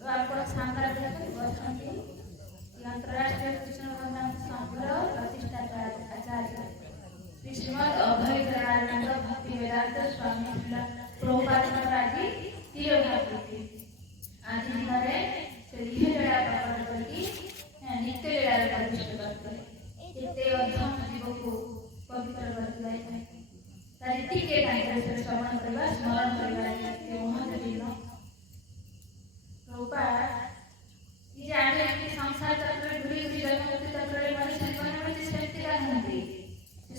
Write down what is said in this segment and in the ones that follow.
तो आपण सामना बसंती अंतर्राष्ट्रीय कृष्ण भगवान संघर प्रतिष्ठाता आचार्य श्री श्रीमद अभय दयानंद भक्ति वेदांत स्वामी प्रभुपाद महाराज तीर भागवती आज दिन से लीला प्रकट करके नित्य लीला प्रतिष्ठा करते एते अधम जीव को पवित्र करते तारी टीके तांकर श्रवण करवा स्मरण करवा के महत्व दिन प्रभुपाद ये आगे के संसार चक्र घुरी घुरी जन्मति चक्र रे मनुष्य जीवन में सेमती का नहती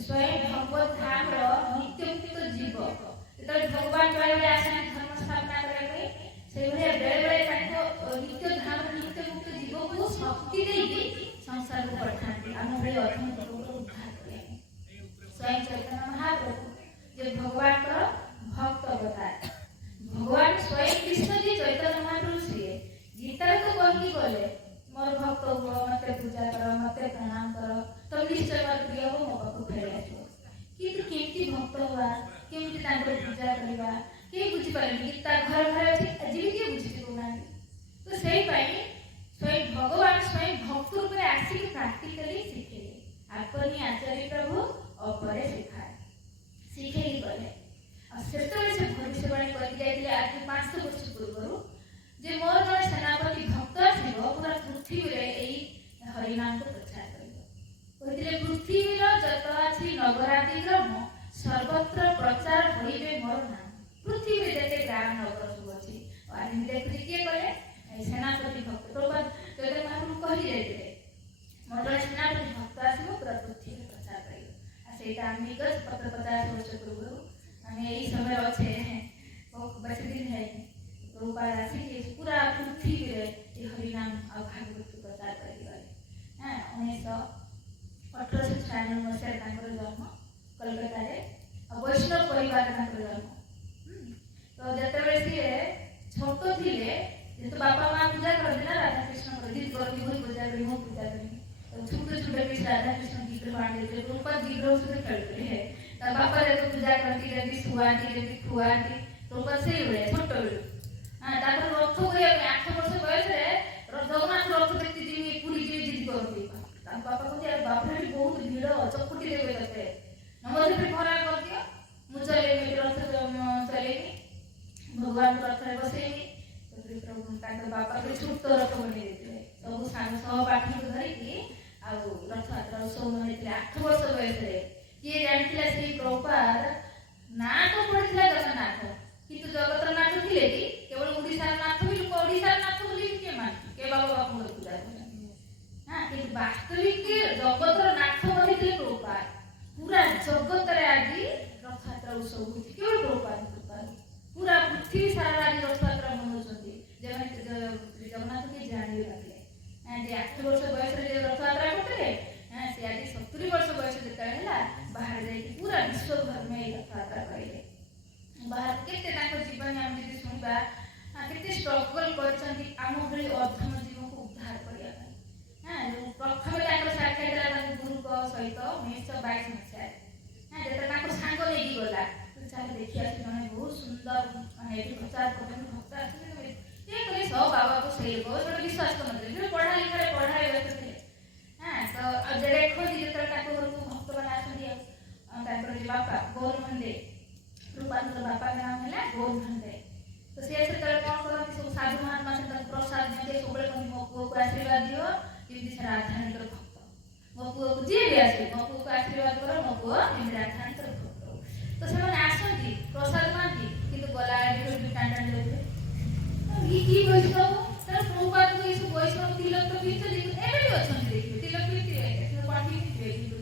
स्वयं भगवत धाम रो नित्य मुक्त जीव जेतले भगवान द्वारा आसन धर्म स्थापना करे से भले बेले बेले ताको नित्य धाम नित्य मुक्त जीव को शक्ति देई संसार को पठाती हम बड़े अधम को उद्धार करे स्वयं चैतन्य महाप्रभु जे भगवान का भक्त बताए भगवान स्वयं कृष्ण जी चैतन्य महाप्रभु से गीता तो कही गले मोर भक्त हो मते पूजा कर मते प्रणाम कर तो निश्चय मोर प्रिय हो मो पाखु फेरे आसो किंतु केमती भक्त हुआ केमती तांकर पूजा करबा के बुझी पारनी गीता घर घर अछि अजीब के बुझी कोना तो सेही पाई स्वयं भगवान स्वयं भक्त रूप में आसी के प्रैक्टिकली सिखेले आपनी आचार्य प्रभु अपरे सिखाए सिखे ही गले और सेतबे से भविष्यवाणी करि जाइले आज 500 वर्ष पूर्व जे मोर जने सेनापति भक्त आसीबो पूरा पृथ्वी रे एई हरि नाम को प्रचार करिबो कहिले पृथ्वी रो जत अछि नगरादि ग्राम सर्वत्र प्रचार होइबे मोर नाम पृथ्वी रे जते ग्राम नगर सब अछि आज देखि के करे सेनापति भक्त प्रभु जते महाप्रभु कहि जाइले मोर जने सेनापति भक्त आसीबो पूरा पृथ्वी रे प्रचार करिबो आ सेटा आमी गज 50 वर्ष पूर्व आमी एई समय अछि बहुत बेसी दिन है प्रभुपाद आसी के पूरा पृथ्वी रे हरि नाम और भागवत प्रचार करि गले हां 1896 मसीहा तांकर जन्म कलकत्ता रे वैष्णव परिवार तांकर जन्म तो जतबे से छोट थिले जे तो बापा मां पूजा करथि ना राधा कृष्ण को जीत करथि होई पूजा करी हो पूजा करी तो छोटे छोटे पीस राधा कृष्ण की कृपा दे प्रभुपाद विग्रह से खेलते है तो बापा रे पूजा करथि रे सुवाती रे खुआती तो बसे हुए छोट हां तापर रथ होय 8 वर्ष बयस रे जगन्नाथ रथ देखि जी पुरी जी जिद करथि ता बापा कहते यार बापरे बहुत भीड़ चकुटी देबे कते नमस्ते फिर भरा कर दियो मु चले रथ चले भगवान रथ रे बसेनी तो फिर प्रभु ताकर बापा के छुट्ट रथ बने देते सब सांग सह पाठी को धरि की आ रथ यात्रा उत्सव मनेतिले 8 वर्ष बयस रे ये जानथिला से प्रभुपाद ना तो पड़िथिला जगन्नाथ किंतु जगतर नाथ थिले कि केवल ओडिसा नाथ भी लोक ओडिसा नाथ बोली के मान के बाबा बापू को पूजा करन हां कि वास्तविक जगतर नाथ बनिथिले प्रभुपाद पूरा जगत रे आदि रथ यात्रा उत्सव होती केवल प्रभुपाद पूरा पृथ्वी सारा आदि रथ यात्रा मनोचंती जगन्नाथ के जानि लागले जे 8 वर्ष बयस रे रथ यात्रा करते हां से आदि 70 वर्ष बयस जेता हैला बाहर जाई पूरा विश्व भर में रथ यात्रा करिले बाहर केते ताको जीवन हम जदि सुनबा केते स्ट्रगल करछंती आम भली अधम जीवन को उद्धार करिया हां प्रथम ताको साक्षात ताको गुरु को सहित 1922 मसिया हां जेता ताको सांग लेगी गला तो चाहे देखि आसी माने बहुत सुंदर माने एठी प्रचार करन भक्त आसी ये करे सब बाबा को सही को छोड़ विश्वास करन जे पढ़ा लिखा रे पढ़ाई व्यस्त थे हां तो अब जे देखो जेता ताको घर को भक्त बना आसी ताको जे बापा गौर मंदे रूपान बापा का नाम है गोल भंडे तो से तले कोन करन सब साधु महात्मा से तक प्रसाद दे सबले कोन मो को आशीर्वाद दियो किंतु से राधानी कर भक्त मो को जे भी आसी मो को आशीर्वाद करो मो को राधानी कर भक्त तो से माने आसंती प्रसाद मांती किंतु गला रे भी टांडन देते तो की वैष्णव तर प्रभुपाद को इस वैष्णव तिलक तो बीच एबे भी अछन देखियो तिलक भी से पाठी भी किंतु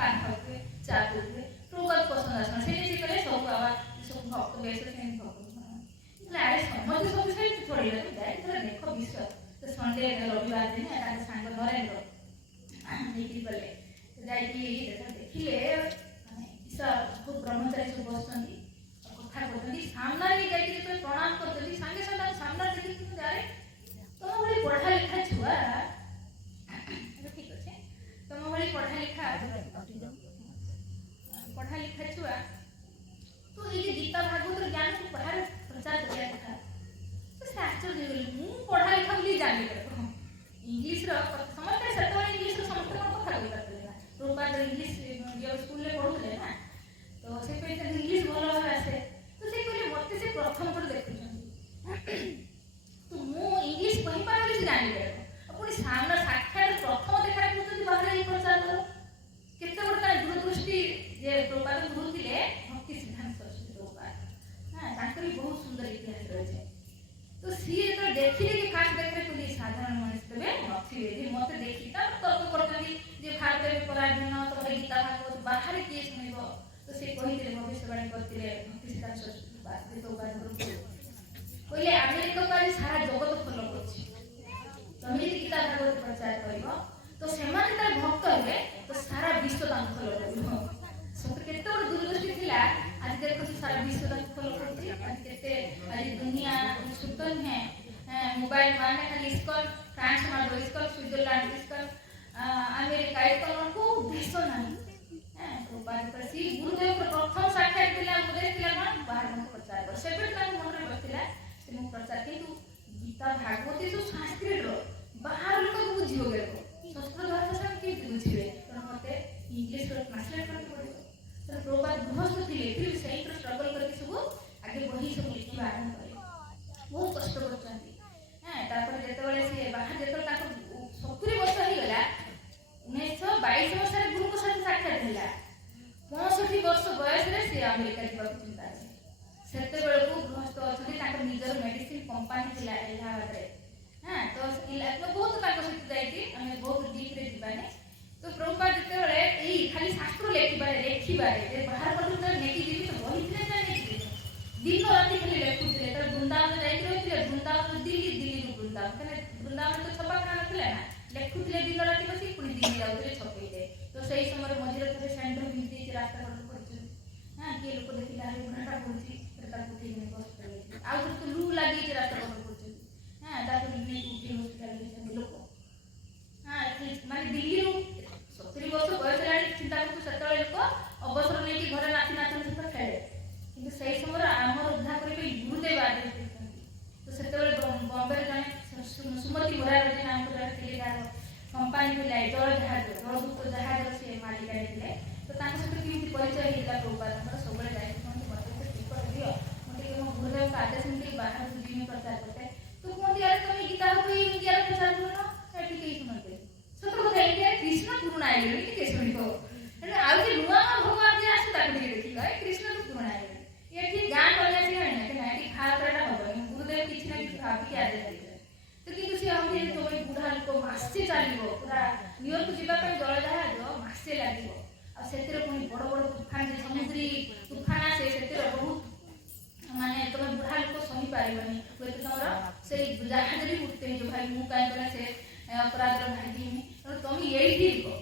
पान खाते चा पीते प्रभुपाद पसंद आसन से करे सब बाबा सब भक्त बेस से भक्त अरे समझ सब से थोड़ी जाए तो देखो विश्वास तो संडे रविवार दिन एटा सांग नरेंद्र देखि गले जाई कि देखिले माने ईसा खूब ब्रह्मचारी सब बसछंती कथा करछंती सामना रे जाई कि तो प्रणाम करछंती संगे संगे सामना देखि कि जाए तो बड़ी पढ़ा लिखा छुआ ठीक আছে तम बड़ी पढ़ा लिखा छुआ तो ये गीता भागवत ज्ञान को बाहर प्रचार किया था तो शास्त्र दे मु भाग्य इंग्लीश समस्त से इंग्लीश समस्त कथा कही पारे प्रभुपाद इंग्लीश स्कूल में पढ़ुले ना तो से इंग्लीश भल भाव आसे तो से कहले मत से प्रथम थर देखुं तो मु इंग्लीश कही पारे से जानि पुणी सामना साक्षात प्रथम देखा करते बाहर ये प्रचार करो केते बड़ दूरदृष्टि जे प्रभुपाद गुरु थिले भक्ति सिद्धांत सरस्वती प्रभुपाद हां ताकर बहुत सुंदर इतिहास रहे तो सी तो देखिले कि फास्ट देखरे कोई साधारण मनुष्य तबे नथिले जे मते देखि त तर्क करतनी जे भारत में पराधीन तो गीता भागवत बाहर किए सुनिबो तो से कहिले भविष्यवाणी करतिले भक्ति सिद्धांत सरस्वती प्रभुपाद गुरु कहले अमेरिका पर सारा जगत फॉलो करछि तमे यदि गीता भागवत प्रचार करिवो तो सेमाने तार भक्त हेले तो सारा विश्व तांको फॉलो करिवो सत केते बड़ दूरदृष्टि थिला आज देखो सारा विश्व तांको फॉलो करछि आज केते आज दुनिया सुतन है मोबाइल मारने खाली इस्कॉन फ्रांस मार दो ISKCON Switzerland ISKCON America ISKCON को देश नहीं तो बाद पर सी गुरुदेव को प्रथम साक्षात दिला उपदेश दिला मन बाहर में प्रचार कर सेबे तांको मन रे बसिला से मु प्रचार किंतु गीता भागवत जो संस्कृत रो बाहर लोग को बुझियो गेलो संस्कृत भाषा से के बुझिबे तो मते इंग्लिश रो ट्रांसलेट करते पड़ो तो प्रभुपाद गृहस्थ थिले फिर सही तो स्ट्रगल करके सब आगे बढ़ी सब लिखिबा आरंभ करे बहुत कष्ट करछंती तापर जेते बेले से बाहर जेते ताको 70 वर्ष हो गला 1922 वर्ष रे गुरु को साथ साक्षात होला 65 वर्ष बयस रे से अमेरिका जीवा चिंता अछि सेते बेले को गृहस्थ अछली ताको निजर मेडिसिन कंपनी थिला इलाहाबाद रे तो इलाहाबाद बहुत ताको सहित जाईती हमें बहुत डीप रे जीवाने तो प्रभुपाद जेते बेले एई खाली शास्त्र लेखिबारे जे बाहर पटु त नेकी जीवी तो बही थिले जा नेकी दिन राति खाली लेखुଥିଲେ तर वृंदावन जाईक रहिଥିଲେ वृंदावन दिल्ली रू वृंदावन कने वृंदावन तो छपाखाना थिला ना लेखुଥିଲେ दिन राति बसी पुनी दिल्ली जाउଥିଲେ छपेइले तो सेही समय मझिरे थरे सेंटर बिंती रास्ता पर पड़छ के लोक देखिला रे घंटा पड़छि तर कुटी में बस करे आ तो लू लागी जे रास्ता पर पड़छ ताको दिल्ली कुटी हॉस्पिटल में लोक माने दिल्ली रू 70 वर्ष बयस लागी चिंता को सतळे लोक अवसर नै कि घरे नाची नाचन सहित खेले किंतु सही समय आमर उद्धार करके गुरुदेव आदेश तो सेतबे बॉम्बे रे जाने सुमति मोरारजी नाम को जड़े थिले गार कंपनी थिला जल जहाज जहाज से मालिक आए थिले तो ताके सहित किमि परिचय हिला प्रभुपाद हमर सबले जाय मते टिकट दियो मते के गुरुदेव का आदेश मिलि बाहर दुनिया में प्रचार करते तो कोन यार तुम गीता को इंडिया रे प्रचार करो ना ठीक है सुनते सत কথা इंडिया कृष्ण पुराण आइले कि के सुनिबो आ जे नुआ भगवान जे आसे ताके देखिला कृष्ण तो पुराण आइले ये गाँ कन्या से नहीं कि नहीं कि खातरा होबो गुरुदेव किछ ना किछ भाबी के आदे जाय तो कि से हम ये तो बुढ़ा को मासे चलिबो पूरा न्यूयॉर्क जीवा पे जल जहाज मासे लागिबो आ सेतिर कोनी बड़ बड़ तूफान जे समुद्री तूफान आसे सेतिर बहुत माने तुम बुढ़ा को सही पारिबनी कोई तो तमरा से जहाज रे उठते जो भाई मु काई बला से अपराध रो भाई में तो तुम यही ठीक हो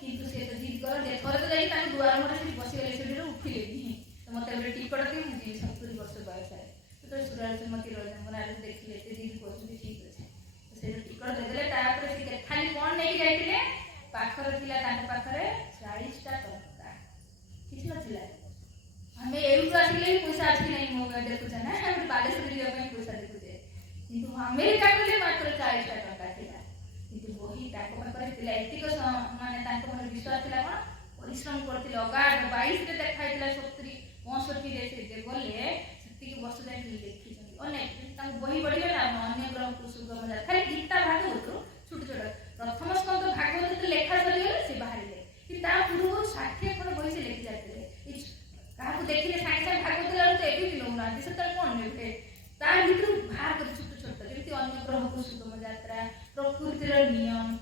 किंतु से तो जिद कर दे थोड़े तो जाई ताके दुआर मोर से बसी गले से उठिले मते बे टिकट दे मुझे 70 वर्ष बयस है तो सुराल से मती रोज मनारे देखिले ते दिन को ठीक अछि तो से टिकट दे देले तापर से खाली कोन नै जाइतिले पाखर थिला ताके पाखरे 40 टा टका किछ नथिला हमें एउ आसिले पैसा अछि नै मोबाइल देखु छ ना हम बालेश्वर लिया पे पैसा देखु छे किंतु अमेरिका के मात्र 40 टा टका थिला किंतु वही ताको पाखरे थिला एतिक माने ताको मन विश्वास थिला कोन परिश्रम करथिले अगाड 22 रे देखाइतिला 70 65 रे से गले सेति के वर्ष जाय देखि अनेक ताको बही बढ़ियो ना अन्य ग्रह को सुगम जा खाली गीता भागवत छोट छोट प्रथम स्कंद भागवत तो लेखा चली गेले से बाहरिले कि ता पूर्व 60 खण बही से लेखि जातिले कहा को देखिले साइंस भागवत रे तो एबी भी लोना दिस त कोन नेते ता भीतर भाग कर छोट छोट जेति अन्य ग्रह को सुगम यात्रा प्रकृति रो नियम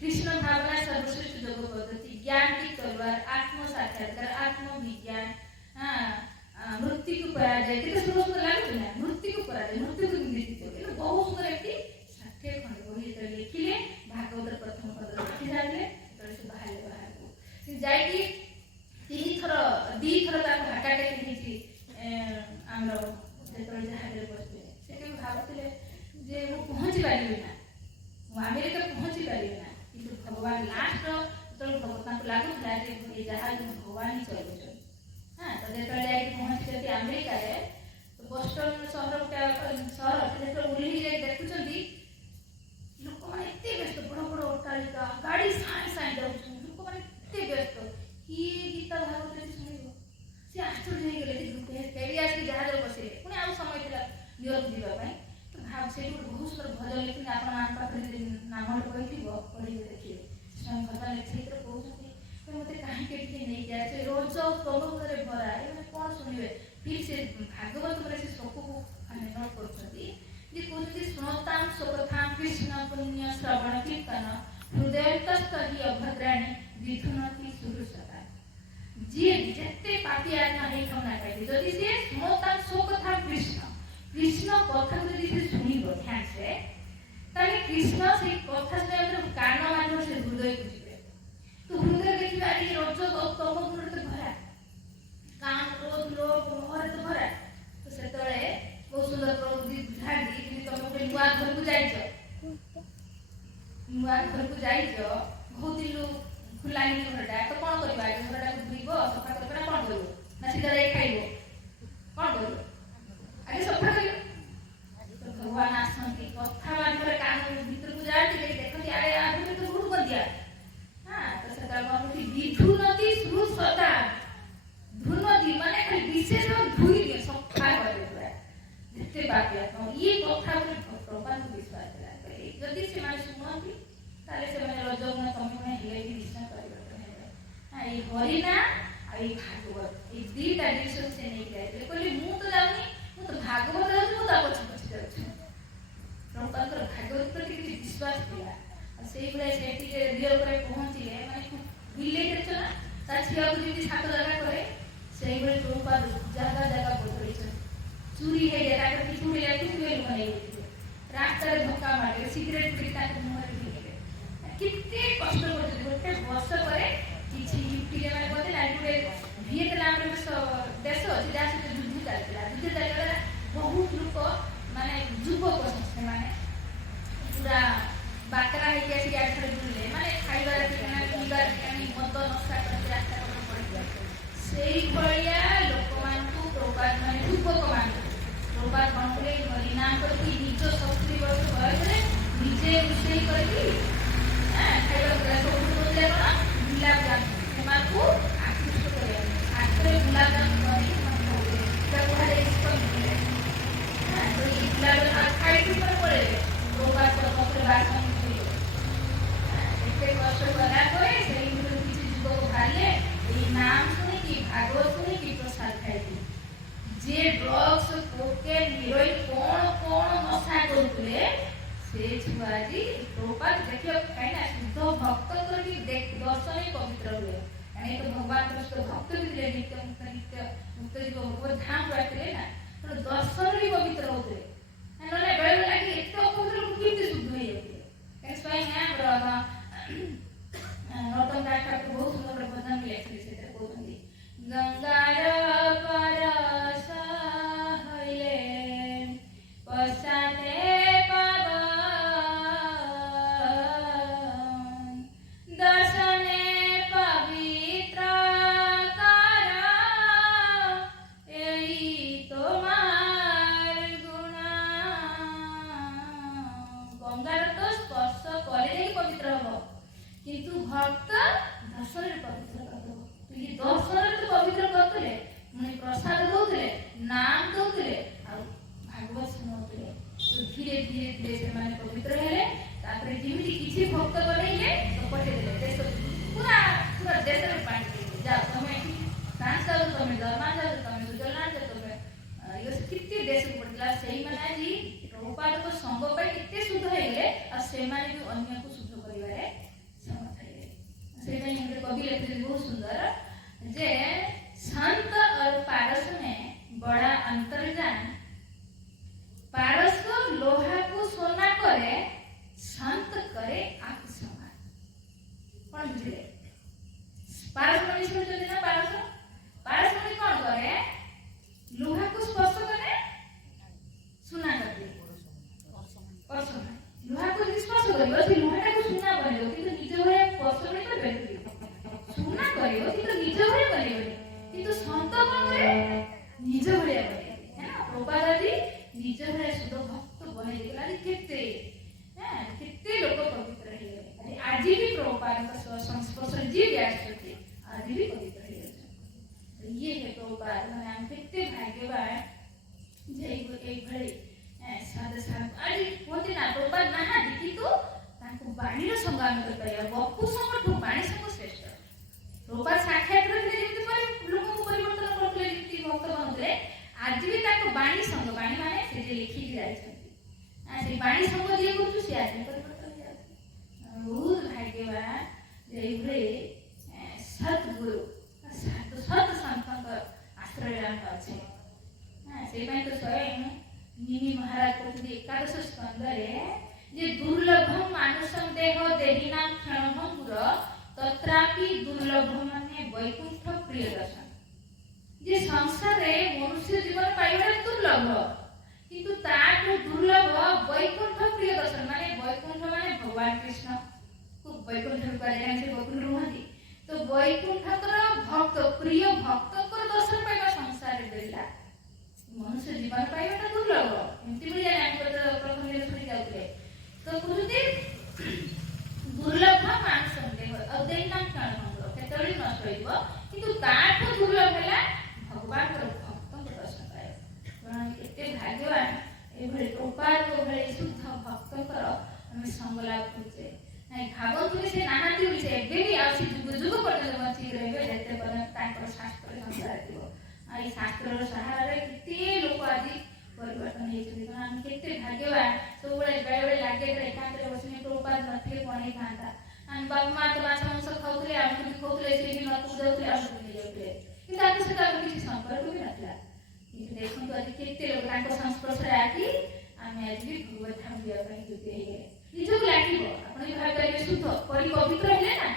कृष्ण भावना सर्वश्रेष्ठ जगत पद्धति ज्ञान की तलवार आत्म साक्षात्कार आत्म विज्ञान मृत्यु को पराजय कितने सुंदर लागु ना मृत्यु को पराजय मृत्यु को निश्चित ये बहुत सुंदर व्यक्ति 60 खंड बही तो लिखिले भागवत प्रथम पद लिखि जाले तो से बाहर को जाय कि तीन थर दी थर ता हार्ट अटैक हिची हमरो जेतो जहाज रे बसते से के भाबतले जे वो पहुंच पारिबे ना वो अमेरिका पहुंच पारिबे ना किंतु भगवान लास्ट तो भगवान को लागु था जे ये जहाज भगवान ही चलो तो जेतले जाई पहुंच के अमेरिका रे तो बोस्टन शहर के शहर ଦିଅକୁ ଯିବା ପାଇଁ ତ ସେଇଠି ଗୋଟେ ବହୁତ ସୁନ୍ଦର ଭଜନ ଲେଖିଛନ୍ତି ଆପଣ ମାନଙ୍କ ପାଖରେ ଯଦି ନାମଟେ କହିଥିବ ପଢ଼ିବେ ଦେଖିବେ ସ୍ୱାମୀ ଭଜନ ଲେଖି ସେଇଥିରେ କହୁଛନ୍ତି ମୋତେ କାହିଁକି ଟିକେ ନେଇକି ଆସେ ରଜ ପ୍ରବନ୍ଧରେ ଭରା ଏମାନେ କ'ଣ ଶୁଣିବେ ଠିକ୍ ସେ ଭାଗବତରେ ସେ ଶୋକକୁ ଆମେ ନୋଟ କରୁଛନ୍ତି ଯେ କହୁଛନ୍ତି ଶୁଣତାମ୍ ଶୋକଥାମ୍ କୃଷ୍ଣ ପୁଣ୍ୟ ଶ୍ରବଣ କୀର୍ତ୍ତନ ହୃଦୟନ୍ତସ୍ଥ ହି ଅଭଦ୍ରାଣୀ ବିଧୁନତି ସୁହୃଷତା ଯିଏ ଯେତେ ପାପି ଆତ୍ମା ହେଇଥାଉ ନା କାହିଁକି ଯଦି ସେ ଶୁଣତାମ୍ ଶୋକଥାମ୍ କୃଷ୍ଣ କୃଷ୍ଣ କଥାକୁ ଯଦି ସେ ଶୁଣିବ ଧ୍ୟାନସେ ତାହେଲେ କୃଷ୍ଣ ସେଇ କଥା ଶୁଣିବା କାନ ମାଧ୍ୟମରେ ସେ ହୃଦୟକୁ ଯିବେ ତ ହୃଦୟ ଦେଖିବେ ଆଜି ରଜ ତମ ଗୁଣରେ ତ ଭରା କାମ କ୍ରୋଧ ଲୋଭ ମୋହରେ ତ ଭରା ତ ସେତେବେଳେ ବହୁତ ସୁନ୍ଦର ପ୍ରଭୁ ବୁଝାନ୍ତି ଯଦି ତମେ ଗୋଟେ ନୂଆ ଘରକୁ ଯାଇଛ ବହୁତ ଦିନ ଖୋଲା ହେଇନି ଘରଟା ତ କ'ଣ କରିବ ଆଗେ ଘରଟାକୁ ଧୋଇବ ସଫା କରିବ ନା କ'ଣ କରିବ ନା ସିଧା ଯାଇ ଖାଇବ କ'ଣ କରିବ ଆଗେ ସଫା କରିବ ତ ଭଗବାନ ଆସନ୍ତି କଥା ମାଧ୍ୟମରେ କାନ ଭିତରକୁ ଯାଆନ୍ତି ଦେଖନ୍ତି ଆରେ ଆ ଭିତରେ ତ ବହୁତ କରିଦିଆ ହଁ ତ ସେତେବେଳେ କ'ଣ କହୁଛି ବିଧୁନତି ସୁହୃଷତା ଧୁନତି ମାନେ ଖାଲି ବିଶେଷ ଧୋଇ ଦିଅ ସଫା କରିବେ ପୁରା ଯେତେ ବାକି ଇଏ କଥା ଉପରେ ପ୍ରଭୁଙ୍କୁ ବିଶ୍ୱାସ ଥିଲା ଯଦି ସେମାନେ ଶୁଣନ୍ତି ତାହେଲେ ସେମାନେ ରଜଗୁଣ ତମେ ହେଲେ ବି ନିଶ୍ଚୟ ପରିବର୍ତ୍ତନ ହେବେ ଏଇ ହରିନା ଆଉ ଏଇ ଭାଗବତ ଏଇ ଦୁଇଟା ଜିନିଷ ସେ ନେଇକି ଯାଇଥିଲେ କହିଲେ ମୁଁ ତ ଯାଉନି ମୁଁ ତ ଭାଗବତ ଯାଉଛି ମୁଁ ତା ପଛେ ପଛେ ଯାଉଛି ପ୍ରଭୁଙ୍କର ଭାଗବତ ପ୍ରତି କିଛି ବିଶ୍ୱାସ ଥିଲା ଆଉ ସେଇଭଳିଆ ସେଠି ଯେ ରିଅଲ করে ପହଞ୍ଚିଲେ ମାନେ ବିଲେଇ ଦେଖିଛ ନା ତା ଝିଅକୁ ଯେମିତି ସାତ ଜାଗା କରେ ସେଇଭଳି ପ୍ରଭୁପାଦ ଜାଗା ଜାଗା ବଦଳେଇଛନ୍ତି ଚୁରି ହେଇଯାଏ ତାଙ୍କର କିଛି ମିଳିଲା କିଛି ଲୋକ ନେଇଯାଇଥିଲେ ରାସ୍ତାରେ ଧକ୍କା ମାରିଲେ ସିଗାରେଟ ପିଇ ତାଙ୍କ ମୁହଁରେ ଢିକିଲେ କେତେ କଷ୍ଟ କରୁଛନ୍ତି ଗୋଟେ ବର୍ଷ ପରେ କିଛି ୟୁପିରେ ମାନେ ବୋଧେ ନା ଗୋଟେ ଭିଏତନାମର ଦେଶ ଅଛି ଯାହା ସହିତ ଯୁଦ୍ଧ ଚାଲିଥିଲା ବହୁତ ଲୋକ ମାନେ ଯୁବକ ସେମାନେ ପୁରା ବାକରା ହେଇକି ଆସିକି ଆଡ଼େ ବୁଲିଲେ ମାନେ ଖାଇବାର ଠିକାଣା ପିଇବାର ଠିକାଣି ମଦ ନଶା କରିକି ରାସ୍ତା କଡ଼ ପଡ଼ିଯାଏ ସେଇଭଳିଆ ଲୋକମାନଙ୍କୁ ପ୍ରବାଦ ମାନେ ଯୁବକମାନଙ୍କୁ ପ୍ରବାଦ କ'ଣ କଲେ ହରିନାମ କରିକି ନିଜ 70 ବର୍ଷ ବୟସରେ ନିଜେ ରୋଷେଇ କରିକି ଖାଇବା ସବୁ କଣ ଗୁଲାବଜାମୁ ସେମାନଙ୍କୁ ଆକୃଷ୍ଟ କରିବା ହାତରେ ଗୁଲାବଜାମୁ କରିକି କୁହାଯାଏ ତ ଏଇ ଗୁଲାବଜାମୁ ଖାଇକି ପଳେଇବେ ପ୍ରବାଦ ପତ୍ର ବାସନ ଏତେ କଷ୍ଟ କଲା ପରେ ସେଇ ଭିତରୁ କିଛି ଯୁବକ ବାହାରିଲେ ଏଇ ନାମ ଶୁଣିକି ଭାଗବତ ଶୁଣିକି ପ୍ରସାଦ ଖାଇକି जे ड्रग्स कोकेन हेरोइन कौन नशा करुले से छुआजी प्रभुपाद देखियो काइना शुद्ध भक्त करके दर्शन ही पवित्र हुए यानी तो भगवान कृष्ण भक्त भी दिले नित्य मुक्त जीव भगवत धाम जाते ना तो दर्शन भी पवित्र होते नले बेल लागी एतो पवित्र किते शुद्ध होई जाते काई स्वयं हमरा नौतम दास ठाकुर बहुत सुंदर भजन लिखले से कहउछंती गंगार परस हइले पसाते पावन दर्शने पवित्र कर एई तोमार गुण गंगार तो स्पर्श करे पवित्र हबो किंतु भक्त दर्शन पवित्र करबो तुई दर्शन तो पवित्र करतले मुनि प्रसाद दउतले नाम दउतले आ भागवत सुनौतले तो धीरे धीरे धीरे से माने पवित्र हेले तापर जेमिति किछि भक्त बनैले तो पठे देले देश पूरा पूरा देश में पानी देले जा तमे फ्रांस जाओ तमे जर्मन जाओ तमे स्विट्जरलैंड जाओ तमे यो कितने देश को पड़ला सही माने जी प्रभुपाद को संग पे कितने शुद्ध हेले आ से माने भी अन्य को शुद्ध करिवारे समर्थ हेले सेटा हमरे कवि लिखते बहुत सुंदर जे संत और पारस में बड़ा अंतर जान पारस को लोहा को सोना करे संत करे आंख समान कौन बुझले पारस मनी सुनते ना पारस मनी कौन करे लोहा को स्पर्श करे सोना आम कर बपू संग बाणी संग श्रेष्ठ प्रभुपाद साक्षात लोक परिवर्तन करते भक्त बनते आज भी बाणी संग बाणी माने से लिखिक जाए बाणी संग जी कर परिवर्तन बहुत भाग्यवान सद्गुरु सत संत आश्रय अच्छे से तो स्वयं निमि महाराज कहते एकादश स्कंदे जे दुर्लभम मानुषम देह देहिना क्षणभंगुर तत्रापि दुर्लभ माने वैकुंठ प्रिय दर्शन जे संसार मनुष्य जीवन पाइबा दुर्लभ किंतु ताठू दुर्लभ वैकुंठ प्रिय दर्शन माने वैकुंठ माने भगवान कृष्ण खूब वैकुंठ से वैकुंठ रुहती तो वैकुंठकर भक्त प्रिय भक्तकर दर्शन पाइबा संसार देला मनुष्य जीवन पाइबा दुर्लभ एमती मिल जाए प्रथम शुणी जाते तो कहते दुर्लभ मानुष देना क्षण केतवे नष्ट हो किंतु ताठू दुर्लभ है भगवान भक्त दर्शन पाए एते भाग्यवान ये प्रपात भाई शुद्ध भक्तर आम संग लाभ करुचे भावतु से नाहाती से जुग जुग पर्यटन बचिक रहे शास्त्र संसार आई शास्त्र सहारा केते लोक आज परिवर्तन होते भाग्यवान सब बेले बेले लगे एकांत बसने प्रपात नथे पढ़े था आम बाप माँ तो माछ मांस खाऊले आमको भी खाऊले से भी नटक जाऊले आमको भी जाऊले कि सहित आम किसी संपर्क भी नाला कि देखो आज केते लोक संस्पर्श आकि आम आज भी भगवत धाम जावाई जुटे निजक लगे आप भाई शुद्ध परि पवित्र है ना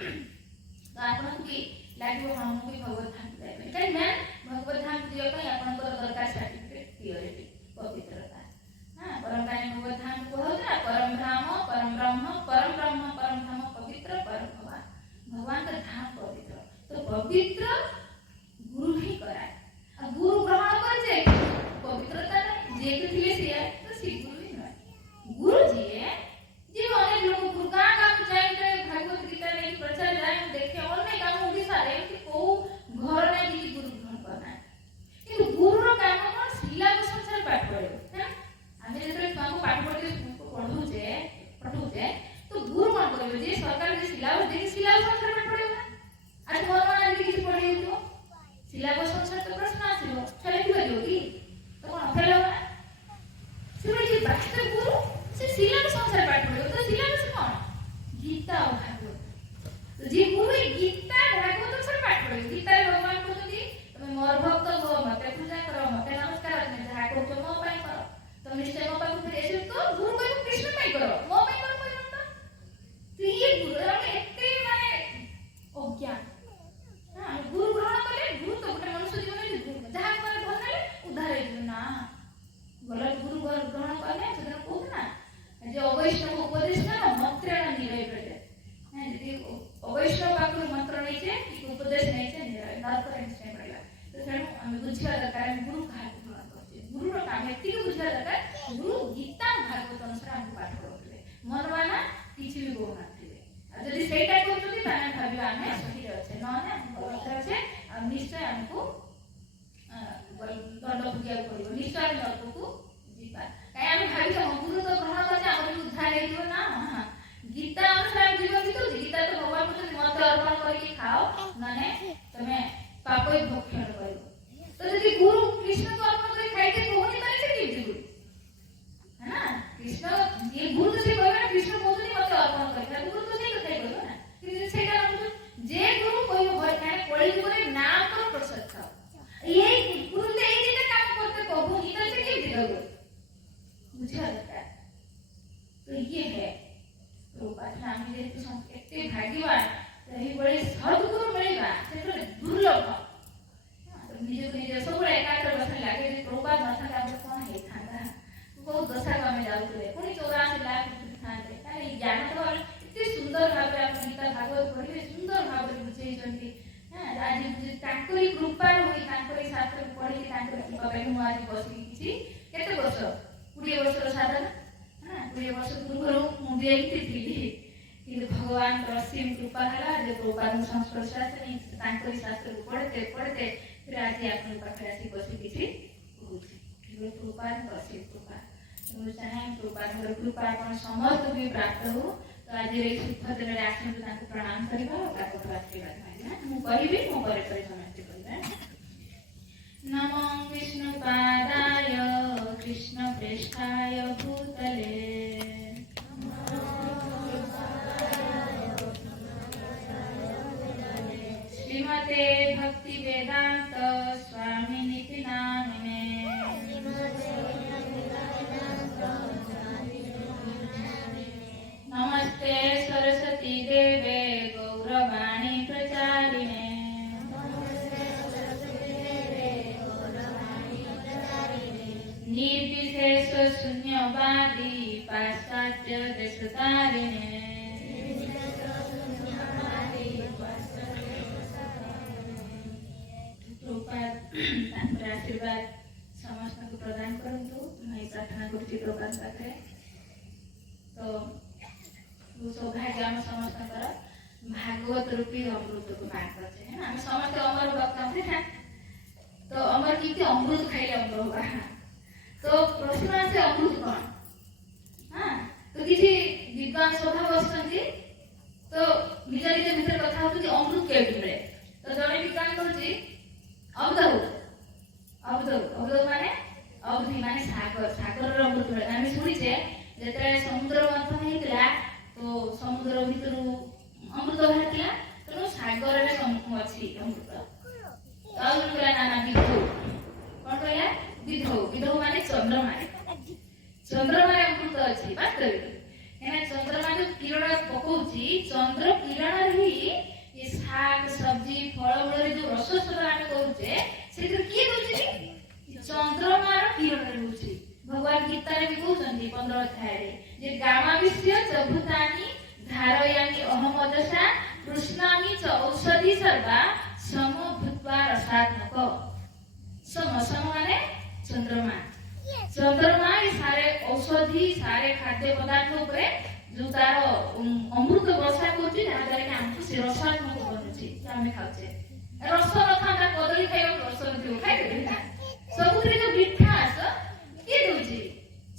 तो आपको भी लगे हाँ मुझे भगवत धाम जाए कहीं भगवत धाम जावाई आप दरकार सर्टिफिकेट प्योरिटी पवित्रता हाँ परम कहीं भगवत धाम कहते ना परम धाम परम ब्रह्म परम ब्रह्म परम धाम पवित्र परम भगवान भगवान का धाम पवित्र तो पवित्र गुरु ही कराए गुरु ग्रहण कर पवित्रता जे थे तो सी गुरु ही नुहे गुरु जी जी अनेक लोग गुरु गाँ गाँव जाए भागवत गीता नहीं प्रचार जाए देखे अनेक आम ओडिशा कौ घर ना कि गुरु ग्रहण करना कि गुरुर काम कौन सिलेबस अनुसार पाठ पढ़े आम जो छुआ पाठ पढ़े पढ़ाऊे तो गुरु कौन कर सरकार जो सिलेबस देखिए सिलेबस अनुसार पाठ पढ़े आज मोर मन किसी पढ़े सिलेबस अनुसार तो प्रश्न आसो छुआ लिखिपर कि तो कौन फेल हो से वास्तव गुरु से सिलेबस अनुसार पाठ पढ़े तो सिलेबस कौन गीता और भागवत तो जी गुरु गीता भागवत अनुसार पाठ पढ़े गीता भगवान कहते तुम मोर भक्त हो मत पूजा कर मत नमस्कार जहाँ कर मो कर तुम निश्चय मो पाक फिर ऐसे तो गुरु कह कृष्ण पाई करो मो पाई करो तो ये गुरु एते माने अज्ञान हां गुरु ग्रहण करे गुरु तो गोटे मनुष्य जीवन जहाँ कर भल उद्धार ना गलत गुरु ग्रहण कले से कहू ना जो अवैष्णव उपदेश ना मंत्रण निरय पड़े यदि अवैष्णव पाखु मंत्र नहीं उपदेश नहीं नरक निश्चय पड़ा तो तेणु आम बुझा दरकार गुरु क्या ग्रहण कर गुरु काम एति बुझा दरकार गुरु गीता भागवत अनुसार आमको पाठ पढ़ाते मनमाना किसी भी कहूना जदि सेटा करते भाव आम सही अच्छे ना अच्छे निश्चय आमको दंड भोगिया पड़ो निश्चय नरक को जीवा कहीं आम भाई गुरु तो ग्रहण कर उद्धार हो ना गीता अनुसार जीवन बीतु गीता तो भगवान कहते मत अर्पण करके खाओ माने तमे पाप भक्षण कर तो यदि गुरु कृष्ण को अर्पण कर खाई के कहनी माने से कि गुरु है ना कृष्ण ये गुरु तो से कहना कृष्ण कहते मत अर्पण कर गुरु तो से कथाई कहबो ना कि सेटा जे गुरु कहबो भय खाने पड़ी गुरे नाम पर प्रसाद खाओ ये गुरु दे ये जेटा काम करते कहबो ई तो से कि दिलो बुझा दरकार तो ये है प्रभुपाद एते भाग्यवान बड़े सद्गुरु मिलवा से दुर्लभ निज निज सब एकाग्र बस लगे प्रभुपाद न था कौन होता बहुत दशा को आम जाऊे पुणी 84 लाख था ज्ञान तो एत सुंदर भाव गीता भागवत पढ़े सुंदर भाव बुझे आज कृपा हुई शास्त्र पढ़ी कृपा मुझे आज बस केते वर्ष 20 वर्ष साधना 20 वर्ष पूर्व मुझे कि भगवान असीम कृपा है जो प्रभुपाद संस्पर्श शास्त्र को पढ़ते पढ़ते फिर आज आपन पाखे आसी बसी किसी प्रभुपाद असीम कृपा चाहे प्रभुपाद कृपा आप समस्त भी प्राप्त हो तो आज ये शुभ दिन में आसंतु तांको प्रणाम करबा और आशीर्वाद मांगना मु कहबी मो करे करे समस्त करबा। नमो विष्णुपादाय कृष्णप्रेष्ठाय भूतले श्रीमते भक्ति वेदांत स्वामिनिति नामिने नमस्ते सरस्वती देवे गौरवाणी प्रचारिणे निर्विशेष शून्यवादी पाश्चात्य देशतारिणे आशीर्वाद समस्त को प्रदान करंतु मैं प्रार्थना करती प्रभुपाद पाखे। तो सौभाग्य आम समस्त भागवत रूपी अमृत को पान करते हैं आम समस्त अमर भक्त हैं तो अमर कितने अमृत खाइले अमर होगा। तो प्रश्न आसे अमृत कौन हाँ तो किसी विद्वान सभा बसती तो निज निज भितर कथा होती अमृत केवि मिले तो जड़े विद्वान कहूँ अवधौ माने अवधि माने सागर सागर अमृत मिले आम शुणीचे जो समुद्र मंथन होता तो समुद्र भितर अमृत बाहर तेणु सागर अच्छी अमृत ना विधौ कौन कहला विधौ माने चंद्रमा चंद्रमा अमृत अच्छी वास्तविक चंद्रमा जो किरण पकाउची चंद्र किरण ही ये शाक सब्जी फल मूल जो रस आम करुचे से किए दूसरी चंद्रमार किरण रोचे भगवान गीता भी कहते 15 अध्याय गामाविश्य च भूतानि धारयामि अहमदशा कृष्णामि च औषधि सर्वा सम भूत्वा रसात्मक सम माने चंद्रमा चंद्रमा ये सारे औषधि सारे खाद्य पदार्थ उपरे जो तार अमृत वर्षा करुच्ची जहाँ द्वारा कि आमको से रसात्मक बनुची आम खाऊे रस नथा कदली खाइबा रस नथिबो खाइबे ना सबुतरे जो मिठा आस किए दउची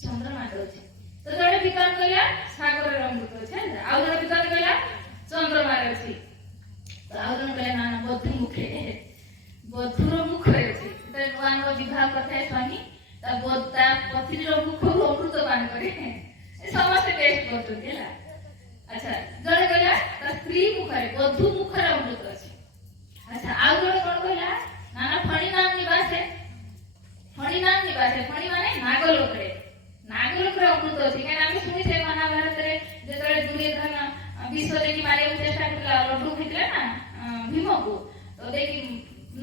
चंद्रमा दउची तो जड़े विकार कहला सागर अमृत अछि आ जड़े विकार कहला चंद्रमा अछि तो आ जड़े कहला ना बधु मुखे बधुर मुख अछि तो नुआन विवाह करथे स्वामी ता बोता पत्नीर मुख अमृत पान करे समस्त टेस्ट करते है अच्छा जड़े कहला ता स्त्री मुखरे बधु मुखरे अमृत अछि अच्छा आ जड़े कोन कहला नाना फणी नाम निवास है फणी माने नागलोकरे अमृत अछि कान आमे सुनि से महाभारत रे जेतरे दुर्योधन विश्व देखि मारे चेष्टा करला लड्डू खितला ना भीम को तो देखि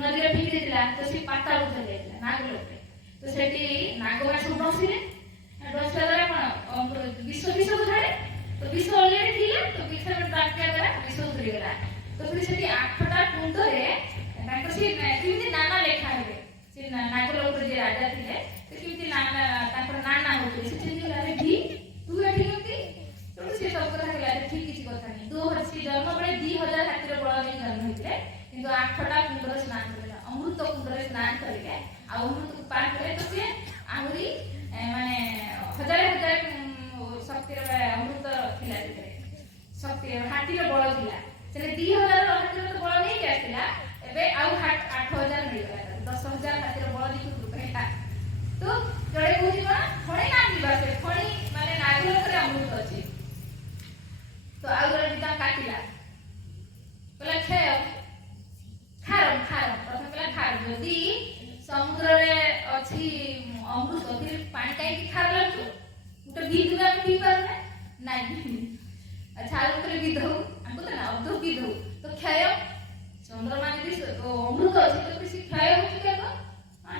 नदी रे फेंक देला तो से पाताल चले जायला नागलोकरे तो सेठी नागमा सब बसिले डोसा द्वारा कोन विश्व को छाड़े तो विश्व ऑलरेडी थिले तो विश्व में डाक्या द्वारा विश्व उतरी गला तो फिर सेठी आठटा कुंड रे तांको से किमि नाना लेखा हेबे से नागलोक जे राजा थिले तो किमि नाना तांको नाना होते से चिन्ह रे भी तू एठी नती तो से सब कथा कहला ठीक किछि कथा नहीं दो हसी जन्म बळे 2000 खातिर बळ में जन्म होइले किंतु आठटा कुंड रे स्नान करला अमृत कुंड रे स्नान करले आ अमृत पान करे तो से आहुरी माने हजार शक्ति अमृत थिला शक्ति हाथी बल थिला से 2000 हाथी तो बल नहीं आसला एबे आउ 8000 मिल गला 10000 हाथी बल दिखु रुपैया तो जड़े कहूची कोन फणी नाम निवास फणी माने नागलोक रे अमृत अछि तो आउ जड़े बिता काटिला कहला खेय खारम प्रथम कहला खार जदी समुद्र रे अछि अमृत फिर पानी काई खार लागु तो बीज में पी पारने नहीं अच्छा आलू करे विधौ हमको तो ना अवधौ विधौ तो क्षय चंद्रमा यदि अमृत अछि तो किसी क्षय हो चुके तो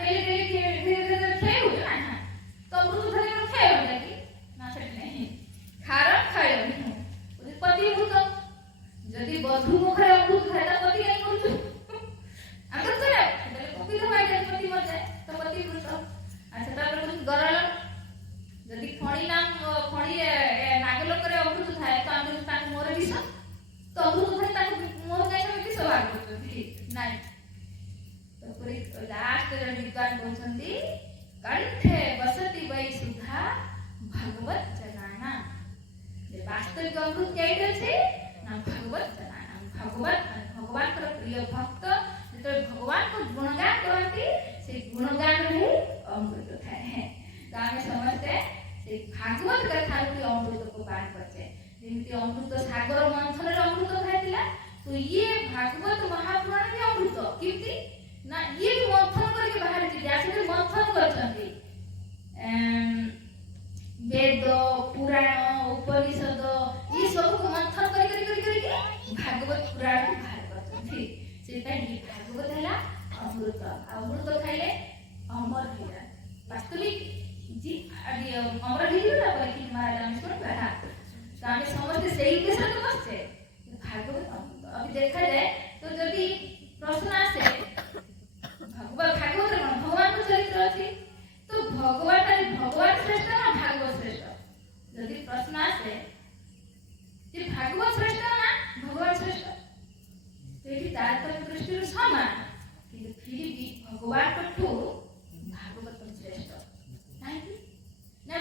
डेली धीरे क्षय हो ना तो अमृत धरे को क्षय हो जाएगी ना सेट नहीं खार क्षय उदी पति भूत यदि बधु मुखरे अमृत खाए तो पति नहीं करू हम तो ना पति तो मार पति मर जाए तो पति भूत अच्छा तापर कुछ गरल यदि फणी नागलोक रे अमृत थाए तो आम ताक मोर विष तो अमृत थाए ताक मोर जाय विष भाग करछथि नाही तो पूरी लास्ट रे विद्वान कहछथि कंठे बसति वै सुधा भगवत जनाना जे वास्तविक ଯୋଗ୍ୟ ଅମୃତ କେଇଟି ଅଛି ନା ଭାଗବତ ଭଗବାନ ଭଗବାନଙ୍କର ପ୍ରିୟ ଭକ୍ତ ଯେତେବେଳେ ଭଗବାନଙ୍କ ଗୁଣଗାନ କରନ୍ତି ସେଇ ଗୁଣଗାନରେ ହିଁ ଅମୃତ ଥାଏ। ତ ଆମେ ସମସ୍ତେ ସେଇ ଭାଗବତ କଥାରୁ ଅମୃତକୁ ପାନ କରିଛେ। ଯେମିତି ଅମୃତ ସାଗର ମନ୍ଥନରେ ଅମୃତ ଖାଇଥିଲା, ତ ଇଏ ଭାଗବତ ମହାପୁରାଣ ବି ଅମୃତ। କେମିତି ନା ଇଏ ବି ମନ୍ଥନ କରିକି ବାହାରିଛି, ବ୍ୟାସଦେବ ମନ୍ଥନ କରିଛନ୍ତି। ବେଦ ପୁରାଣ ଉପନିଷଦ ये सब को मंथन करी भागवत पुराण बाहर करछथि। सेटाई भागवत हैला अमृत, अमृत खाइले अमर हैला। वास्तविक जी अमर हैला पर कि महाराज हम सुन कहा तो हम समझते सही उद्देश्य तो बसছে भागवत अमृत। अभी देखा जाए तो यदि प्रश्न आसे भागवत भगवान को चरित्र अछि तो भगवान श्रेष्ठ ना भागवत श्रेष्ठ? यदि प्रश्न आसे जे भागवत श्रेष्ठ ना भगवान श्रेष्ठ, तो ये तारतम्य दृष्टि समान, किंतु फिर भी भगवान पठु भागवत श्रेष्ठ नहीं कि ना।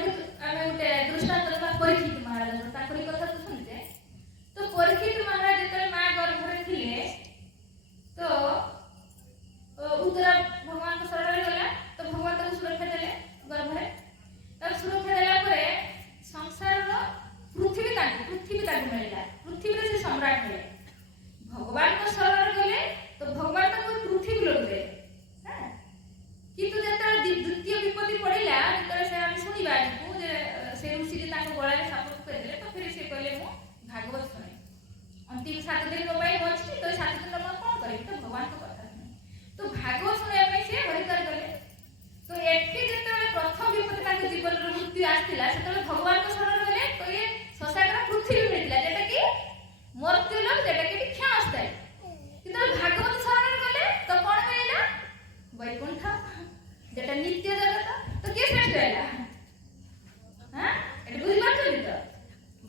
आमे उठे दृष्टांत परीक्षित महाराज ताकरी कथा तो सुनते। तो परीक्षित महाराज जतले मां गर्भरे थिले तो उतरा भगवान को शरण गला, तो भगवान ताको सुरक्षा देले गर्भरे। तब सुरक्षा देला परे संसार पृथ्वी ताकू मिला, पृथ्वी से सम्राट मिले। भगवान को शरण गले तो भगवान ताको पृथ्वी लोक दे। किंतु जेता द्वितीय विपत्ति पड़िला जेता से हम सुनिबा को जे से ऋषि जे ताको गळा रे साप कर देले, तो फिर से कहले मु भागवत सुने अंतिम 7 दिन मोबाइल बचती, तो 7 दिन हम कोन करी तो भगवान को कथा सुने। तो भागवत सुने में से हरिकर गले। तो एठी जेता प्रथम विपत्ति ताको जीवन रो मृत्यु आस्तिला सेतले भगवान को शरण गले, तो ये संसार पृथ्वी मिलला जेटा कि मृत्यु लोक, जेटा कि क्षणस्थायी। किंतु भागवत शरण गले तो कोन मिलला वैकुंठ, जेटा नित्य जगत। तो के श्रेष्ठ हैला? हां एटा बुझ पाछो तो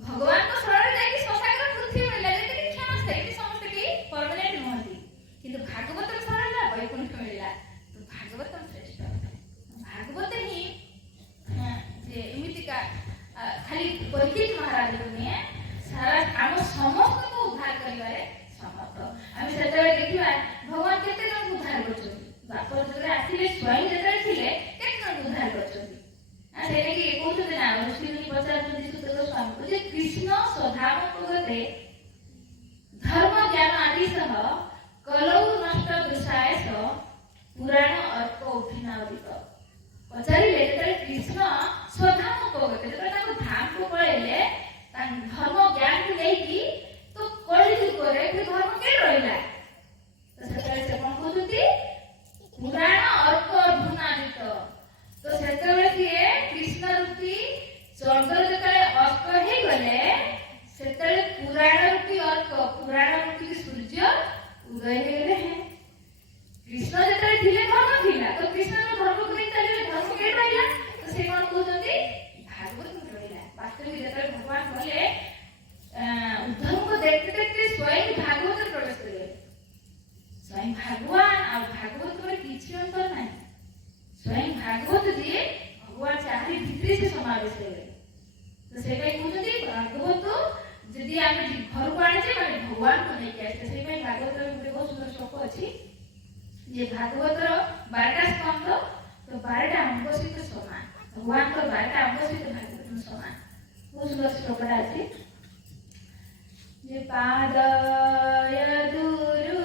भगवान को शरण जाई कि संसार पृथ्वी मिलला जेटा कि क्षणस्थायी, कि समस्त की परमानेंट नहती। किंतु भागवत शरण ला वैकुंठ मिलला, तो भागवत श्रेष्ठ। भागवत ही जे इमितिका खाली परीक्षित महाराज ने सारा आम समस्त को उद्धार करिवारे समर्थ। आम सेतबे देखिबा भगवान केते जन उद्धार करछथि, बापर जरे आसिले स्वयं जेतरे थिले केते जन उद्धार करछथि। आ सेने कि कहउछथि ना ऋषिमुनि पचारछथि सुत गोस्वामी जे कृष्ण स्वधाम पगते धर्म ज्ञान आदि सह कलौ नष्ट दुषायस पुराण अर्क अभिनावदित। पचारिले जेतरे कृष्ण स्वधाम पगते जेतरे ताको धाम को पळेले धर्म ज्ञान को लेकी तो कळि जुगरे कि धर्म के रहिला। तो सेतरे से कोन कहउछथि पुराण अर्क अभिनावदित। तो सेतबे सिए कृष्ण रूपी स्वर्ग जेतरे अर्क हे गले सेतरे पुराण रूपी अर्क, पुराण रूपी सूर्य उदय हे गले। कृष्ण जेतरे थिले धर्म थिला, तो कृष्ण धर्म को नहीं चले धर्म के रहिला। तो से कोन कहउछथि भागवत में रहिला। वास्तविक जेतरे भगवान बोले उद्धव को देखते देखते स्वयं भागवत में प्रवेश करे। स्वयं भगवान और भागवत में किछि अंतर नहीं। स्वयं भागवत जी भगवान चारि भितरे से समावेश है। तो सेटा कहउछथि भागवत यदि आमे घर को आने जे माने भगवान को नहीं के आसे। से भागवत में गोटे बहुत सुंदर श्लोक अछि जे भागवत 12टा स्कंद तो 12टा अंग सहित समान, भगवान को 12टा अंग सहित भागवत में समान। बहुत सुंदर श्लोक अछि जे पादय दुरु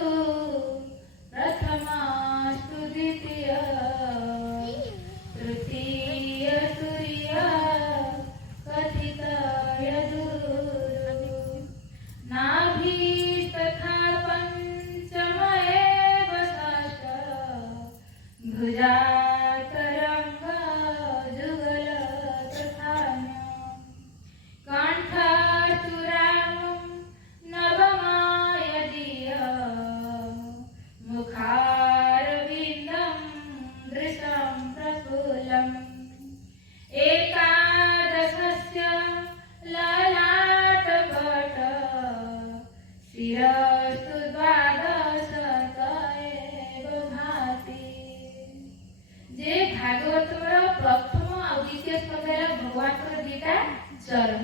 प्रथमास्तु द्वितीय तृतीय तुर्य कथितय दुरु नाभिस्तथा पंचमएव षष्ठ भुजातरंग जुगल तथान्य कंठस्तुरामं नवमायदीय मुखारविन्दं दृशं प्रफुल्लम् एकादशस्य ललाटपट शिरस्तु द्वादशत एव भाति। जे भागवतर प्रथम और द्वितीय स्कंद भगवान 2टा चरण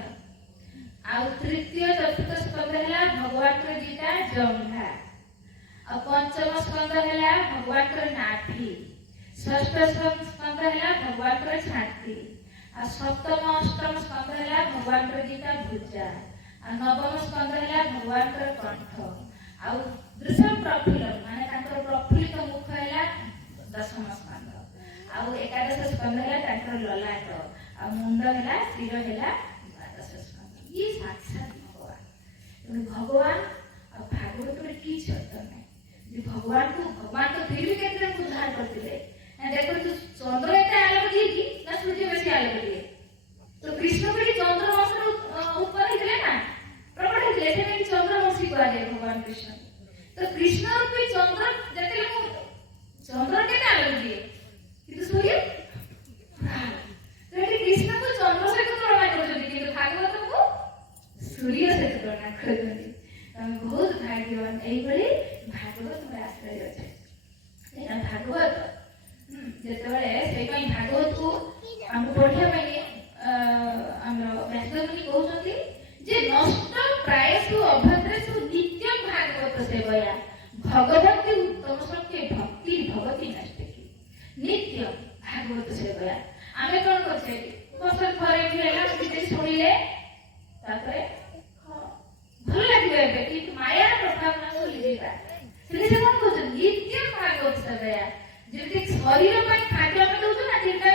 ଆଉ ତୃତୀୟ ଚତୁର୍ଥ ସ୍କନ୍ଧ ହେଲା ଭଗବାନଙ୍କର ଦିଟା ଜଙ୍ଘା, ଆଉ ପଞ୍ଚମ ସ୍କନ୍ଧ ହେଲା ଭଗବାନଙ୍କର ନାଭି, ଷଷ୍ଠ ସ୍କନ୍ଧ ହେଲା ଭଗବାନଙ୍କର ଛାତି, ଆଉ ସପ୍ତମ ଅଷ୍ଟମ ସ୍କନ୍ଧ ହେଲା ଭଗବାନଙ୍କର ଦିଟା ଭୁଜା, ଆଉ ନବମ ସ୍କନ୍ଧ ହେଲା ଭଗବାନଙ୍କର କଣ୍ଠ, ଆଉ ଦୃଶ୍ୟ ପ୍ରଫୁଲ୍ଲ ମାନେ ତାଙ୍କର ପ୍ରଫୁଲ୍ଲିତ ମୁଖ ହେଲା ଦଶମ ସ୍କନ୍ଧ, ଆଉ ଏକାଦଶ ସ୍କନ୍ଧ ହେଲା ତାଙ୍କର ଲଲାଟ, ଆଉ ମୁଣ୍ଡ ହେଲା ଶିର ହେଲା ଦ୍ୱାଦଶ ସ୍କନ୍ଧ। ଇଏ ସାକ୍ଷାତ ଭଗବାନ। ତେଣୁ ଭଗବାନ ଆଉ ଭାଗବତରେ କିଛି ଅର୍ଥ ନାହିଁ। ଭଗବାନ ତ ଫିର ବି କେତେ ଉଦ୍ଧାର କରିଥିଲେ। ଦେଖନ୍ତୁ ଚନ୍ଦ୍ର ଏତେ ଆଲୋକ ଦିଏ ନା ସୂର୍ଯ୍ୟ ବେଶୀ ଆଲୋକ ଦିଏ? ତ କୃଷ୍ଣ ବି ଚନ୍ଦ୍ର ବଂଶର ଉତ୍ପନ୍ନ ହେଇଥିଲେ ନା, ପ୍ରକଟ ହେଇଥିଲେ, ସେଥିପାଇଁ ଚନ୍ଦ୍ରବଂଶୀ କୁହାଯାଏ ଭଗବାନ କୃଷ୍ଣ। ତ କୃଷ୍ଣ ରୂପୀ ଚନ୍ଦ୍ର ଯେତେବେଳେ ଚନ୍ଦ୍ର କେତେ ଆଲୋକ ଦିଏ କିନ୍ତୁ ସୂର୍ଯ୍ୟ କୃଷ୍ଣକୁ ଚନ୍ଦ୍ର ସହିତ ତୁଳନା କରୁଛନ୍ତି କିନ୍ତୁ ଭାଗବତକୁ ସୂର୍ଯ୍ୟ ସହିତ ତୁଳନା କରୁଛନ୍ତି। ତମେ ବହୁତ ଭାଗ୍ୟବାନ ଏଇଭଳି ଭାଗବତ ତୁମର ଆଶ୍ରୟ ଅଛି। ଭାଗବତ ଯେତେବେଳେ ସେଇପାଇଁ ଭାଗବତକୁ ଆମକୁ ପଢିବା ପାଇଁ ଆମର ବ୍ୟାସମୁନି କହୁଛନ୍ତି ଯେ ନଷ୍ଟ ପ୍ରାୟସୁ ଅଭଦ୍ରେଷୁ ନିତ୍ୟଂ ଭାଗବତ ସେବୟା ଭଗବତୀ ଉତ୍ତମ ସତ୍ୟ ଭକ୍ତି ଭଗବତୀ ନାସ୍ତିକି ନିତ୍ୟ ଭାଗବତ ସେବୟା। ଆମେ କଣ କରୁଛେ ବର୍ଷ ଥରେ ବି ହେଲା ଟିକେ ଶୁଣିଲେ ତାପରେ ଭଲ ଲାଗିବ ଏବେ କିନ୍ତୁ ମାୟାର ପ୍ରଭାବ ନା ଭୁଲିଯିବା। ସେଠି ସେ କଣ କହୁଛନ୍ତି ନିତ୍ୟ ଭାଗବତ ସେବୟା। ଯେମିତି ଶରୀର ପାଇଁ ଖାଦ୍ୟ ଆମେ ଦଉଛୁ ନା ତିନିଟା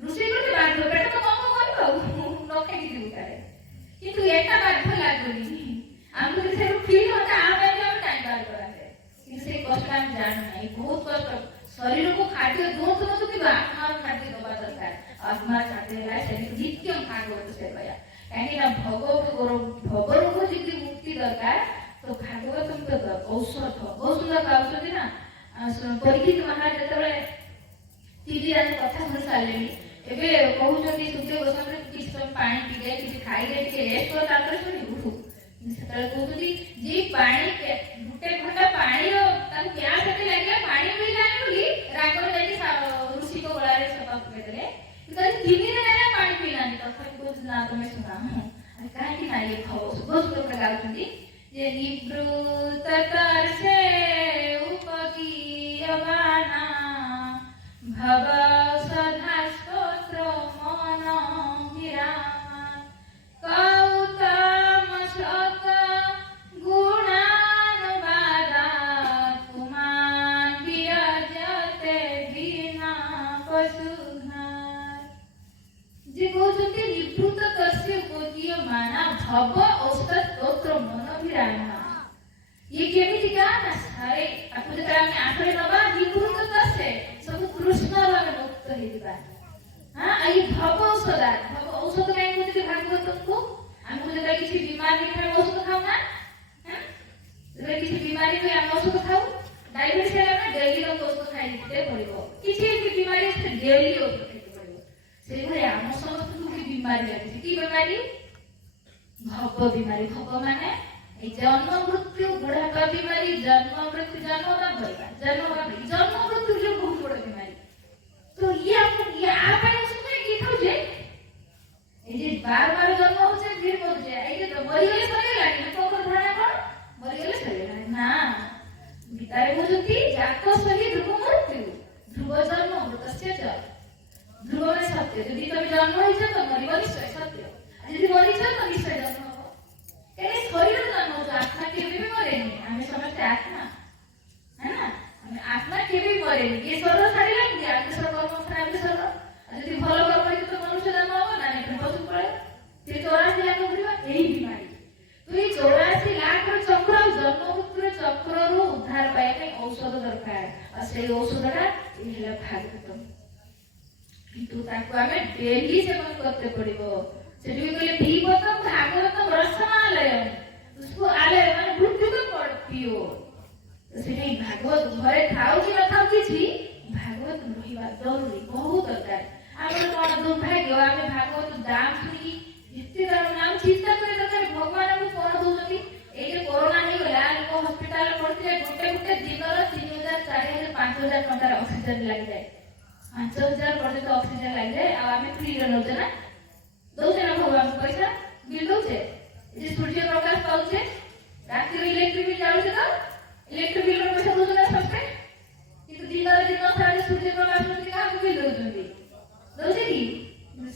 ରୋଷେଇ କରିତେ ବାଧ୍ୟ, ପେଟ ତ କମ କରିବ ଆଉ ନ ଖାଇକି ଯିବୁ କାଳେ, କିନ୍ତୁ ଏଟା ବାଧ୍ୟ ଲାଗୁନି ଆମକୁ ଯଦି ସେଠୁ ଫିଲ୍ ହତା ଆମ ପାଇଁ ଆମେ ଟାଇମ୍ ବାହାର କରାନ୍ତେ, କିନ୍ତୁ ସେଇ କଷ୍ଟ ଆମେ ଜାଣୁନାହିଁ। ବହୁତ କଷ୍ଟ ଶରୀରକୁ ଖାଦ୍ୟ ଦଉଛୁ କିନ୍ତୁ ଆତ୍ମାର ଖାଦ୍ୟ ଦବା ଦରକାର। ଆତ୍ମାର ଖାଦ୍ୟ ହେଲା ସେମିତି ନିତ୍ୟ ଭାଗବତ ସେବୟା। କାହିଁକି ନା ଭଗରୋଗ ଯଦି ମୁକ୍ତି ଦରକାର ତ ଭାଗବତଙ୍କ ଔଷଧ ବହୁତ ସୁନ୍ଦର ପାଉଛନ୍ତି ନା। ପରୀକ୍ଷିତ ମହାରାଜ ଯେତେବେଳେ ତିନି ରାତି କଥା ଶୁଣି ସାରିଲେଣି, ଏବେ କହୁଛନ୍ତି ସୂର୍ଯ୍ୟ ଗୋସ୍ୱାମୀ କିଛି ସମୟ ପାଣି ପିଇଲେ କିଛି ଖାଇଲେ ଟିକେ ରେଷ୍ଟ କର ତାପରେ ଶୁଣିବୁ। ସେତେବେଳେ କହୁଛନ୍ତି ଯେ ପାଣି ଗୋଟେ ଘଣ୍ଟା ପାଣିର ତାଙ୍କୁ ଗ୍ୟାସ୍ ଏତେ ଲାଗିଲା ପାଣି ମିଳିଲାନି ବୋଲି ରାଗରେ ଯାଇକି ଋଷିଙ୍କ ଗଳାରେ ସଫା ପକେଇଦେଲେ, କିନ୍ତୁ ତିନି ଦିନ ହେଲା ପାଣି ପିଇଲାନି। ତଥାପି କହୁଛନ୍ତି ନା ତମେ ଶୁଣା କାହିଁକି ନା ଇଏ ଶୁଭ ସୁନ୍ଦର ଗାଉଛନ୍ତି ଯେ ନିବୃତ ତର୍ଷେ ଉପଗୀୟମାନା ଭବ ସଦା ସ୍ତୋତ୍ର ମନ ବିରାମା କୌତମ ଶ୍ଲୋକ ଗୁଣାନୁବାଦା ପୁମାନ୍ ବିରାଜତେ ବିନା ପଶୁହାର। ଯେ କହୁଛନ୍ତି ନିବୃତ ତର୍ଷେ ଉପଗୀୟମାନା ଭବ ଔଷଧ ସ୍ତୋତ୍ର ମନ ବିରାମା। ये केमितिका ना सारे आपको जेतरा ଆମେ ଆଖରେ ନବା ନିବୃତ ତର୍ଷେ ସବୁ କୃଷ୍ଣ ଭାବେ ମୁକ୍ତ ହେଇଯିବା। हां ଏଇ ଭବ ଔଷଧ କାଇଁ କହୁଛି ଭାଗବତକୁ? ଆମକୁ ଯେତେବେଳେ କିଛି ବିମାରୀ ହେଲେ ଔଷଧ ଖାଉ ନା, ଯେତେବେଳେ କିଛି ବିମାରୀ ହୁଏ ଆମେ ଔଷଧ ଖାଉ। ଡାଇବେଟିସ୍ ହେଲେ ଆମେ ଡେଲି ଔଷଧ ଖାଇତେ ପଡ଼ିବ, କିଛି ବିମାରୀ ଅଛି ଡେଲି ଔଷଧ ଖାଇତେ ପଡ଼ିବ। ସେଇଭଳି ଆମ ସମସ୍ତଙ୍କୁ ବି ବିମାରୀ ଲାଗୁଛି। କି ବିମାରୀ? ଭବ ବିମାରୀ। ଭବ ମାନେ এই জন্ম মৃত্যু বুঢ়াপা বিমারি, জন্ম মৃত্যু জন্ম না ভরিবা জন্ম মৃত্যু যে বহুত বড় বিমারি। তো ପାଇଁ শুনে কি খাউছে এই যে বার জন্ম হচ্ছে ফির মরছে, এই যে মরিগলে সরিগলানি লোকଙ୍କର ধারণା କଣ মরিগলে সরিগলানি না। গীতারে বলছি জাত সহি ধ্রুব মৃত্যু ধ্রুব জন্ম মৃতস্য চ। ধ্রুব মানে সত্য, যদি তুমি জন্ম হইছ তো মরিব নিশ্চয় সত্য, আর যদি মরিছ তো নিশ্চয় জন্ম। শরীর জন্ম আত্মা কেবে भी মরেনি। আমি সমস্ত আত্মা है ना, आत्मा केवे भी मरेनी। ये स्वर्ग छाड़िला कि आगे कर्म खराब स्वर्ग, যদি ভালো কর্ম করে তো মনুষ্য জন্ম হবে না, এটা পশু পড়ে। 84 লাখ ঘুরিবা এই বিমারি। তো এই 84 লাখର ଚକ୍ର ଆଉ ଜନ୍ମ ମୃତ୍ୟୁର ଚକ୍ରରୁ ଉଦ୍ଧାର ପାଇବା ପାଇଁ ଔଷଧ ଦରକାର, ଆଉ ସେଇ ଔଷଧଟା ହେଲା ଭାଗବତ। କିନ୍ତୁ ତାକୁ ଆମେ ଡେଲି ସେବନ করতে পড়িব। সেটি বলে পিবত ভাগবত রসমালয়, उसको आलय মানে মৃত্যু তো পিও। সেটি ভাগবত ঘরে খাও কি না খাও কিছু ভাগবত রহিবা জরুরি, বহুত দরকার। আমার কোন দুর্ভাগ্য আমি ভাগবত দাম শুনি এতে কারণ আমি চিন্তা করে দরকার ভগবান আমি কোন দଉଛନ୍ତି। এই যে করোনা হই গলা লোক হসপিটাল পড়তে গোটে দিনର 3000 4000 5000 ଟଙ୍କାର ଅକ୍ସିଜେନ ଲାଗି যায়, 5000 ପର୍ଯ୍ୟନ୍ତ ଅକ୍ସିଜେନ ଲାଗି যায়। ଆଉ ଆମେ ଫ୍ରି ରେ ନଉଛେ ନା, ଦଉଛେ ନା ଭଗବାନ ପଇସା ବିଲ୍ ଦଉଛେ। ये सूर्य प्रकाश पाउछे राति रे इलेक्ट्रिक बिल जाउछे तो इलेक्ट्रिक बिल रो पैसा दोछना सबसे किंतु दिन रे दिन सारे सूर्य प्रकाश रे का बिल दोछन्ती दोछे की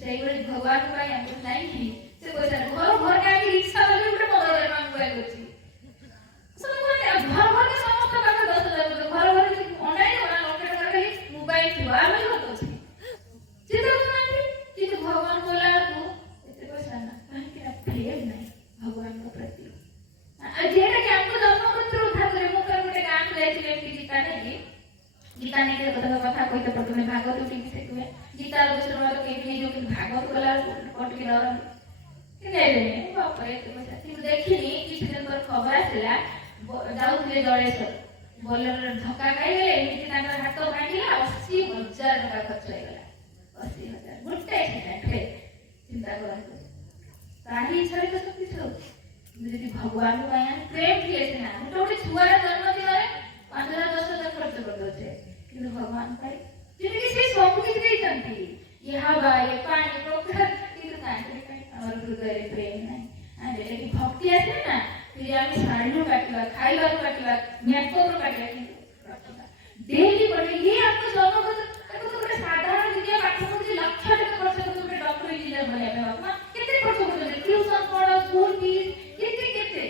सेई बळे भगवान पय हमको नहीं की से पैसा घर का रिक्शा वाले उठे 15,000 टका मोबाइल अछि सब कोने घर के समस्त पाके 10,000 घर ऑनलाइन वाला लॉकेट करे मोबाइल थी आ मैं होतो छी चिंता करना कि भगवान बोला तू एते पैसा ना कहीं के प्रेम नहीं भगवान के प्रति जेटा कि हमको जन्मपत्र उद्धार करे मु कर गोटे गां को जाइले कि गीता ने के कथा कहते प्रथमे भागवत टीवी से कहे गीता दूसरा के भी जो कि भागवत वाला कट के डर कि नहीं बाप रे तो पैसा कि देखिनी किछ दिन पर खबर आसला जाउले जळेश्वर बोलर धक्का खाई गले एमिति ताकर हाथ भांगिला 80,000 टका खर्च हो गला 80,000 गुट्टे एक्सीडेंट चिंता करंतु ताही इच्छा तो सब किछ यदि भगवान को आया प्रेम किए से ना गोटे छुआ जन्म दिवारे 5,000-10,000 खर्च कर दोछे किंतु भगवान पाई जिंदगी से सब कुछ दे जंती ये हवा ये पानी पोखर किंतु कांटे और हृदय प्रेम नहीं आ जेटा कि भक्ति आसे ना फिर आमी साडू काटवा खाइबा काटवा मेकअप काटवा किंतु डेली बड़े ये आपको जन्म को तो साधारण दुनिया पाठ पढ़ी लाख टका खर्च कर तो डॉक्टर इंजीनियर बनिया पे बाप केते खर्च कर ट्यूशन पढ़ा स्कूल फीस केते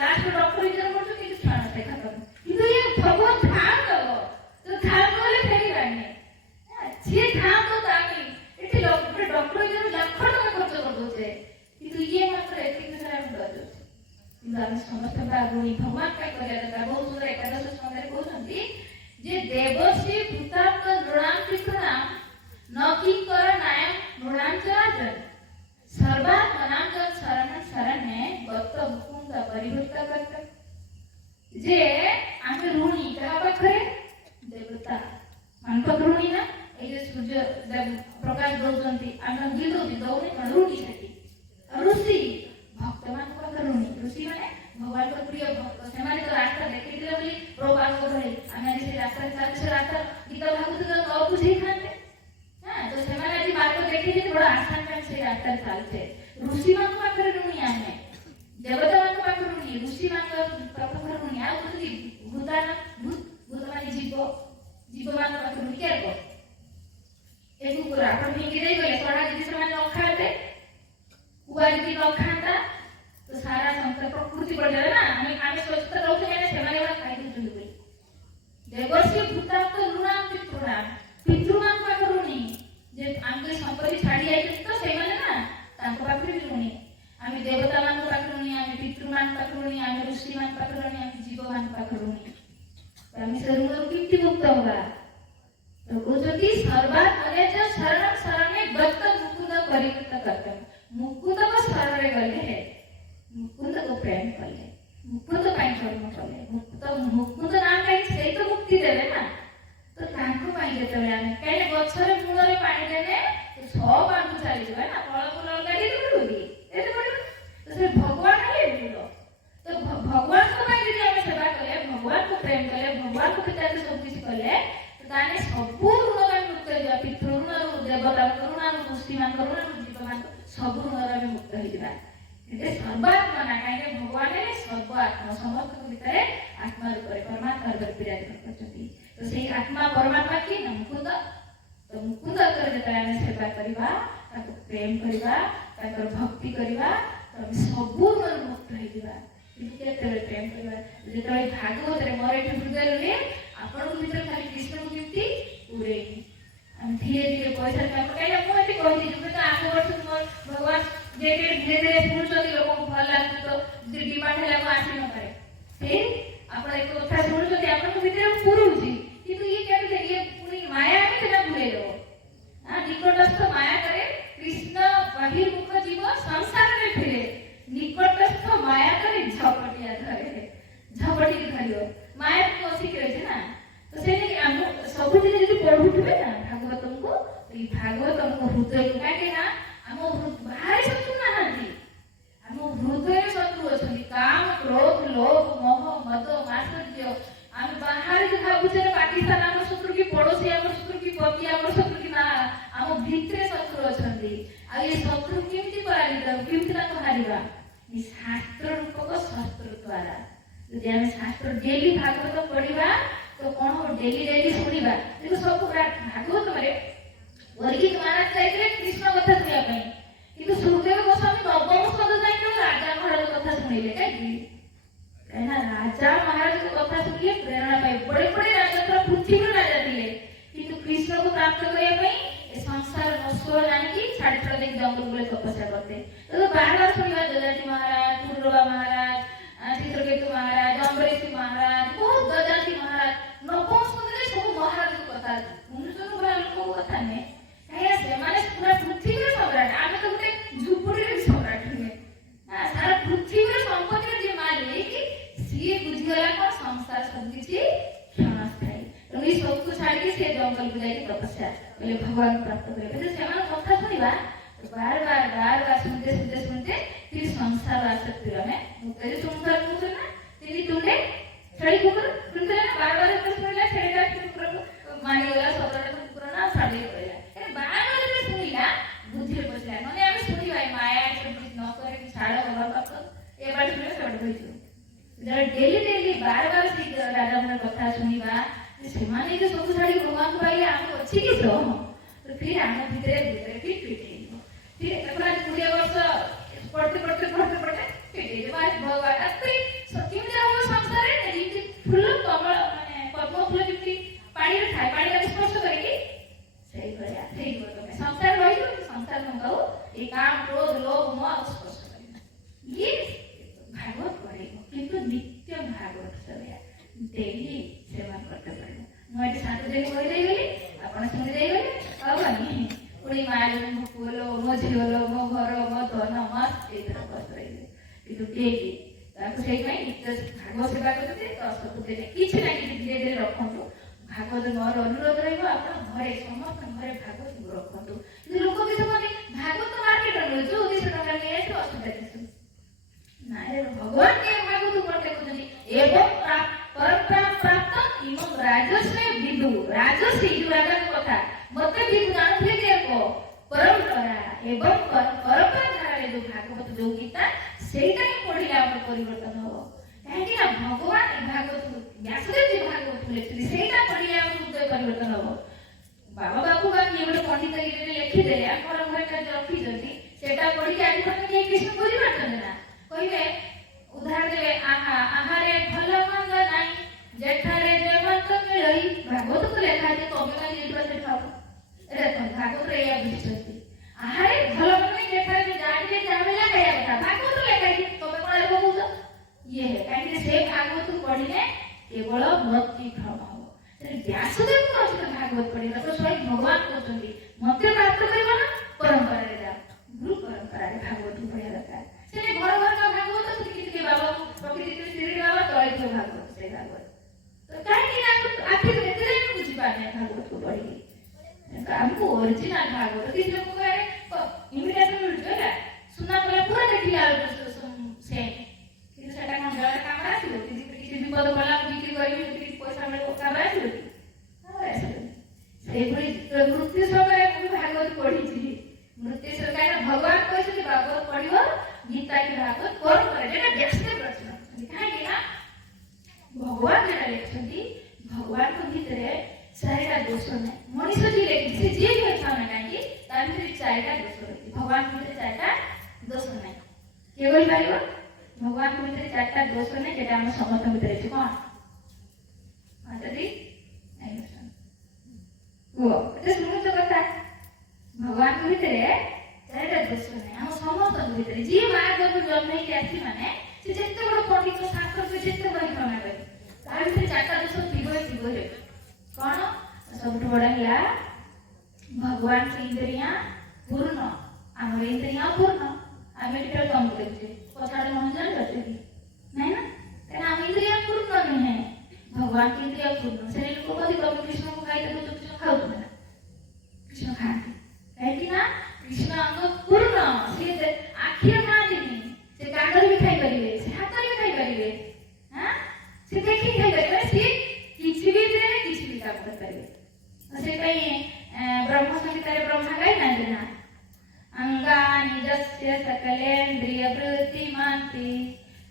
लास्ट डॉक्टर इंजीनियर कर तो किछ खाना से खत्म किंतु ये भगवान धाम दो तो धाम वाले फेरी रानी जे धाम तो तामी एठी डॉक्टर इंजीनियर लाख टका खर्च कर दोछे किंतु ये मात्र एतिक सारा मुंडा दोछे किंतु हम समस्त बागुनी भगवान का करे दरकार बहुत सुंदर एकादश स्कंदे कहउछंती जे देवसी भूतात्म नृणाम पितृणाम न किंकर नायम नृणांचराजन सर्वात्मनाम जन शरणे गत मुकुंद परिभूत करता जे आमे ऋणी कहा पाखरे देवता मानक ऋणी ना ए जे सूर्य प्रकाश दउचंती आमे दी दउनी ऋणी छथि ऋषि भक्त मान पाखरे ऋणी ऋषि माने भगवान को प्रिय भक्त सेमाने तो रास्ता देखि दिले बोली प्रभु को भले आमे से रास्ता चलते से रास्ता गीता भागवत तो बुझी खाते हां तो सेमाने आज बात को देखि जे थोड़ा आसान में से रास्ता चलते ऋषि मान पाखरे ऋणी आमे देवता मान पाखरे ऋणी ऋषि मान पाखरे ऋणी आ बुझी भूतान भूत माने जीव मान पाखरे ऋणी के को एक कुकुर आपण भिंगी दे गले थोड़ा जिस समय न खाते कुआ यदि न खाता तो सारा संसार प्रकृति पड़ जाए ना हमें स्वस्थ रहते मैंने सेमाने वाला खाई दूं बोली देवर्षि भूतात्म तो ऋणाम पितृणाम पाखरे ऋणी जे आंगे संपत्ति छाड़ी आइ तो सेमाने ना तांको पाखरे ऋणी आमे देवता मान पाखरे ऋणी आमे पितृमान पाखरे ऋणी आमे ऋषि मान पाखरे ऋणी आमे जीव मान पाखरे ऋणी आमे से ऋण किति मुक्त होगा तो कहते सर्वात्मने च शरणं शरणे गत मुकुंद परिवृत करते मुकुंद को शरण रे गले है मुकुंद को प्रेम कले मुकुंद पाई कर्म कले मुकुंद नाम कहीं से तो मुक्ति देवे ना तो तांको पाई जेतले आमे कहीं गछरे मूल रे पानी देने तो सब आगु चली जबे ना फल फूल गाड़ी तो पड़ुगी एते पड़ु तो से भगवान है बोलो तो भगवान को पाई यदि हमें सेवा कले भगवान को प्रेम कले भगवान को पिता के सब किछ कले तो ताने सब ऋण में मुक्त हो जा पितृ ऋण देवता ऋण ऋषि मान ऋण जीव मान सब ऋण में मुक्त हो जा एते सर्वात्मा ना काहे भगवान है सर्वात्मा समस्त भीतर आत्मा रूप रे परमात्मा रूप विराजमान करछथि तो सेही आत्मा परमात्मा की मुकुंद तो मुकुंद कर जेता हम सेवा करबा ताको प्रेम करबा ताकर भक्ति करबा तो हम सब ऋण मुक्त हो जिबा केते प्रेम करबा जेतले भागवत रे मोरे हृदय रे आपण भीतर खाली कृष्ण को कीर्ति उड़े हम धीरे धीरे पैसा काम कइला कोइ कहती जे तो 8 वर्ष मोर भगवान जे धीरे धीरे सुनछथि लोक को भल लागत तो जे डिमांड हैला को आसी न पाए से आपण एक कथा सुनछथि आपण को भीतर पुरुजी किंतु ये कहते ये पूरी माया में तेला भूले लो हां निकटस्थ माया करे कृष्ण बहिर्मुख जीव संसार में फिरे निकटस्थ माया करे झपटिया धरे झपटी धरियो माया को सिखे छै ना तो से हम सब दिन यदि पढुथबे ना भागवतम को ई भागवतम को हृदय को काटे ना हम बाहर शत्रु ना हंती हम हृदय शत्रु अछंती काम क्रोध लोभ मोह मद मात्सर्य हम बाहर जो भाबुचे पाकिस्तान हम शत्रु की पड़ोसी हम शत्रु की पति हम शत्रु की ना हम भीतर शत्रु अछंती आ ये शत्रु केमती पराजित केमती ना हारिबा शास्त्र रूपक शस्त्र द्वारा यदि आम शास्त्र डेली भागवत पढ़ा तो कौन हो डेली डेली शुणा देखो सब भागवत वर्गीत महाराज जाइए कृष्ण कथा शुणा कि सुखदेव गोस्वामी नवम स्कंद जाइए राजा महाराज कथा शुणिले कहीं राजा महाराज को कथा शुणिले प्रेरणा पाई बड़े बड़े राजा पृथ्वी राजा थे कि कृष्ण को प्राप्त करने संसार नष्ट जानिकी छाड़ी छड़ा देख जंगल बोले तपस्या करते तो बार बार शुणा ददाती महाराज पुरुरवा महाराज चित्रकेतु महाराज अम्बरीश महाराज बहुत ददाती महाराज नवम स्कंद सब महाराज को कथा मनुष्य लोक कथा नहीं कहीं पूरा पृथ्वी सम्राट आम तो गोटे झुपड़ी सम्राट हुए सारा पृथ्वी संपत्ति जी मालिक सी बुझीगला कौन संसार सब किसी क्षणस्थायी तेणु सबको छाड़ी से जंगल को जाकर तपस्या बोले भगवान प्राप्त करेंगे से कथा शुणा बार बार सुनते सुनते सुनते फिर संसार आसक्ति में मुक्त संसार मुक्त ना तीन टुंडे छड़ी कुकुर सुनते ना बार शुणिला छड़ीटा कुकुर मानिगला सबटा कुकुर ना छाड़ी पड़ेगा बार शुणिला बुद्धि पशिला नने आम शुणा माया न करे छाड़ बाबा पाप ए बार शुणे सब होइछु डेली डेली बार से राजा मन कथा शुणा से सब छाड़ी भगवान को पाइले आम अच्छी कि तो फिर आम भीतर फिर अपना 20 वर्ष पढ़ते फिर भगवान किमी हम संसार फूल कमल माने पद्म फूल जमी पानी में थाए पानी का स्पर्श करके सही भलिया तुम संसार रही संसार कहू ये काम क्रोध लोभ मोह स्पर्श करना ये भागवत पढ़ेगा किंतु नित्य भागवत सरिया डेली सेवा करते पड़ेगा मुझे सात दिन कहगली आप शुणी देगले कहनी पुणी माँ मो पुओ मो झील मो घर मो धन मस्त ये कि डेली नित्य भागवत सेवा करते तो सबुदे किसी ना कि धीरे धीरे रखु भागवत मोर अनुरोध रहा घरे समस्त घरे भागवत रखु लोक किसी भागवत मार्केट मिलूँ 200 टका नहीं आस असुविधा किसी ना भगवान के भागवत पढ़ते कहते परंपरा प्राप्त इमं राजस्व विदु राजस्व जो राजा कथा मत विदु जानते कि परंपरा एवं परंपरा धारा जो भागवत जो गीता सेटा ही पढ़िले हम परिवर्तन हो कहीं भगवान भागवत व्यासदेव जी भागवत लिखिले सेटा पढ़िले हम हृदय परिवर्तन हो बाबा बापू का किए गोटे पंडित लिखिदे घर घर रखी सेटा पढ़ी आज तुम कृष्ण बुझी पार्थ ना कहे उदाहरण देवे आहारे भल मंद नाई जेठारे जेमंत मिलई भागवत को लेखा है तबे का जेठा से खाओ देखो भागवत रे या बिचती आहारे भल मंद जेठारे जो जाने जावेला कया कथा भागवत लेखा है तबे कोन आरो बुझ ये है काहे से भागवत पढ़िले केवल भक्ति भ्रम हो व्यासदेव को असले भागवत पढ़िला तो स्वयं भगवान कहते मते प्राप्त करबा ना परंपरा रे जा गुरु परंपरा रे भागवत पढ़िया दरकार से घर घर का भागवत किसी बाबा प्रकृति श्री बाबा तले भागवत से भागवत तो कहीं ना आखिर एते नहीं बुझी पाने भागवत को पढ़ी हमको ओरिजिनल भागवत किसी लोग को इमिटेशन मिलतो है सुनना पहले पूरा देखिला से कि सेटा हम जरा काम आसी किसी विपद पड़ा बिक्री करी कि पैसा मिले काम आसी से बड़ी मृत्यु समय भागवत पढ़ी मृत्यु सरकार भगवान कहते भागवत पढ़ियो गीता की भागवत परंपरा जेटा व्यासदेव रचना कहीं ना भगवान जेटा लिखती भगवान को भीतर चारिटा दोष ना मनीष जी लिखी जी भी अच्छा ना कहीं भीतर चारिटा दोष रही भगवान को भीतर चारिटा दोष ना किए बोल पार भगवान को भीतर चारिटा दोष ना जेटा हम समस्त भीतर अच्छे कौन शुणु तो कथा भगवान को भीतर चारिटा दोष ना हम समस्त भीतर जी माँ गर्भ जन्म होकर आसी माने से जिते बड़ पंडित शास्त्र से जिते बड़ी क्रम करे तार भीतर चारिटा दोष थी कौन सब बड़ा है भगवान की इंद्रिया पूर्ण आम इंद्रिया पूर्ण आम कम देखते कथा मन जान जाते कि नहीं ना कहीं आम इंद्रिया पूर्ण नुहे भगवान की इंद्रिया पूर्ण से लोग कभी प्रभु कृष्ण को खाई तो कृष्ण खाऊ ना कृष्ण खाते कहीं ना कृष्ण अंग पूर्ण से आखिर खाते से कांडर भी खाई पारे से हाथ भी खाई पारे हाँ से देखी खाई पारे सी किसी भी काम कर पारे से ब्रह्म संहिता ब्रह्मा गाई ना अंगानि जस्य सकलेन्द्रिय वृत्तिमान भवन्ति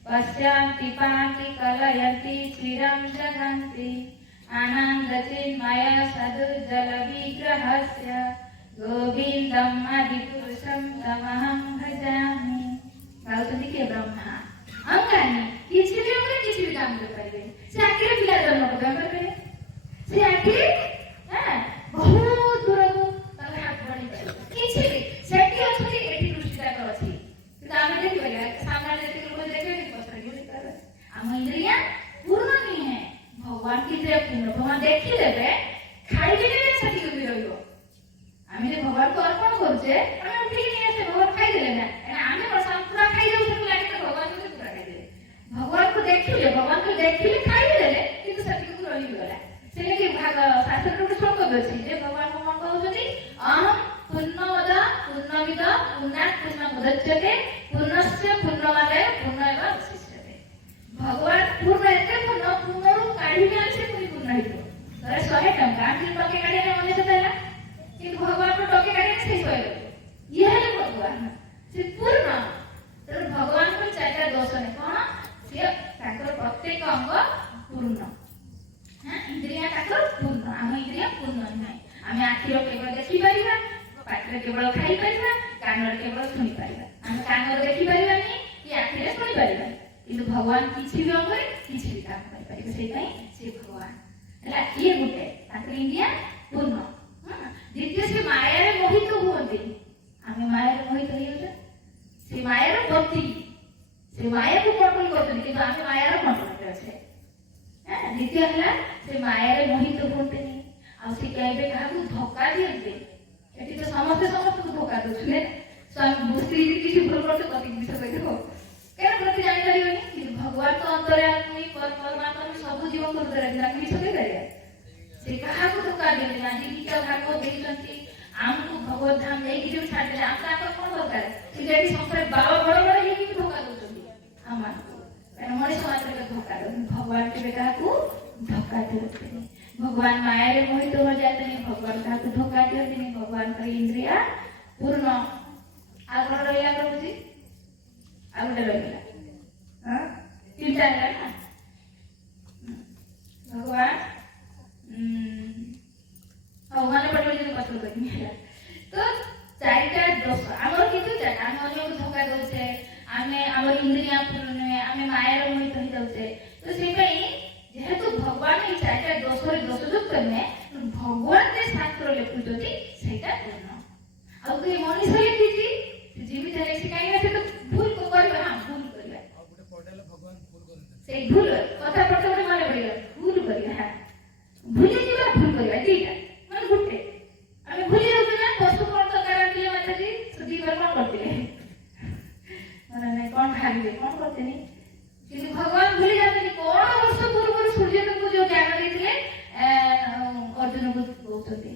पश्यन्ति पान्ति कलयन्ति चिरं जगन्ति आनन्दचिन्मय सदुज्जलविग्रहस्य गोविन्दम् आदिपुरुषं तमहं भजामि। गाउछन्ति किए ब्रह्मा अंगानी किछि भी हमरे किछि भी काम कर पाइबे से आखिर पिला जन्म कर पाइबे से आखिर बहुत दूर को तमे हाथ बढ़ी किछि भी सेठी अछि एठी दृष्टिटा कर अछि त आमे देखि परिया सामने देखि लोग देखे नहीं पत्र के कर हम इंद्रिया पूर्ण नहीं है भगवान की इंद्रिया पूर्ण भगवान देखि लेबे खाइबे नहीं सेठी को भी रहिबो आमे जे भगवान को अर्पण करछे आमे उठी नहीं आसे भगवान खाइ देले ना आमे पूरा खाइ देउ से लागे तो भगवान को पूरा खाइ देले भगवान को देखिले खाइ देले किंतु सेठी को रहि गला से कि भाग शास्त्र को श्लोक अछि जे भगवान को कोन कहउछथि अहम पूर्णमद पूर्णमिद पूर्णात् पूर्णमुदच्यते पूर्णस्य पूर्णमादाय पूर्णमेव अवशिष्यते भगवान पूर्ण एते पूर्णरू काढिले से पूर्ण हितो तरे 100 टंका आंटी टके काढे मने सताला किंतु भगवान को टके काढे से 100 ये है भगवान से पूर्ण तर भगवान को चारटा दोष ने कोन से ताकर प्रत्येक अंग पूर्ण हां इंद्रिया ताकर पूर्ण हम इंद्रिया पूर्ण नहीं हमें आखिर केवल देखि परिबा पाटरे केवल खाइ परिबा कानर केवल सुनि परिबा हम कानर देखि परिबा नहीं कि आखिर सुनि परिबा किंतु भगवान किछि भी अंग किछि भी काम करि परिबा से पई से भगवान हला ये गुटे ताकर इंद्रिया पूर्ण द्वितीय से माया रे मोहित होते हमें माया रे मोहित होई से माया रे भक्ति से माया को कंट्रोल करते किंतु हमें माया रे कंट्रोल करे छे द्वितीय हला से माया रे मोहित होते नहीं आ से कहबे काहू धोखा दियते एटी तो समस्त को धोखा दोछले स्वामी बुस्ती किछि भूल करते कति विषय देखो केन प्रति जानि परियोनी कि भगवान तो अंतर्यामी परमात्मा में सब जीव को उद्धर दिला किछि कहि करिया से काहा को धोखा दियते ना जी क्या भागवत देइछंती हमको भगवत धाम नहीं कि जो छाड़ दे आपका आपका कौन दरकार से जेडी संसार बाबा बड़ बड़ हे कि धोखा दोछंती हमन को मनुष्य मात्र के धोखा दो भगवान के बेटा को धोखा देते भगवान माया रे मोहित हो जाते हैं भगवान का को धोखा देते हैं भगवान का इंद्रिया पूर्ण आग्रह रहला प्रभु जी आग्रह रहला हां चिंता है ना भगवान भगवान पटल जो कष्ट करनी है तो चारिटा दोष हमर किछु जाना हम अन्य को धोखा दोछे हमें हमर इंद्रिया पूर्ण है हमें माया रे मोहित हो जाउछे तो से पई जेहेतु भगवान ई चारिटा दोष युक्त में भगवान जे शास्त्र लिखुछथि सेटा पूर्ण आ कोई मनुष्य लिखिछि जीवित है से काई ना से तो भूल को करबे हां भूल करबे आ गुटे पढ़ले भगवान भूल करते से भूल कथा प्रथम माने पड़ियो भूल करबे हां भूली जीवा भूल करबे दीटा मन गुटे हमें भूली रहू ना पशु कोन तो करा दिले माता जी सुधी कर कोन करते माने नहीं कोन खाइबे कोन करते नहीं किंतु भगवान भूली जाते नहीं कोन वर्ष पूर्व सूर्य को जो ज्ञान देथिले अर्जुन को कहउछथि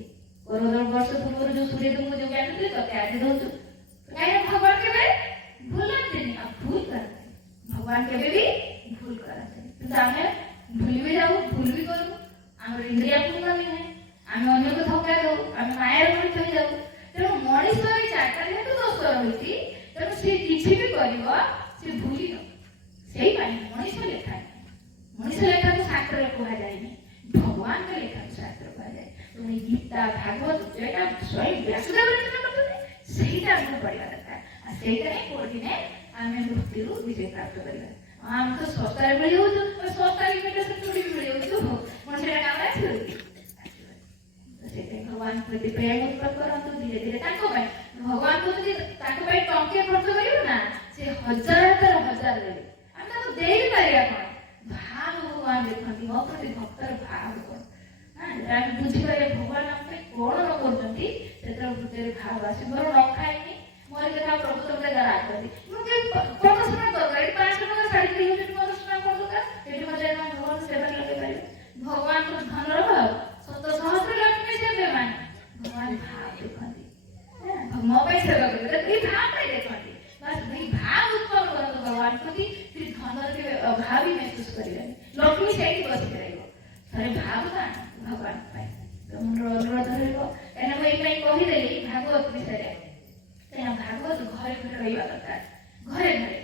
करोड़ वर्ष पूर्व जो सूर्य को जो ज्ञान देथिले तो आज दोछ काहे भगवान के भूलते नहीं अब भूल करते भगवान के भी भूल करते तो हमें भूल भी जाऊ भूल भी करू हमर इंद्रिया पूर्ण नहीं है हमें अन्य को धोखा दो हमें माया रे मोहित हो जाऊ तेणु मनुष्य रे चारटा जेतु दोष रहिछि तेणु से किछि भी करिवो से भूली न सेही पाई मनुष्य लेखा को शास्त्र रे कहा जायनी भगवान के लेखा को शास्त्र कहा जाय तो गीता भागवत जेटा स्वयं व्यासदेव रचना करते सेहीटा हमको पढ़िबा दरकार आ सेहीटा ही पढ़िने आमे मुक्ति रो विजय प्राप्त करबा हम तो संस्कार मिली हो तो संस्कार में से थोड़ी मिली हो तो मनुष्य काम है से भगवान प्रति प्रेम उत्पन्न करंतु धीरे धीरे ताको भाई भगवान को যদি ताको भाई टंके खर्च करियो ना से हजार देबे हम तो देई पारिया कोन भाव भगवान देखंती मो प्रति भक्तर भाव कोन हां राम बुझी पारे भगवान हम पे कोन न करजंती सेतर हृदय भाव आसी मोर न खाइनी मोर कथा प्रभु तुमरे दरा करती मुके कोन सुना तो गाड़ी 5 टका साड़ी देई होते मोर सुना कोन तो एटी मजे ना भगवान सेवा लगे पारे भगवान को धन रहो सत सहस्र लक्ष्मी से बेमान भगवान भाव देखंती हां मो पे सेवा करे तो ई भाव पे देखंती बस ई भाव उत्पन्न करतो भगवान प्रति फिर धन के अभाव ही महसूस करिवे लक्ष्मी से ही बस रहइबो थरे भाव का भगवान पाए तो मन अनुरोध रहइबो एना मैं एक कहि देली भागवत विषय रे तेना भागवत घरे घरे रहिबा दरकार घरे घरे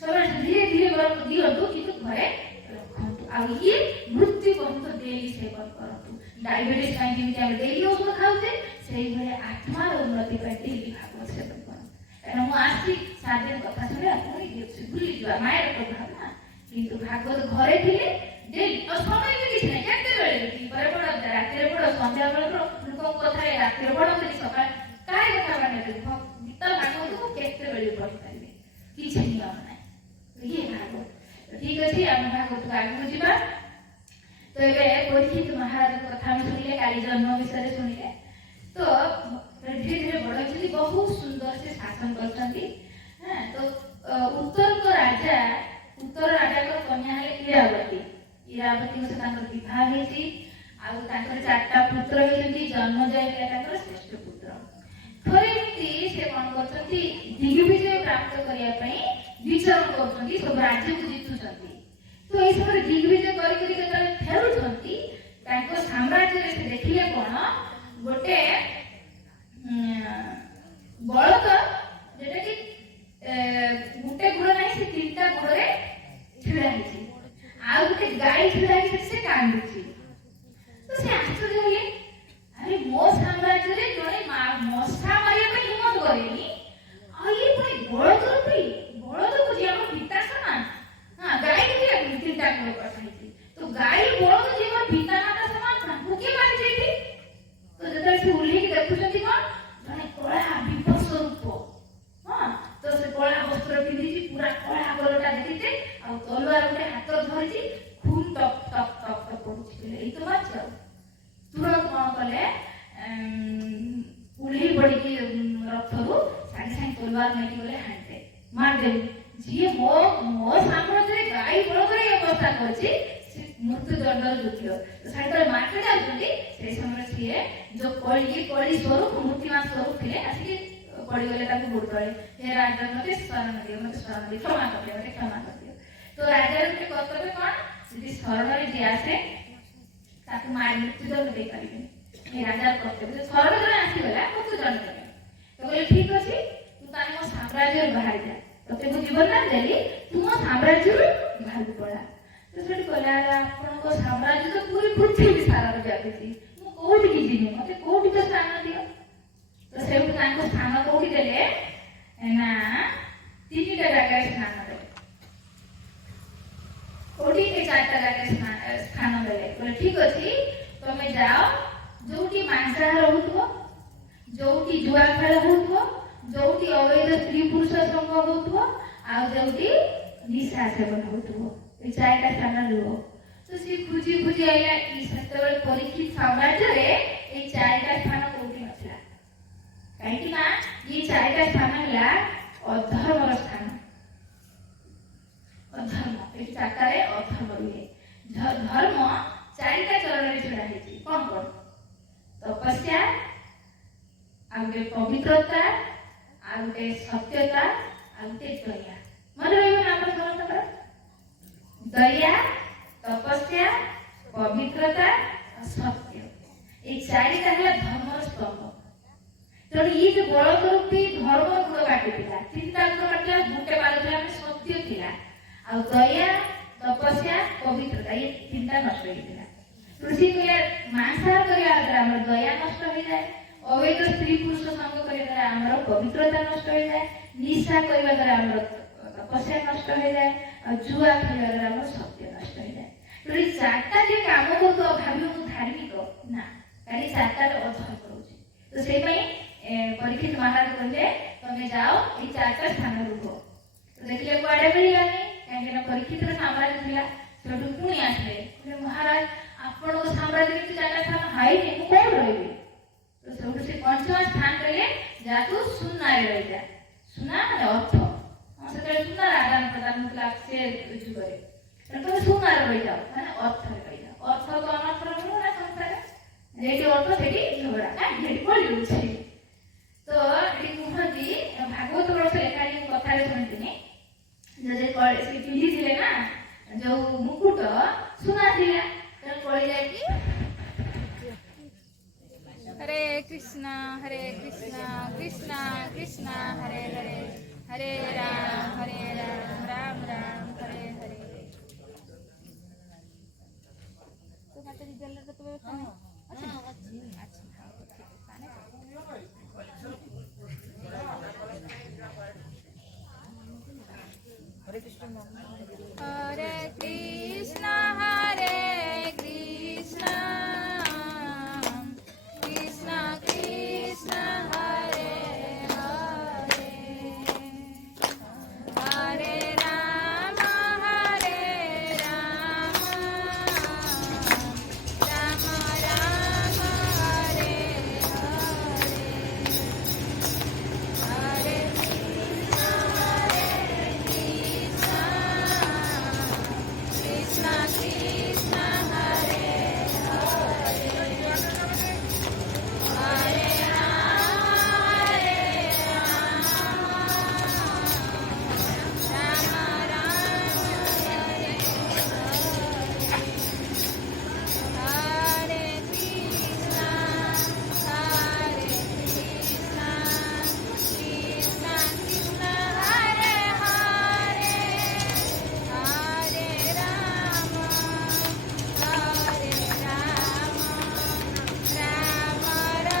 सब धीरे धीरे बरफ दियंतु किंतु घरे रखंतु आ ये मृत्यु पर्यंत डेली सेवन करंतु डायबिटीज काई जेमि हम डेली औषध खाउते सेही भले आत्मार उन्नति पर डेली भागवत सेवन करंतु एना मु आसी साधे कथा सुने पुनी दिउछि भूली जिवा मायर प्रभाव ना किंतु भागवत घरे थिले डेली और समय भी किछ नै केते बेले दिपरे पड़ राति रे पड़ संध्या बेले लोक कथा रे राति रे पड़ सकाळ काय कथा माने गीता भागवत को केते बेले पढ़ पाइबे किछ नियम नै ये भागवत ठीक अच्छे आम भागवत को आगे जीवा तो ये परीक्षित महाराज कथा में सुनिले काली जन्म विषय सुनिले तो धीरे धीरे बड़ होती बहुत सुंदर से शासन करछंती हां तो उत्तर राजा को कन्या है इरावती से तांकर विवाह हेची आ तांकर चारटा पुत्र हेती जन्म जाय तांकर श्रेष्ठ पुत्र थोरेती से कोन करछंती दिग्विजय प्राप्त करिया पई विचरण करछंती सब राज्य को जीतुछंती तो ए समय दिग्विजय करी करी केतले फेरुछंती तांको साम्राज्य रे से देखिले कोन गोटे बळद जेटा कि गुटे गुड़ नाही से तीनटा गुड़ रे छिड़ा हिची आ गोटे गाय छिड़ा हिची से कांदुची तो से आश्चर्य होले अरे मो साम्राज्य रे जणे मशा मारिया पे हिम्मत करेनी आ ये पुणी बळद रुपी बळद को जे हम पिता समान हां गाय के तीनटा गुड़ पठाइती तो गाय बळद जे हम पिता माता समान भूखे मार जेती तो जतरे से उल्ली के देखुछंती कोन जणे कळा विपद स्वरूप हां तो से कळा वस्त्र पिंधिची पूरा कळा गलटा देखिते आ तलवार उठे हाथ धरिची खून टप टप टप टप पड़ुची ए तो बात तुरंत कोन कले उल्ली पड़ी की रथरु सागे सागे तलवार नेकी बोले हांटे मार दे जी मो साम्राज्य रे गाय बळद रे अवस्था करछि मृत्यु दंड दुखियो तो साइडर मार्केट आउछंती से समय से जो कଳି स्वरूप मूर्तिमान स्वरूप थे आसी पड़ी गले ताको गोड़ तळे हे राजा मते शरण दियो क्षमा कर दियो तो राजा रे कर्तव्य कोन यदि शरण रे जे आसे ताको मार मृत्यु दंड दे परिबे हे राजा कर्तव्य शरण रे आसी गला मृत्यु दंड देबे तो बोले ठीक अछि तू ताने मो साम्राज्य रे बाहर जा तते मु जीवन ना देली तू मो साम्राज्य रे बाहर पड़ा तो सेठी कहला आपन को साम्राज्य तो पूरी पृथ्वी सारा रे व्यापी मु कोठी की जिनी मते कोठी तो स्थान दियो तो सेठी ताको स्थान कोठी देले ना तीनटा जगह स्थान देले कोठी के चारटा जगह स्थान देले बोले ठीक अछि तमे जाओ जोटी मांसाहार होतबो जोटी जुआ खेल होतबो जोटी अवैध स्त्री पुरुष संग होतबो आ जोटी निशा सेवन होतबो ए चारटा स्थान लो तो से खुजी खुजी आया ई सतबेल परीक्षित साम्राज्य रे ए चारटा स्थान कोठी नछला काहे कि ना ये चारटा स्थान हला अधर्मर स्थान अधर्म ए चारटा रे अधर्म रे धर्म चारटा चरण रे छडा हेची कोन कोन तपस्या आगे पवित्रता आगे सत्यता आगे दया मन रहबे ना अपन समस्त पर दया तपस्या पवित्रता और सत्य ए चारिटा है धर्म स्तंभ तो ये जो बड़ रूपी धर्म गुण काटिला तीनटा गुण काटिला गुटे पारला में सत्य थिला आ दया तपस्या पवित्रता ये तीनटा नष्ट होइला तुलसी को मांसाहार करिया द्वारा हमर दया नष्ट हो जाए अवैध स्त्री पुरुष संग करिया द्वारा हमर पवित्रता नष्ट हो जाए निशा करिया द्वारा हमर तपस्या नष्ट हो जाए और जुआ खेलिया द्वारा हमर सत्य नष्ट हो जाए तो ये चारटा जे काम को तो भाबियो मु धार्मिक ना खाली चारटा रे अधर्म करूची तो सेई पई परीक्षित महाराज कहले तमे जाओ ई चारटा स्थान रुहो तो देखले कोआडे मिलियानी काहे ना परीक्षित रे साम्राज्य थिला सेठु पुणी आसले महाराज आपण को साम्राज्य रे चारटा स्थान हाई ने मु कोन रहबी तो सेठु से पंचम स्थान कहले जा तू सुना रे रह जा सुना माने अर्थ हम से सुना आदान प्रदान मतलब से जुग करे तो सुना रे रह जाओ माने अर्थ रे रह जाओ अर्थ तो अनर्थ रे ना संसार जेटी अर्थ सेठी झगड़ा का जेटी पड़ी छै तो एटी कुहती भागवत वर्ष लेखारी कथा रे सुनतिनी जे कळे से पीढ़ी थिले ना जो मुकुट सुना थिला तो कळे जाय कि हरे Krishna Krishna Krishna Hare Hare Hare Ram Ram Hare Krishna, Hare Krishna, Krishna Krishna, Hare Hare, Hare Rama, Hare Rama, Rama Rama, Hare Hare, Hare Krishna, Krishna, Hare Hare, Rama Rama, Hare Krishna, Krishna Krishna, Hare Hare, Hare Rama, Rama Rama, Hare Hare Krishna, Hare Krishna, Krishna Krishna, Hare Hare, Hare Rama, Rama Rama, Hare Hare।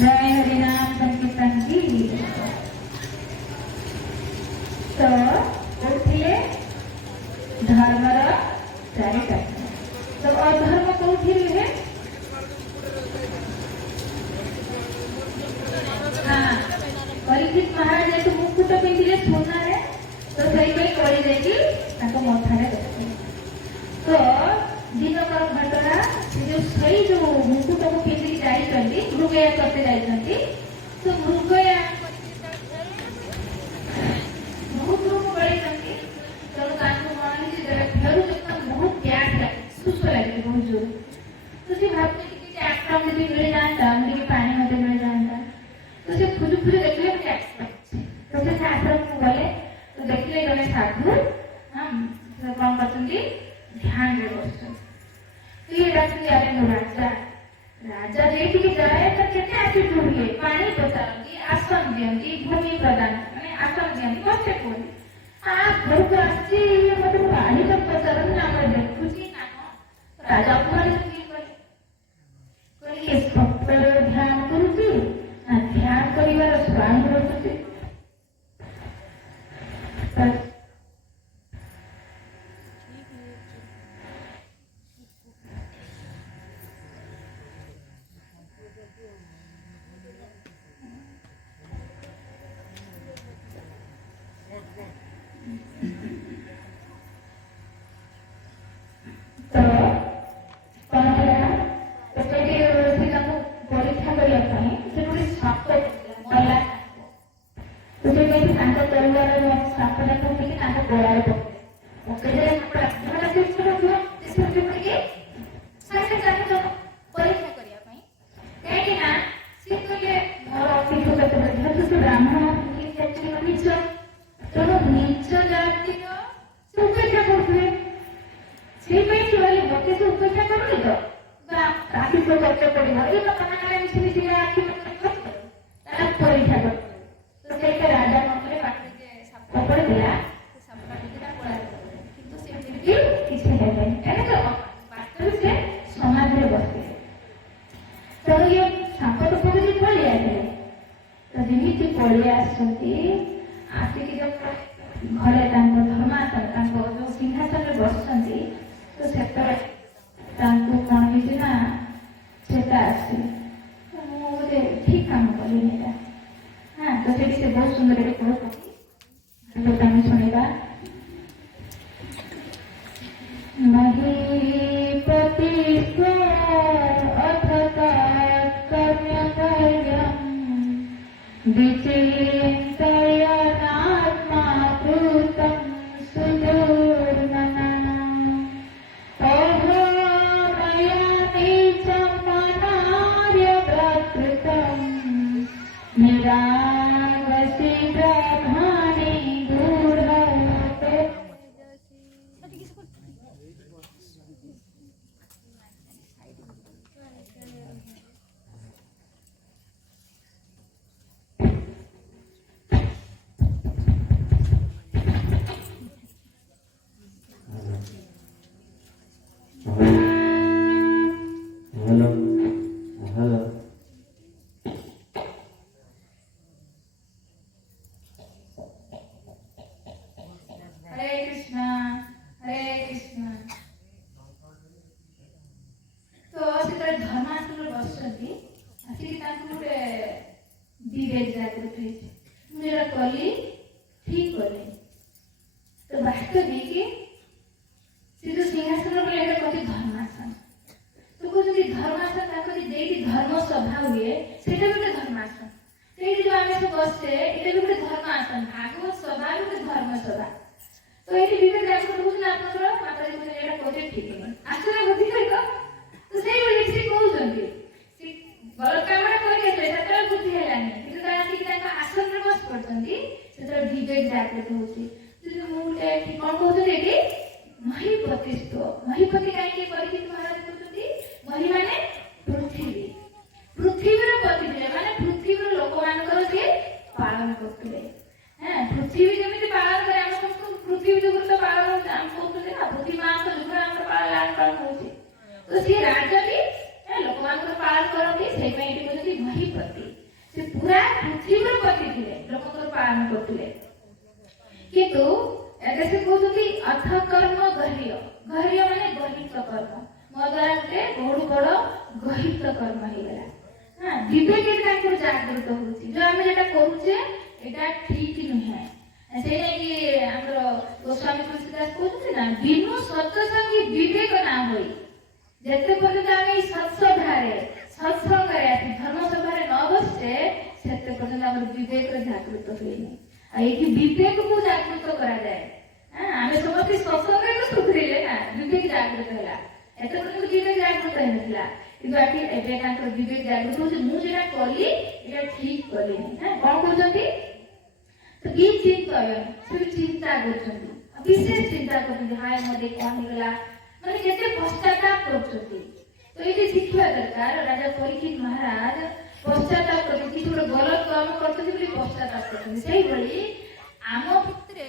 जय हरिनाम संकीर्तन की। तो उठिए धर्मर चारिटा। तो अधर्म कौथि रुहे? हाँ, परीक्षित महाराज जेतु मुकुट पिंधिले सुनारे, तो सही पे करी देकी ताको मथारे देते। तो दिनकर घटना जो सही जो मुकुट को पिंधि जाई चंदी मृगया करते जाई चंदी। तो मृगया बहुत लोग बड़े चंदी। तो ताको माने जे फेरू जतना बहुत प्यास है, सुस्त लगे बहुत जोर। तो से भाबते कि आश्रम में भी मिल जाता, मुझे पानी मते मिल जाता। तो से खुद देखले मुझे तो से आश्रम को गले तो देखले गले साधु हम तो कौन करतंदी ध्यान रे बसछन। तो ये रास्ते आरे नो राजा राजा जेठी के जाए तो केते आके ढूंढिए पानी पचारती आसन दियंती भूमि प्रदान माने आसन दियंती कष्टे कोई आ घर को आसी ये मते पानी तो पचारन ना मैं देखुची ना राजा अपने की करे ये भक्तर ध्यान करूची ना ध्यान करिवार स्वामी रहुची। तो पनरा एतडी से ताको परीक्षा करिया पई से गोटे साप मला तो से कहते ताको परिवार में सापटा को कि ताको गोड़ारे पके ओके जे प्रार्थना से छोड़ दियो से से के साथे साथे तो परीक्षा करिया पई काहे ना से कहले मोर ऑफिस को तो ब्राह्मण की एक्चुअली नीच तो नीच जाति रो से उपेक्षा करथले से पे केवल भक्ति से उपेक्षा करूनी तो राशि को चर्चा करी हो ये तो कनाले मिश्री से आखि में ताला परीक्षा कर तो से के राजा मंत्री पाटे जे साप पड़ गया से साप काट दिला पड़ा किंतु से फिर भी किसी है नहीं एने तो वास्तविक से समाज में बसते तो ये साप तो पड़ी पड़ी आए तो जेमिति पड़ी आसंती आसी कि जब घरे तांको धर्मासन तांको जो सिंहासन रे बसंती तो सेतरे तांको कोन हिजे ना सेता आसी मुझे ठीक काम करी नेता। हाँ तो से बहुत सुंदर रे कहो तो तामे सुनेगा महीपति को अथका कर्ण्यकार्यम विचिन्तया नात्मा कृतं सुदुर्मना अहो मया नीचं मनार्यव्रकृतं निरागसि ब्रह्मणि गूढलोके वास्तविक से जो सिंहासन बोले एटा कथि धर्मासन तो को जदि धर्मासन ताको जेठी धर्म सभा हुए सेटा गोटे धर्मासन सेठी जो आमे सब बसते एटा गोटे धर्मासन भागवत सभा गोटे धर्म सभा तो एटी विवेक जागृत होउछ ना आपनकर माताजी को एटा कोते ठीक नहीं आश्चर्य बुद्धि है तो सेही बोली से कहउछन्ती से गलत कामटा करि आसे सेटा बुद्धि हेलानी किंतु ता आसी ताका आसन रे बस पड़छन्ती सेटा विवेक जागृत होउछि जे मुटे ठीक कोन कहउछन्ती एटी महिपति काहे परीक्षित महाराज कहउछन्ती मही माने पृथ्वी पृथ्वीर पति थे माने पृथ्वीर लोक मानकर से पालन करते हैं पृथ्वी जेमिति पालन करे हम सब पृथ्वी जो तो पालन होता हम कहते ना पृथ्वी मां को जो हम पालन होती तो से राजा भी लोक मानकर पालन करते से में एटी कहउछन्ती महिपति से पूरा पृथ्वीर पति थे लोककर पालन करते किंतु एते से कहउछन्ती अथ कर्म गह्य गह्य माने गहित कर्म मद्वारा गोटे बहुत बड़ गहित कर्म हो गला हां विवेक तांकर जागृत होउची जो हम जेटा करूचे एटा ठीक नुहे से कि हमर गोस्वामी तुलसीदास कहउछे ना बिनु सत्संगी विवेक ना होई जेते पर्यंत आमे सत्सभारे सत्संगरे आसी धर्म सभारे न बसते सेते पर्यंत हमर विवेक जागृत होइनी आ एठी विवेक को जागृत करा जाए हां आमे समस्त सत्संगे को सुधरिले ना विवेक जागृत होला एते पर्यंत विवेक जागृत होइनथिला किंतु आठी एबे तांकर विवेक जागृत होउछ मु जेटा कली एटा ठीक कली हां कोन कहउछन्ती तो ई चिंतन से चिंता करछन्ती विशेष चिंता करछन्ती हाय मते कोन हेगला माने केते पश्चाताप करछन्ती तो एटी शिखिबा दरकार राजा परीक्षित महाराज पश्चाताप करछन्ती किछु गलत काम करछन्ती बोली पश्चाताप करछन्ती सेही भली आम भितरे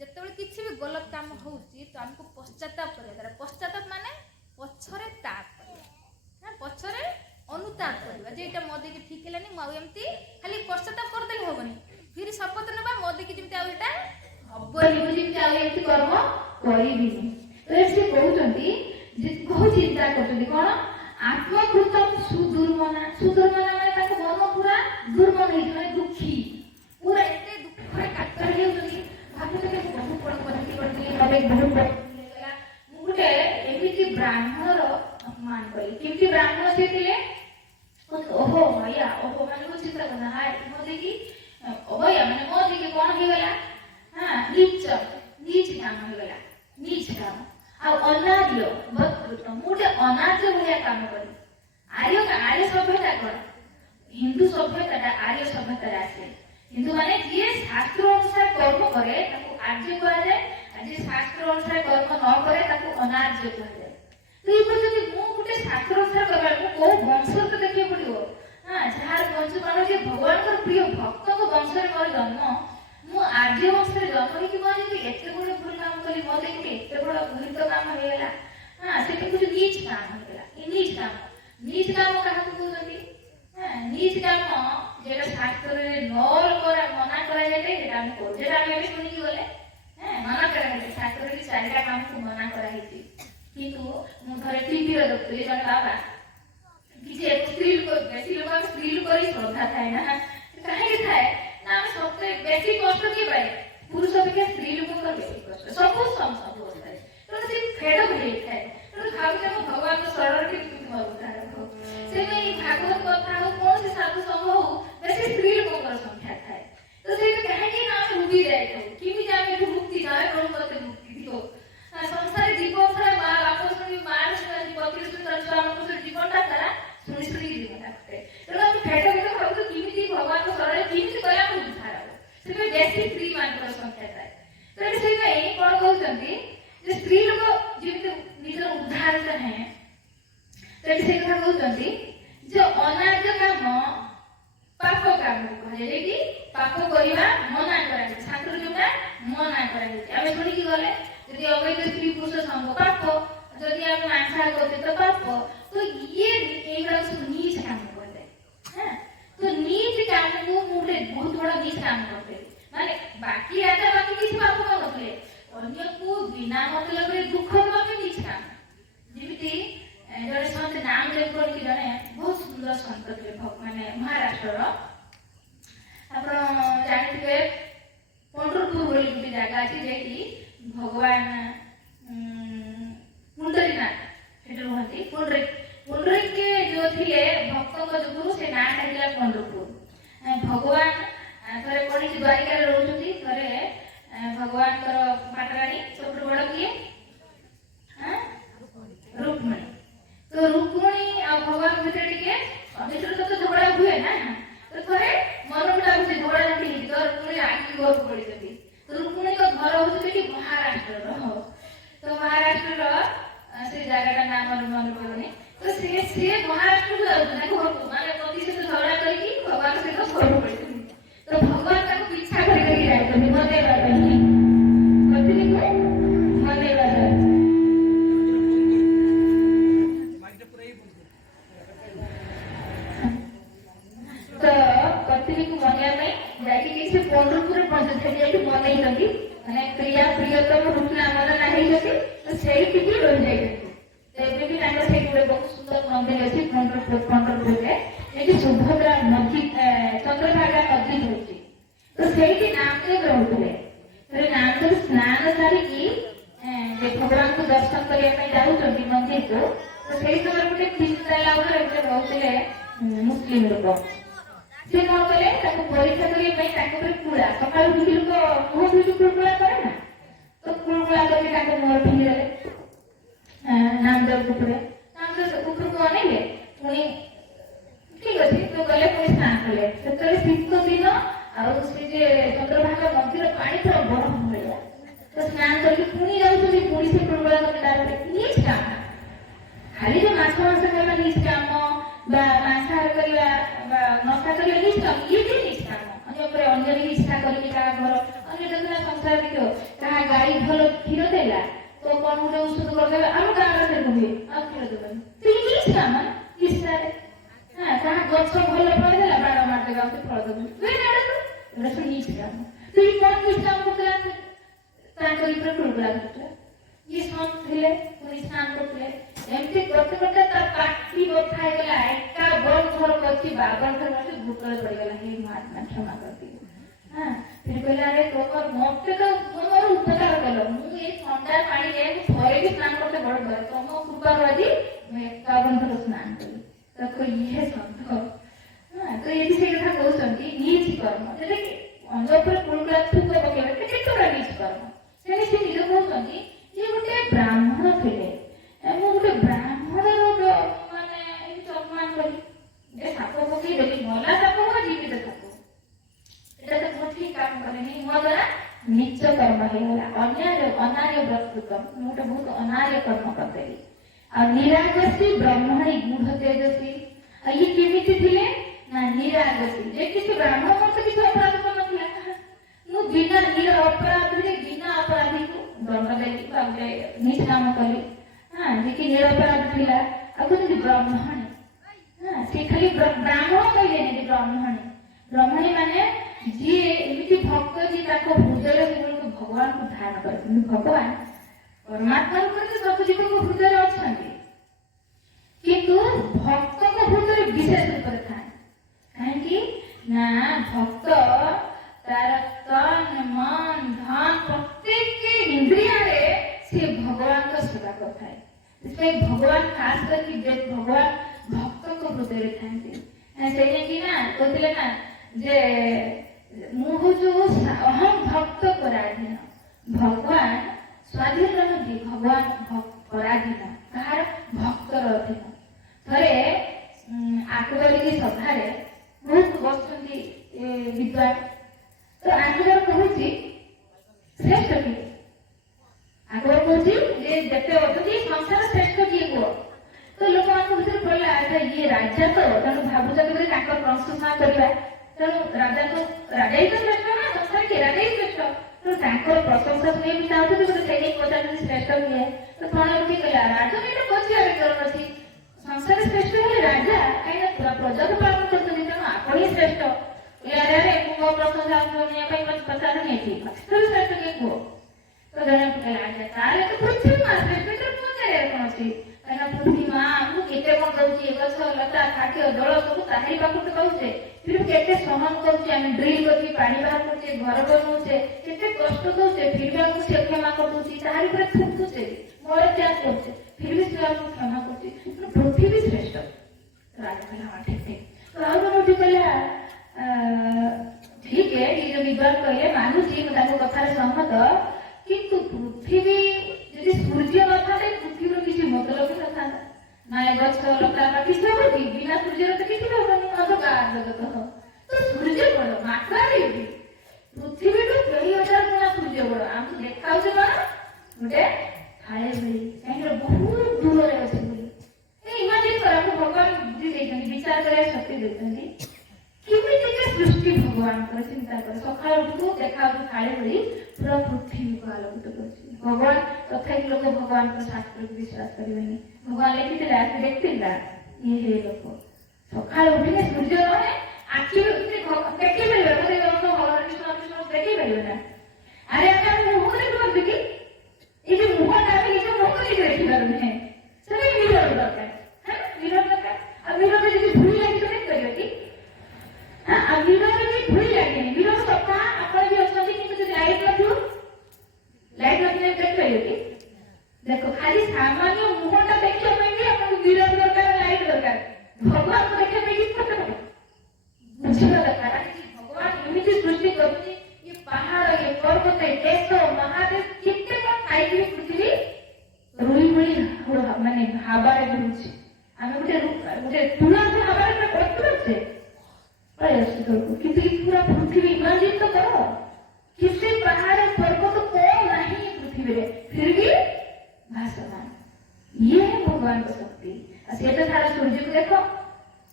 जेतेबेले किछि भी गलत काम होउची तो हमको पश्चाताप करे तार पश्चाताप माने पछरे ताप करे हां पछरे अनुताप करबा जे एटा मोदी के ठीक हेलानी मु एमती खाली पश्चाताप कर देले होबनी फिर शपथ नेबा मोदी के जेमती आउलटा हबनी बुझी कि आउ एमती कर्म करिबिनी तो से कहउचंती जे बहु चिंता करछन्ती कोन आत्मकृतम सुदुर्मना सुदुर्मना माने ताको मन पूरा दुर्मन हे माने दुखी पूरा एते दुख रे कातर हेउचंती भाबुते के बहुत बड़ करती करती तबे बहुत बड़ हेगला मु गुटे एमिति ब्राह्मणर अपमान करी केमती ब्राह्मण से थिले ओहो भैया ओहो माने चिंता करना हाय मोदी की ओ भैया माने मोदी के कोन हेगला हां नीच काम हेगला नीच काम आ अनार्य वक्तृत्व मुटे अनार्य भया काम करी आर्य सभ्यता कर हिंदू सभ्यता आर्य सभ्यता आसे हिंदू माने जे शास्त्र अनुसार कर्म करे ताको आर्य कहा जाए आ जे शास्त्र अनुसार कर्म न करे ताको अनार्य कहा जाए तो ई पर जदि मु गुटे शास्त्र अनुसार करबा मु को वंश तो देखिए पड़ियो हां जहार वंश माने जे भगवान को प्रिय भक्त को वंश रे मोर जन्म मु आर्य वंश रे जन्म कि माने जे एते बड़ भूल काम कली मो देखि एते बड़ भूल काम हेला हां सेते कुछ नीच काम हेला ई नीच काम कहा को बोलती हां नीच काम जेटा शास्त्र रे नर करा मना करा जाते जेटा हम को जेटा हम सुनि कि बोले हां मना करा जाते शास्त्र रे चारिटा काम को मना करा हेती किंतु मु घरे टीवी रे देखते जन बाबा कि जे स्त्री लोग बेसी लोग स्त्री लोग री श्रद्धा थाए ना काहे थाए ना हम सबसे बेसी कष्ट के पाए पुरुष के स्त्री लोग का बेसी कष्ट सब होता है तो से फेड़ भई थाए तो भागवत में भगवान को शरण के मरुता से में भागवत कथा हो कौन से साधु संग हो बेसी स्त्री लोग का संख्या थाए तो से काहे कि ना रुबी जाए तो किमी जामे मुक्ति जाए कौन मते मुक्ति दियो संसार जीवन सारा मां आपस में मार पति से स्वामी को जीवनटा सारा सुनी जीवनटा करते तो हम फेटा में भाव तो किमिति भगवान को शरण किमिति कला को उद्धार हो से बेसी स्त्री मान को संख्या थाए तो से में कोन कहउचंती जे स्त्री लोग जीवित निजर उद्धार चाहे तो से कथा कहउचंती जो अनार्य काम पाप काम कहले कि पाप करिवा मना करा छात्र जोटा मना करा आमे सुनी कि गले यदि अवैध स्त्री पुरुष संग पाप यदि हम मांसा करते तो पाप तो ये एगरा सब नीच काम करते हैं तो नीच काम को मुरे बहुत बड़ा नीच काम करते माने बाकी राजा बाकी किसी पाप करते अन्य को बिना मतलब रे दुख करके नीच काम जेमिति जरे संत नाम ले कर कि जने बहुत सुंदर संत थे माने महाराष्ट्र रो आपण जानिथिबे पंढरपुर बोली गोटे जगह अछि जेकी ଜାଗାଟା ନାଁ ମନେ ପଡୁନି। ତ ସିଏ ମହାରାଷ୍ଟ୍ରକୁ ଯାଉଛନ୍ତି ତାଙ୍କ ଘରକୁ, ମାନେ ପତି ସହିତ ଝଗଡ଼ା କରିକି ଭଗବାନ ସହିତ ଘରକୁ ପଳେଇଛନ୍ତି। ତ ଭଗବାନ ତାକୁ ପିଛା କରିକି ଯାଇଛନ୍ତି ମନେଇବା ପାଇଁ, ପତ୍ନୀକୁ ମନେଇବା ପାଇଁ। ତ ପତ୍ନୀକୁ ମନେଇବା ପାଇଁ ଯାଇକି କିଛି ପଣ୍ଡୁପୁର ପହଞ୍ଚନ୍ତି, ଯାଇକି ମନେଇଛନ୍ତି, ମାନେ ପ୍ରିୟା ପ୍ରିୟତମ ରୂପ ଆମର ହେଇଛନ୍ତି। ତ ସେଇଠିକି ରହିଯାଇଛନ୍ତି। ଏବେ ବି ତାଙ୍କର ସେଇଠି ଗୋଟେ ବହୁତ ସୁନ୍ଦର ମନ୍ଦିର ଅଛି ପଣ୍ଡରପୁରରେ, ଏଠି ସୁଭଦ୍ରା ନଦୀ ଚନ୍ଦ୍ରଭାଗା ନଦୀ ରହୁଛି। ତ ସେଇଠି ନାମଦେବ ରହୁଥିଲେ। ନାମଦେବ ସ୍ନାନ ସାରିକି ଭଗବାନଙ୍କୁ ଦର୍ଶନ କରିବା ପାଇଁ ଯାଉଛନ୍ତି ମନ୍ଦିରକୁ। ତ ସେଇ ସମୟରେ ଗୋଟେ ତିନିତାଲା ଉପରେ ଗୋଟେ ରହୁଥିଲେ ମୁସଲିମ ଲୋକ। ସେ କଣ କଲେ, ତାକୁ ପରୀକ୍ଷା କରିବା ପାଇଁ ତାଙ୍କ ଉପରେ କୁଳା, ସକାଳୁ କିଛି ଲୋକ ମୁହଁ ଧୋଇକି କୁଳକୁଳା କରେ ନା, ତ କୁଳକୁଳା କରିକି ତାଙ୍କ ମୁହଁ ଫିଙ୍ଗିଦେଲେ ନାମଦେବ ଉପରେ। ନାମଦେବ ଉପରକୁ ଅନେଇଲେ, ପୁଣି ଠିକ ଅଛି ତ ଗଲେ, ପୁଣି ସ୍ନାନ କଲେ। ସେତେବେଳେ ଶୀତ ଦିନ, ଆଉ ସେ ଯେ ଚନ୍ଦ୍ରଭାଗା ନଦୀର ପାଣି ପୁରା ବରଫ ଭଳିଆ। ତ ସ୍ନାନ କରିକି ପୁଣି ଯାଉଛନ୍ତି, ପୁଣି ସେ କୁଳକୁଳା କରି ତାପରେ ନିଜ କାମ, ଖାଲି ଯେ ମାଛ ମାଂସ ଖାଇବା ନିଜ କାମ ବା ମାଂସାହାର କରିବା ବା ନଶା କରିବା ନିଜ କାମ, ଇଏ ବି ନିଜ କାମ। ଅନ୍ୟ ଉପରେ ଅନ୍ୟର ଇଚ୍ଛା କରିକି କାହା ଘର, ଅନ୍ୟ ଦେଖୁନା ସଂସାର ଦେଖିବ, କାହା ଗାଈ ଭଲ କ୍ଷୀର ଦେଲା ତ କଣ ଗୋଟେ ଔଷଧ କରିଦେବେ, ଆମ ଗାଁରେ ସେମିତି ହୁଏ, ଆଉ କ୍ଷୀର ଦେବେନି, ନିଜ କାମ ଇଚ୍ଛାରେ। ହଁ, କାହା ଗଛ ଭଲ ଫଳ ଦେଲା, ବାଡ଼ ମାରିଦେବେ, ଆଉ ସେ ଫଳ ଦେବେନି, ଏଗୁଡ଼ା ସବୁ ନିଜ କାମ। ତ ଇଏ କଣ ନିଜ କାମ କରୁଥିଲା, ତାଙ୍କ ଭିତରେ କୁଳକୁଳା କରୁଥିଲା। ଇଏ ସନ୍ଥ ଥିଲେ, ପୁଣି ସ୍ନାନ କରୁଥିଲେ। ଏମିତି ଗୋଟେ ଗୋଟେ ତା ପାଟି ବଥା ହେଇଗଲା, ଏକା ବଡ଼ ଥର କରିଛି, 52 ଥର କରିଛି, ଭୂତଳେ ପଡ଼ିଗଲା। ହେ ମହାତ୍ମା କ୍ଷମା କରିଦିଏ। ହଁ, ସେ କହିଲେ, ଆରେ ମତେ ତ ମୋର ଉପକାର କଲ, ମୁଁ ଏଇ ଥଣ୍ଡା ପାଣିରେ ମୁଁ ଥରେ ବି ସ୍ନାନ କରତେ ବଡ଼ ଡରେ, ତମ କୃପାରୁ ଆଜି ମୁଁ 51 ଥର ସ୍ନାନ କଲି। ତାକୁ ଇଏ ସନ୍ଥ। ତ ଏଠି ସେଇ କଥା କହୁଛନ୍ତି, ନିଜ କର୍ମ, ଯେଟା କି ଅନ୍ୟ ଉପରେ କୁଳକୁଳା ଥୁକ ପକେଇବା, କେତେଟା ନିଜ କର୍ମ। ସେମିତି ସେ ନିଜ କହୁଛନ୍ତି, ଇଏ ଗୋଟେ ବ୍ରାହ୍ମଣ ଥିଲେ, ମୁଁ ଗୋଟେ ବ୍ରାହ୍ମଣର ମାନେ ଏମିତି ଅପମାନ କରି ଯେ ସାପ ପକେଇଦେଲି, ମଲା ସାପ ହବ ଜୀବିତ ସାପ, ଏଟା ତ ମୁଁ ଠିକ କାମ କରେନି, ମୋ ଦ୍ୱାରା ନିଜ କର୍ମ ହେଇଗଲା, ଅନାର୍ୟ ପ୍ରସ୍ତୁତ, ମୁଁ ଗୋଟେ ବହୁତ ଅନାର୍ୟ କର୍ମ କରିଦେଲି। ଆଉ ନିରାଗସୀ ବ୍ରହ୍ମଣୀ ଗୂଢ ତେଜସ୍ୱୀ, ଆଉ ଇଏ କେମିତି ଥିଲେ ନା ନିରାଗସୀ, ଯେ କିଛି ବ୍ରାହ୍ମଣ ମତେ କିଛି ଅପରାଧ କରିନଥିଲା, ମୁଁ ବିନା ଅପରାଧୀରେ ବିନା ଅପରାଧୀକୁ ଦଣ୍ଡ ଦେଲି, ନିଜ କାମ କଲି। ହଁ, ଯେ କି ନିରପରାଧ ଥିଲା। ଆଉ କହୁଛନ୍ତି ବ୍ରହ୍ମଣୀ, ହଁ, ସେ ଖାଲି ବ୍ରାହ୍ମଣ କହିଲେନି, ବ୍ରହ୍ମଣୀ। ବ୍ରହ୍ମଣୀ ମାନେ ଯିଏ ଏମିତି ଭକ୍ତ, ଯିଏ ତାଙ୍କ ହୃଦୟରେ ଭଗବାନଙ୍କୁ ଧ୍ୟାନ କରେ। କିନ୍ତୁ ଭଗବାନ ପରମାତ୍ମା ରୂପରେ ସବୁ ଜୀବଙ୍କ ହୃଦୟରେ ଅଛନ୍ତି, କିନ୍ତୁ ଭକ୍ତଙ୍କ ହୃଦୟରେ ବିଶେଷ ରୂପରେ ଥାନ୍ତି। କାହିଁକି ନା ଭକ୍ତ ତାର ତନ ମନ ଧନ ପ୍ରତ୍ୟେକ ଇନ୍ଦ୍ରିୟରେ ସେ ଭଗବାନଙ୍କ ସେବା କରିଥାଏ। ସେଥିପାଇଁ ଭଗବାନ ଖାସ କରିକି ଭଗବାନ ଭକ୍ତଙ୍କ ହୃଦୟରେ ଥାନ୍ତି। ସେ ଯାଇକି ନା କହୁଥିଲେ ନା ଯେ ମୁଁ ହଉଛି ଅହଂ ଭକ୍ତ ପରାଧୀନ, ଭଗବାନ ସ୍ୱାଧୀନ ନୁହନ୍ତି, ଭଗବାନ ପରାଧୀନ, କାହାର ଭକ୍ତର ଅଧୀନ। ଥରେ ଆକବରୀ ସଭାରେ ବହୁତ ବସୁଛନ୍ତି ବିଦ୍ୱାନ, ତ ଆକବର କହୁଛି ଶ୍ରେଷ୍ଠ କିଏ? ଆକବର କହୁଛି ଯେ ଯେତେ ଅଛନ୍ତି ସଂସାର ଶ୍ରେଷ୍ଠ କିଏ କୁହ? ତ ଲୋକମାନଙ୍କ ଭିତରେ ପଡିଲା, ଆଚ୍ଛା ଇଏ ରାଜା ତ, ତେଣୁ ଭାବୁଛନ୍ତି ବୋଲି ତାଙ୍କର ପ୍ରଶଂସା କରିବା, ତେଣୁ ରାଜା ହିଁ ତ ଶ୍ରେଷ୍ଠ ନା, ସଂସାର କିଏ? ରାଜା ହିଁ ଶ୍ରେଷ୍ଠ। ତେଣୁ ତାଙ୍କର ପ୍ରଶଂସା ଶୁଣିବାକୁ ଚାହୁଁଛନ୍ତି, ଗୋଟେ ସେଇ ପଚାରୁଛନ୍ତି ଶ୍ରେଷ୍ଠ କିଏ? ତ କଣ ଉଠି କହିଲା, ରାଜା ଏଇଟା ପଚାରେ କରଣ ଅଛି, ସଂସାର ଶ୍ରେଷ୍ଠ ହେଲେ ରାଜା, କାହିଁକିନା ପ୍ରଜାକୁ ପାଳନ କରୁଛନ୍ତି, ତେଣୁ ଆପଣ ହିଁ ଶ୍ରେଷ୍ଠ। ଆରେ ମୁଁ ମୋ ପ୍ରଶଂସା ଶୁଣିବା ପାଇଁ ପଚାରୁନି ଏଠି, ଶ୍ରେଷ୍ଠ କିଏ କୁହ? ତ ଜଣେ କହିଲା, ଆଚ୍ଛା ତାହେଲେ ତ ପୃଥିବୀ ମା ଶ୍ରେଷ୍ଠ, ପଚାରିବାର କଣ ଅଛି? କାହିଁକିନା ପୃଥିବୀ ମା ଆମକୁ କେତେ କଣ ଦଉଛି, ଗଛ ଲତା ଖାଦ୍ୟ ଜଳ ସବୁ ତାହାରି ପାଖକୁ ତ ପାଉଛେ, ଫିର୍ କେତେ ସହନ କରୁଛେ, ଆମେ ଡ୍ରିଲ୍ କରୁଛେ, ପାଣି ବାହାର କରୁଛେ, ଘର ବନଉଛେ, କେତେ କଷ୍ଟ ଦଉଛେ, ଫିର୍ ବି ଆମକୁ ସେ କ୍ଷମା କରିଦଉଛି, ତାହାରି ଉପରେ ଥୁକୁଛେ, ମଳ ତ୍ୟାଗ କରୁଛେ, ଫିର୍ ବି ସେ ଆମକୁ କ୍ଷମା କରୁଛି, ପୃଥିବୀ ଶ୍ରେଷ୍ଠ। ରାଜା କହିଲା, ହଁ ଠିକ ଠିକ। ତ ଆଉ ଜଣେ ଉଠି କହିଲା, ଠିକ ଏ ଯୋଉ ବିଦ୍ୱାନ କହିଲେ ମାନୁଛି, ମୁଁ ତାଙ୍କ କଥାରେ ସହମତ, କିନ୍ତୁ ପୃଥିବୀ ଯଦି ସୂର୍ଯ୍ୟ ନଥାନ୍ତେ ପୃଥିବୀର କିଛି ମତଲବ ବି ନଥାନ୍ତା, ନାଇଁ ଗଛ ଲତା କିଛି ହବ କି? ବିନା ସୂର୍ଯ୍ୟର ତ କିଛି ହବନି, ଅନ୍ଧକାର ଜଗତ। ତ ସୂର୍ଯ୍ୟ ବଡ ମାତ୍ରାରେ ପୃଥିବୀଠୁ କେହି ହଜାର ଗୁଣା ସୂର୍ଯ୍ୟ ବଡ। ଆମକୁ ଦେଖାଉଛି କଣ? ଗୋଟେ ଥାଳେ ଭଳି କାହିଁକି ବହୁତ ଦୂରରେ ଅଛି ବୋଲି। ଇମାଜିନ୍ କର ଆମକୁ ଭଗବାନ ବୁଦ୍ଧି ଦେଇଛନ୍ତି, ବିଚାର କରିବା ଶକ୍ତି ଦେଇଛନ୍ତି, କେମିତିକା ସୃଷ୍ଟି ଭଗବାନଙ୍କର ଚିନ୍ତା କର। ସକାଳୁ ଉଠୁ ଦେଖାଯାଉଛି ଥାଳି ଭଳି ପୁରା ପୃଥିବୀକୁ ଆଲୋକିତ କରୁଛି ଭଗବାନ। ତଥାପି ଲୋକ ଭଗବାନଙ୍କ ଶାସ୍ତ୍ରକୁ ବିଶ୍ୱାସ କରିବେନି। ଭଗବାନ ଲେଖିଥିଲା ଦେଖିଥିଲା ଇଏ ହେ ଲୋକ ସକାଳୁ ଉଠିଲେ ସୂର୍ଯ୍ୟ ରହେ ଆଖି ଦେଖେଇ ପାରିବେ ଭଗବାନ କୃଷ୍ଣ କୃଷ୍ଣ ଦେଖେଇ ପାରିବେ ନା। ଆରେ ଆମେ ମୁହଁ ଦେଖିପାରୁଛୁ କି? ଏଇ ଯୋଉ ମୁହଁଟା ଆମେ ନିଜ ମୁହଁ ଦେଇକି ଦେଖିପାରୁନେ, ସେଟା ମିରର ଦରକାର। ମିରର ଦରକାର। ଆଉ ମିରରରେ ଯଦି ଧୂଳି ଲାଗିଛ ଦେଖିପାରିବେ କି? ଆଉ ମିରରରେ ବି ଧୂଳି ଲାଗେନି। ମିରର ସଫା ଆପଣ ବି ଅଛନ୍ତି, କିନ୍ତୁ ଯଦି ଲାଇଟ୍ ନଥିବ ଦେଖିପାରିବେ କି? ଦେଖ ଖାଲି ସାମାନ୍ୟ ମୁହଁଟା ଦେଖିବା ପାଇଁ ବି ଆପଣଙ୍କୁ ମିରର ଦରକାର, ଲାଇଟ୍ ଦରକାର। ଭଗବାନଙ୍କୁ ଦେଖିବା ପାଇଁ କି ବୁଝିବା ଦରକାର। ଭଗବାନ ଏମିତି ସୃଷ୍ଟି କରୁଛି, ଏ ପାହାଡ, ଏ ପର୍ବତ, ଏ ଦେଶ, ମହାଦେଶ କେତେ କଣ ଖାଇକି ପୃଥିବୀ ରୁଇ ମୁଳି ମାନେ ହାବାରେ ବୁଲୁଛି। ଆମେ ଗୋଟେ ତୁଳାକୁ ହାବାରେ ପଡି ପାରୁଛେ ପଳେଇ ଆସୁଛି ତଳକୁ, କିନ୍ତୁ ପୁରା ପୃଥିବୀ ଇମାଜିନ୍ ତ କର କେତେ ପାହାଡ ପର୍ବତ କଣ ନାହିଁ ପୃଥିବୀରେ, ଫିର୍ ବି ଭାସମାନ। ଇଏ ହିଁ ଭଗବାନଙ୍କ ଶକ୍ତି। ଆଉ ସେ ତ ସାରା ସୂର୍ଯ୍ୟକୁ ଦେଖ,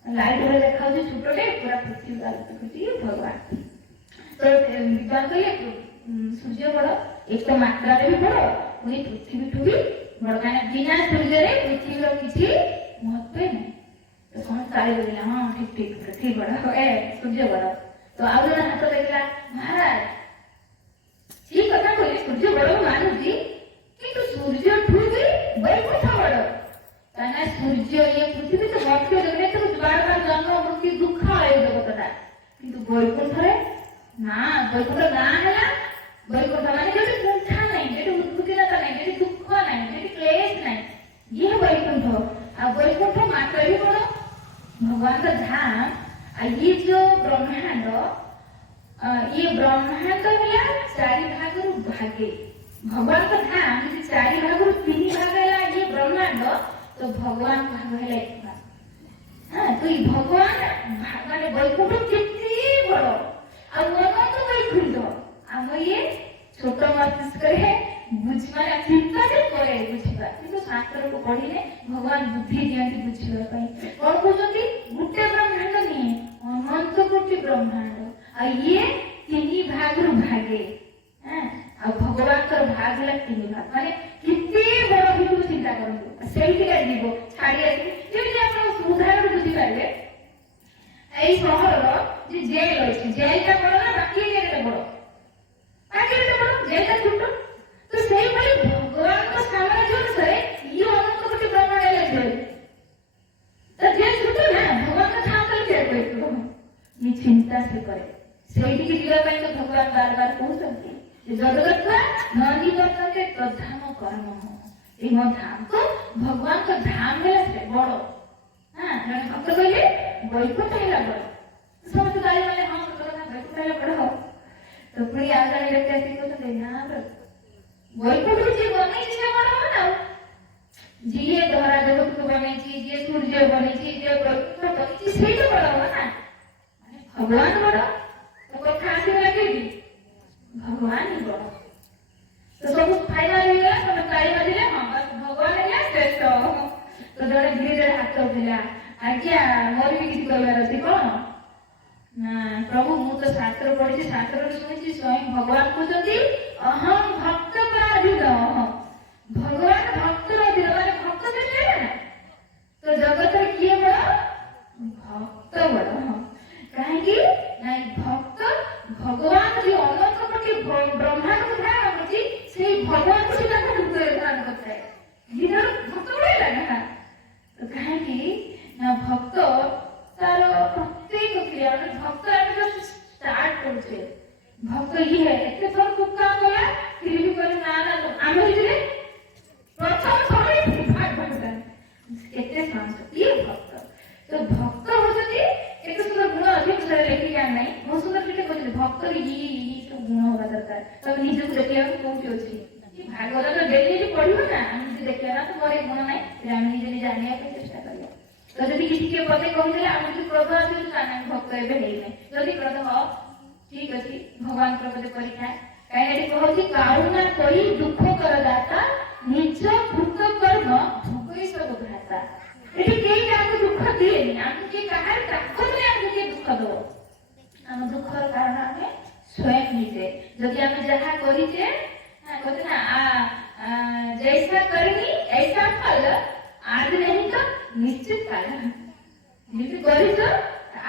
ଲାଇଟ୍ ଭଳି ଦେଖାଉଛି ଛୋଟଟେ, ପୁରା ପୃଥିବୀ ଆଲୋକିତ କରୁଛି ଭଗବାନ। ତ ବିଦ୍ୱାନ କହିଲେ ସୂର୍ଯ୍ୟ ବଡ, ଏକ ତ ମାତ୍ରାରେ ବି ବଡ, ପୁଣି ପୃଥିବୀଠୁ ବି ବଡ। କାହିଁକି ବିନା ସୂର୍ଯ୍ୟରେ ପୃଥିବୀର କିଛି ମହତ୍ଵ ନାହିଁ। ତ ସମସ୍ତେ ତାଳି ବଜେଇଲା, ହଁ ଠିକ ଠିକ ପୃଥିବୀ ବଡ, ସୂର୍ଯ୍ୟ ବଡ। ତ ଆଉ ଜଣେ ହାତ ଦେଖିଲା, ମହାରାଜ ଠିକ କଥା କହିଲେ, ସୂର୍ଯ୍ୟ ବଡ ମୁଁ ମାନୁଛି, କିନ୍ତୁ ସୂର୍ଯ୍ୟଠୁ ବି ବୈକୁଣ୍ଠ ବଡ। କାହିଁକିନା ସୂର୍ଯ୍ୟ ଇଏ ପୃଥିବୀ ତ ଭକ୍ତ ଜଗନ୍ନାଥ ବାର ବାର ଜନ୍ମ ମୃତ୍ୟୁ ଦୁଃଖ ଏ ଜଗତଟା, କିନ୍ତୁ ବୈକୁଣ୍ଠରେ ନା, ବୈକୁଣ୍ଠ ଗାଁ ହେଲା ବୈକୁଣ୍ଠ ମାନେ ଯୋଉଠି କୁଣ୍ଠା ନାହିଁ, ଯୋଉଠି ଉତ୍ପତ୍ତିଦାତା ନାହିଁ, ଯୋଉଠି ଦୁଃଖ ନାହିଁ, ଯୋଉଠି କ୍ଲେଶ ନାହିଁ, ଇଏ ବୈକୁଣ୍ଠ। ଆଉ ବୈକୁଣ୍ଠ ମାତ୍ର ବି ବଡ ଭଗବାନଙ୍କ ଧାମ। ଆଉ ଇଏ ଯୋଉ ବ୍ରହ୍ମାଣ୍ଡ, ଇଏ ବ୍ରହ୍ମାଣ୍ଡ ହେଲା 4 ଭାଗରୁ ଭାଗେ। ଭଗବାନଙ୍କ ଧାମ ଯଦି 4 ଭାଗରୁ 3 ଭାଗ ହେଲା ଇଏ ବ୍ରହ୍ମାଣ୍ଡ, ତ ଭଗବାନ ଭାଗ ହେଲା 1 ଭାଗ। ତ ଏଇ ଭଗବାନ ମାନେ ବୈକୁଣ୍ଠ କେତେ ବଡ, ଆଉ ଅନନ୍ତ ବୈକୁଣ୍ଠ ଆମ ଇଏ ଛୋଟ ମସ୍ତିଷ୍କରେ ମାନେ ଚିନ୍ତାରେ ପରେ ବୁଝିବା, କିନ୍ତୁ ଶାସ୍ତ୍ରକୁ ପଢିଲେ ଭଗବାନ ବୁଦ୍ଧି ଦିଅନ୍ତି ବୁଝିବା ପାଇଁ। କଣ କହୁଛନ୍ତି? ଗୋଟେ ବ୍ରହ୍ମାଣ୍ଡ ନୁହେଁ, ଅନନ୍ତ କୋଟି ବ୍ରହ୍ମାଣ୍ଡ, ଆଉ ଇଏ 3 ଭାଗରୁ ଭାଗେ। ଆଉ ଭଗବାନଙ୍କର ଭାଗ ହେଲା 3 ଭାଗ, ମାନେ କେତେ ବଡ ଭିତରୁ ଚିନ୍ତା କରନ୍ତୁ। ସେଇଠିକା ଯିବ ଛାଡି ଆସିବ। ଯେମିତି ଆପଣ ଉଦାହରଣ ବୁଝିପାରିବେ, ଏଇ ସହରର ଯେ ଜେଲ ଅଛି, ଜେଲଟା ବଡ ନା ବାକି ଏରିଆଟା ବଡ? ବାକି ଏରିଆଟା ବଡ, ଜେଲଟା ଛୋଟ। ତ ସେଇଭଳି ଭଗବାନଙ୍କ ସାମ୍ରାଜ୍ୟ ଅନୁସାରେ ଇଏ ଅନନ୍ତ କୋଟି ବ୍ରହ୍ମାଣ୍ଡ ହେଲା ଜେଲ। ତ ଜେଲ ଛୋଟ ନା, ଭଗବାନଙ୍କ ଧାମ କଲେ ତିଆରି କରିଥିବ। ଇଏ ଚିନ୍ତା ସେ କରେ। ସେଇଠିକି ଯିବା ପାଇଁ ତ ଭଗବାନ ବାର ବାର କହୁଛନ୍ତି ଯେ ଜଗଦତ୍ତା ନ ନିବର୍ତ୍ତନ୍ତେ ତଦ୍ଧାମ କର୍ମ। ଏଇ ମୋ ଧାମ ତ ଭଗବାନଙ୍କ ଧାମ ହେଲା ସେ ବଡ। ଜଣେ ଭକ୍ତ କହିଲେ ବୈକୁଣ୍ଠ ହେଲା ବଡ। ସମସ୍ତେ ଗାଳି ମାନେ ହଁ ସତ କଥା, ବୈକୁଣ୍ଠ ହେଲା ବଡ। ତ ପୁଣି ଆଉ ଜଣେ ବ୍ୟକ୍ତି ଆସିକି କହୁଛନ୍ତି ନା ବୈକୁଣ୍ଠକୁ ଯିଏ ବନେଇଛି ସେ ବଡ ହବ ନା। ଯିଏ ଧରା ଜଗତକୁ ବନେଇଛି, ଯିଏ ସୂର୍ଯ୍ୟ ବନେଇଛି, ଯିଏ ବୈକୁଣ୍ଠ ବନେଇଛି, ସେଇ ତ ବଡ ହବ ନା। ମାନେ ଭଗବାନ ବଡ, ତ କଥା ଆସିଗଲା କେମିତି? ଭଗବାନ ହିଁ ବଡ। ତ ସବୁ ଫାଇନାଲ ହେଇଗଲା, ତମେ ତାଳି ବାଜିଲେ, ହଁ ଭଗବାନ ହେଲା ଶ୍ରେଷ୍ଠ। ତ ଜଣେ ଧୀରେ ଧୀରେ ହାତ ଉଠିଲା, ଆଜ୍ଞା ମୋର ବି କିଛି କହିବାର ଅଛି। କଣ ନା ପ୍ରଭୁ, ମୁଁ ତ ଶାସ୍ତ୍ର ପଢିଛି, ଶାସ୍ତ୍ରରେ ଶୁଣିଛି ସ୍ୱୟଂ ଭଗବାନ କହୁଛନ୍ତି ଅହଂ ଭକ୍ତ ପରାଧୀନ। ଭଗବାନ ଭକ୍ତର ଅଧୀନ, ମାନେ ଭକ୍ତ ଦେଲେ ନା। ତ ଜଗତରେ କିଏ ବଡ? ଭକ୍ତ ବଡ। କାହିଁକି ନା ଭକ୍ତ ଭଗବାନ ଯିଏ ଅନନ୍ତ କୋଟି ବ୍ରହ୍ମାଣ୍ଡକୁ ଧାରଣ କରୁଛି, ସେଇ ଭଗବାନଙ୍କୁ ସେ ତାଙ୍କ ହୃଦୟରେ ଧାରଣ କରିଥାଏ। ଭକ୍ତ ବଢିଲା ନା। ତ କାହିଁକି ନା ଭକ୍ତ ତାର ପ୍ରତ୍ୟେକ କ୍ରିୟା, ଭକ୍ତ ଆମେ ଜଷ୍ଟ ଷ୍ଟାର୍ଟ କରୁଛେ। ଭକ୍ତ ଇଏ ଏତେ ଥର ଖୁବ କାମ କଲା, ଫିର ବି କହିଲେ ନା ନା ଆମେ ଭିତରେ ପ୍ରଥମ ଥରେ କେତେ ସାହସ, ଇଏ ଭକ୍ତ। ତ ଭକ୍ତ ହଉଛନ୍ତି କେତେ ସୁନ୍ଦର ଗୁଣ ଅଛି, ବିଷୟରେ ଲେଖିକି ଆଣି ନାହିଁ, ବହୁତ ସୁନ୍ଦର ଟିକେ କହିଛନ୍ତି ଭକ୍ତର ଇଏ ସବୁ ଗୁଣ ହବା ଦରକାର। ତମେ ନିଜକୁ ଦେଖିବାକୁ କୋଉଠି ଅଛି? ଭାଗବତ ଡେଲି ପଢିବ ନା, ଆମେ ଯଦି ଦେଖିବା ନା ତ ମୋର ଏ ଗୁଣ ନାହିଁ, ଆମେ ନିଜେ ନିଜେ ଜାଣିବା ପାଇଁ ଚେଷ୍ଟା କରିବା। ତ ଯଦି କିଛି କିଏ ପଦେ କହିଦେଲେ ଆମେ ଯଦି କ୍ରୋଧ ଆସୁଛୁ, ତାହେଲେ ଆମେ ଭକ୍ତ ଏବେ ହେଇନାହିଁ। ଯଦି କ୍ରୋଧ ହ ଠିକ ଅଛି, ଭଗବାନଙ୍କର ବୋଧେ ପରୀକ୍ଷା। କାହିଁକି ଏଠି କହୁଛି କାରୁଣା କରି ଦୁଃଖ କରଦାତା, ନିଜ କହିଛେ कहते ना जैसा करनी ऐसा फल आज नहीं तो निश्चित काल ଯେମିତି କରିଛ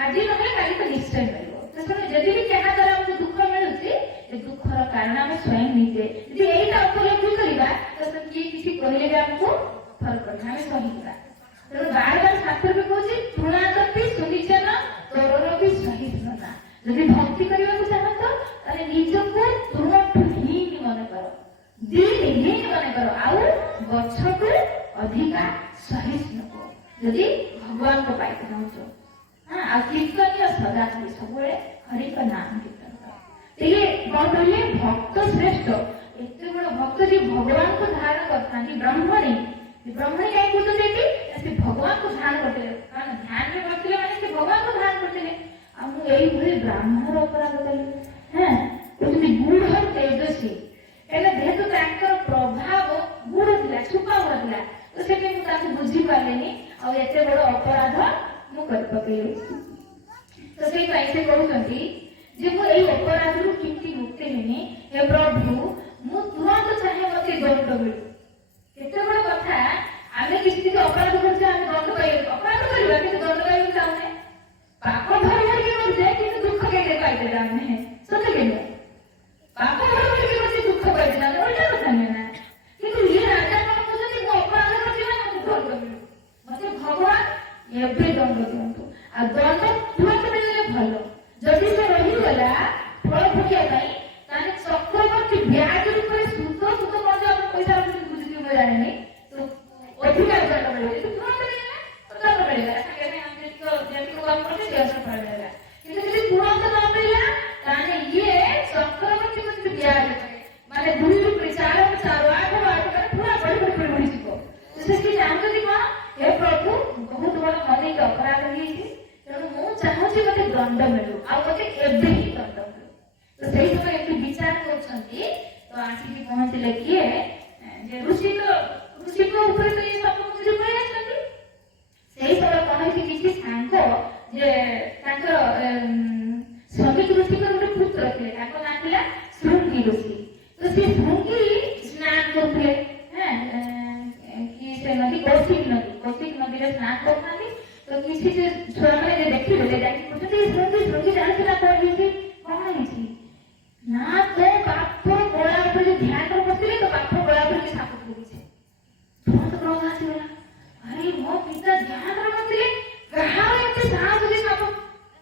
ଆଜି ନହେଲେ କାଲି ତ ନିଶ୍ଚୟ ମିଳିବ। ତ ଶୁଣ ଯଦି ବି ଯାହା ଦ୍ୱାରା ଆମକୁ ଦୁଃଖ ମିଳୁଛି ଏ ଦୁଃଖର କାରଣ ଆମେ ସ୍ୱୟଂ ନିଜେ ଯଦି ଏଇଟା ଉପଲବ୍ଧି କରିବା ତ କିଏ କିଛି କହିଲେ ବି ଆମକୁ ଫରକ ପଡିବ ଆମେ ସହିଯିବା। ତେଣୁ ବାର ବାର ଶାସ୍ତ୍ର ବି କହୁଛି ତୃଣାଦପି ସୁନିଚନ ତୋରର ବି ସହିଷ୍ଣୁତା। ଯଦି ଭକ୍ତି କରିବାକୁ ଚାହନ୍ତ ତାହେଲେ ନିଜକୁ ତୃଣଠୁ ହୀନ ମନେ କର, ଦିହୀନ ମନେ କର, ଆଉ ଗଛକୁ ଅଧିକା ସହିଷ୍ଣୁ କର। ଯଦି ଭଗବାନଙ୍କ ପାଇକୁ ଚାହୁଁଛ ଆଉ କୀର୍ତ୍ତନୀୟ ସଦା କରି ସବୁବେଳେ ହରିଙ୍କ ନାମ କୀର୍ତ୍ତନ କର। ଟିକେ କଣ କହିଲେ ଭକ୍ତ ଶ୍ରେଷ୍ଠ, ଏତେ ବଡ ଭକ୍ତ ଯିଏ ଭଗବାନଙ୍କୁ ଧାରଣ କରିଥାନ୍ତି ବ୍ରହ୍ମଣୀ। ବ୍ରହ୍ମଣୀ କାହିଁ କହୁଛନ୍ତି ଏଠି ସେ ଭଗବାନଙ୍କୁ ଧ୍ୟାନ କରିଥିଲେ, କାରଣ ଧ୍ୟାନରେ ବସିଥିଲେ ମାନେ ସେ ଭଗବାନଙ୍କୁ ଧ୍ୟାନ କରିଥିଲେ। ଆଉ ମୁଁ ଏଇଭଳି ବ୍ରାହ୍ମଣର ଅପରାଧ କଲି କହୁଛନ୍ତି ଗୁଢ ତେଜସ୍ୱୀ, ହେଲେ ଯେହେତୁ ତାଙ୍କର ପ୍ରଭାବ ଗୁଢ ଥିଲା ଛୁପା ଗୁଡ ଥିଲା ତ ସେଥିପାଇଁ ମୁଁ ତାକୁ ବୁଝିପାରିଲିନି ଆଉ ଏତେ ବଡ ଅପରାଧ ମୁଁ କରିପକେଇଲି। ତ ସେଇପାଇଁ ସେ କହୁଛନ୍ତି ଯେ ମୁଁ ଏଇ ଅପରାଧରୁ କେମିତି ମୁକ୍ତି ହେବି, ହେ ପ୍ରଭୁ ମୁଁ ତୁରନ୍ତ ଚାହେଁ ମତେ ଦଣ୍ଡ ମିଳୁ। କେତେ ବଡ କଥା, ଆମେ କିଛି କିଛି ଅପରାଧ କରୁଛେ ଆମେ ଦଣ୍ଡ ପାଇବାକୁ ଅପରାଧ କରିବା କିନ୍ତୁ ଦଣ୍ଡ ପାଇବାକୁ ଚାହୁଁନେ, ପାପ ଭରି ଭରିକି କରୁଛେ କିନ୍ତୁ ଦୁଃଖ କେତେ ପାଇଦେଲେ ଆମେ ସତ କେବେ ପାପ ଭରି ଭରିକି କରୁଛେ ଦୁଃଖ ପାଇଦେଲେ ଆମେ ଓଲଟା କଥା ନୁହେଁ ନା। କିନ୍ତୁ ଇଏ ରାଜା କଣ କହୁଛନ୍ତି ମୁଁ ଅପରାଧ କରୁଛି ମାନେ ମତେ ଦଣ୍ଡ ମିଳୁ, ମତେ ଭଗବାନ ଏବେ ଦଣ୍ଡ ଦିଅନ୍ତୁ। ଆଉ ଦଣ୍ଡ ତୁରନ୍ତ ମିଳିଲେ ଭଲ, ଯଦି ସେ ରହିଗଲା ଫଳ ଭୋଗିବା ପାଇଁ ତାହେଲେ ଚକ୍ରବର୍ତ୍ତୀ ବ୍ୟାଜ ରୂପରେ ସୁଧ ସୁଧ ମଧ୍ୟ ଆମେ ପଇସା ରଖୁଛନ୍ତି ବୁଝିକି ମୁଁ ଜାଣିନି ତ ଅଧିକା ଦଣ୍ଡ ମିଳିବ। ଯଦି ତୁରନ୍ତ ମିଳିଲା ତ ଦଣ୍ଡ ମିଳିଲା ସାଙ୍ଗେ ସାଙ୍ଗେ ଆମେ ଯେତିକି କାମ କରୁଛେ ସେ ଅନୁସାରେ ଫଳ ମିଳିଲା। କିନ୍ତୁ ଯଦି ତୁରନ୍ତ ନ ମିଳିଲା ତାହେଲେ ଇଏ ଚକ୍ରବର୍ତ୍ତୀ ଯଦି ବ୍ୟାଜ ମାନେ 2 ରୂପରେ 4 4 8 8 ପୁରା ବଢି ବଢିଯିବ। ସେ ଚାହୁଁଛନ୍ତି କଣ, ହେ ପ୍ରଭୁ ବହୁତ ବଡ ମନେକ ଅପରାଧ ହେଇଛି ତେଣୁ ମୁଁ ଚାହୁଁଛି ମତେ ଦଣ୍ଡ ମିଳୁ ଆଉ ମତେ ଏବେ ହିଁ ଦଣ୍ଡ ମିଳୁ। ତ ସେଇ ସମୟ ଏମିତି ବିଚାର କରୁଛନ୍ତି ତ ଆସିକି ପହଞ୍ଚିଲେ କିଏ ଯେ ଋଷିଙ୍କ ଉପରେ ତ ଇଏ ସପମୁଦ୍ରୀ ପଳେଇ ଆସିଛନ୍ତି। ସେଇ ସମୟ କଣ ହେଇଛି କିଛି ସାଙ୍ଗ ଯେ ତାଙ୍କର ଶ୍ରମିକ ଋଷିଙ୍କର ଗୋଟେ ପୁତ୍ର ଥିଲେ, ତାଙ୍କ ନାଁ ଥିଲା ଶୃଙ୍ଗି ଋଷି। ତ ସେ ଶୃଙ୍ଗି ସ୍ନାନ କରୁଥିଲେ କି ସେ ନଦୀ କୌଶିକ ନଦୀରେ ସ୍ନାନ କରୁଥାନ୍ତି। ତ କିଛି ସେ ଛୁଆମାନେ ଯେ ଦେଖିଲେ ଯାଇକି କହୁଛନ୍ତି ଶୃଙ୍ଗି ଜାଣିଛୁ ନା କଣ ହେଇଛି, କଣ ହେଇଛି ନା ତୋ ବାପ ଗଳା ଉପରେ ଧ୍ୟାନରେ ବସିଲେ ତୋ ବାପ ଗଳା ଉପରେ କି ସାପ ପଡିଛି। ତୁରନ୍ତ କ୍ରୋଧ ଆସିଗଲା, ଆରେ ମୋ ପିତା ଧ୍ୟାନରେ ବସିଲେ କାହାର ଏତେ ସାହସ ଯେ ସାପ,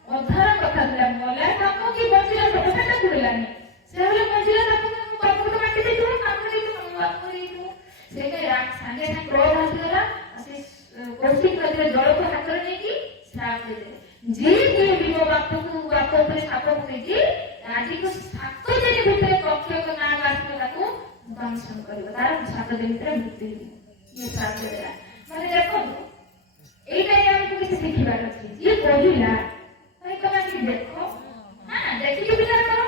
ଅଧାର କଥା ଥିଲା ମଲା ସାପ କି ବଞ୍ଚିଲା ସାପ ସେଟା କୁଡ଼ିଲାନି, ସେ ହେଲେ ବଞ୍ଚିଲା ସାପ ବାପକୁ ତ କାଟି ଦେଇଥିବ କାମୁଡ଼ି ଦେଇଥିବ ବାପ ଦେଇଥିବ। ସେ ସାଙ୍ଗେ ସାଙ୍ଗେ କ୍ରୋଧ ଆସିଗଲା, ସେ କୌଶିକ ନଦୀରେ ଜଳକୁ ହାତରେ ନେଇକି ଶ୍ରାପ ଦେଇଦେଲେ, ଯିଏ କିଏ ବି ମୋ ବାପ ଉପରେ ସାପ ପକେଇଛି ଆଜିକୁ 7 ଦିନ ଭିତରେ କକ୍ଷକ ନାଗ ଆସିବ ତାକୁ ଦଂଶନ କରିବ, ତାର 7 ଦିନ ଭିତରେ ମୃତ୍ୟୁ ହେଇଯିବ। ଇଏ ଶ୍ରାପ ଦେଲା। ମାନେ ଦେଖନ୍ତୁ ଏଇଟା ଆମକୁ କିଛି ଶିଖିବାର ଅଛି। ଯିଏ କହିଲା ତମେ ଆସିକି ଦେଖ ଦେଖିକି ବିଚାର କର।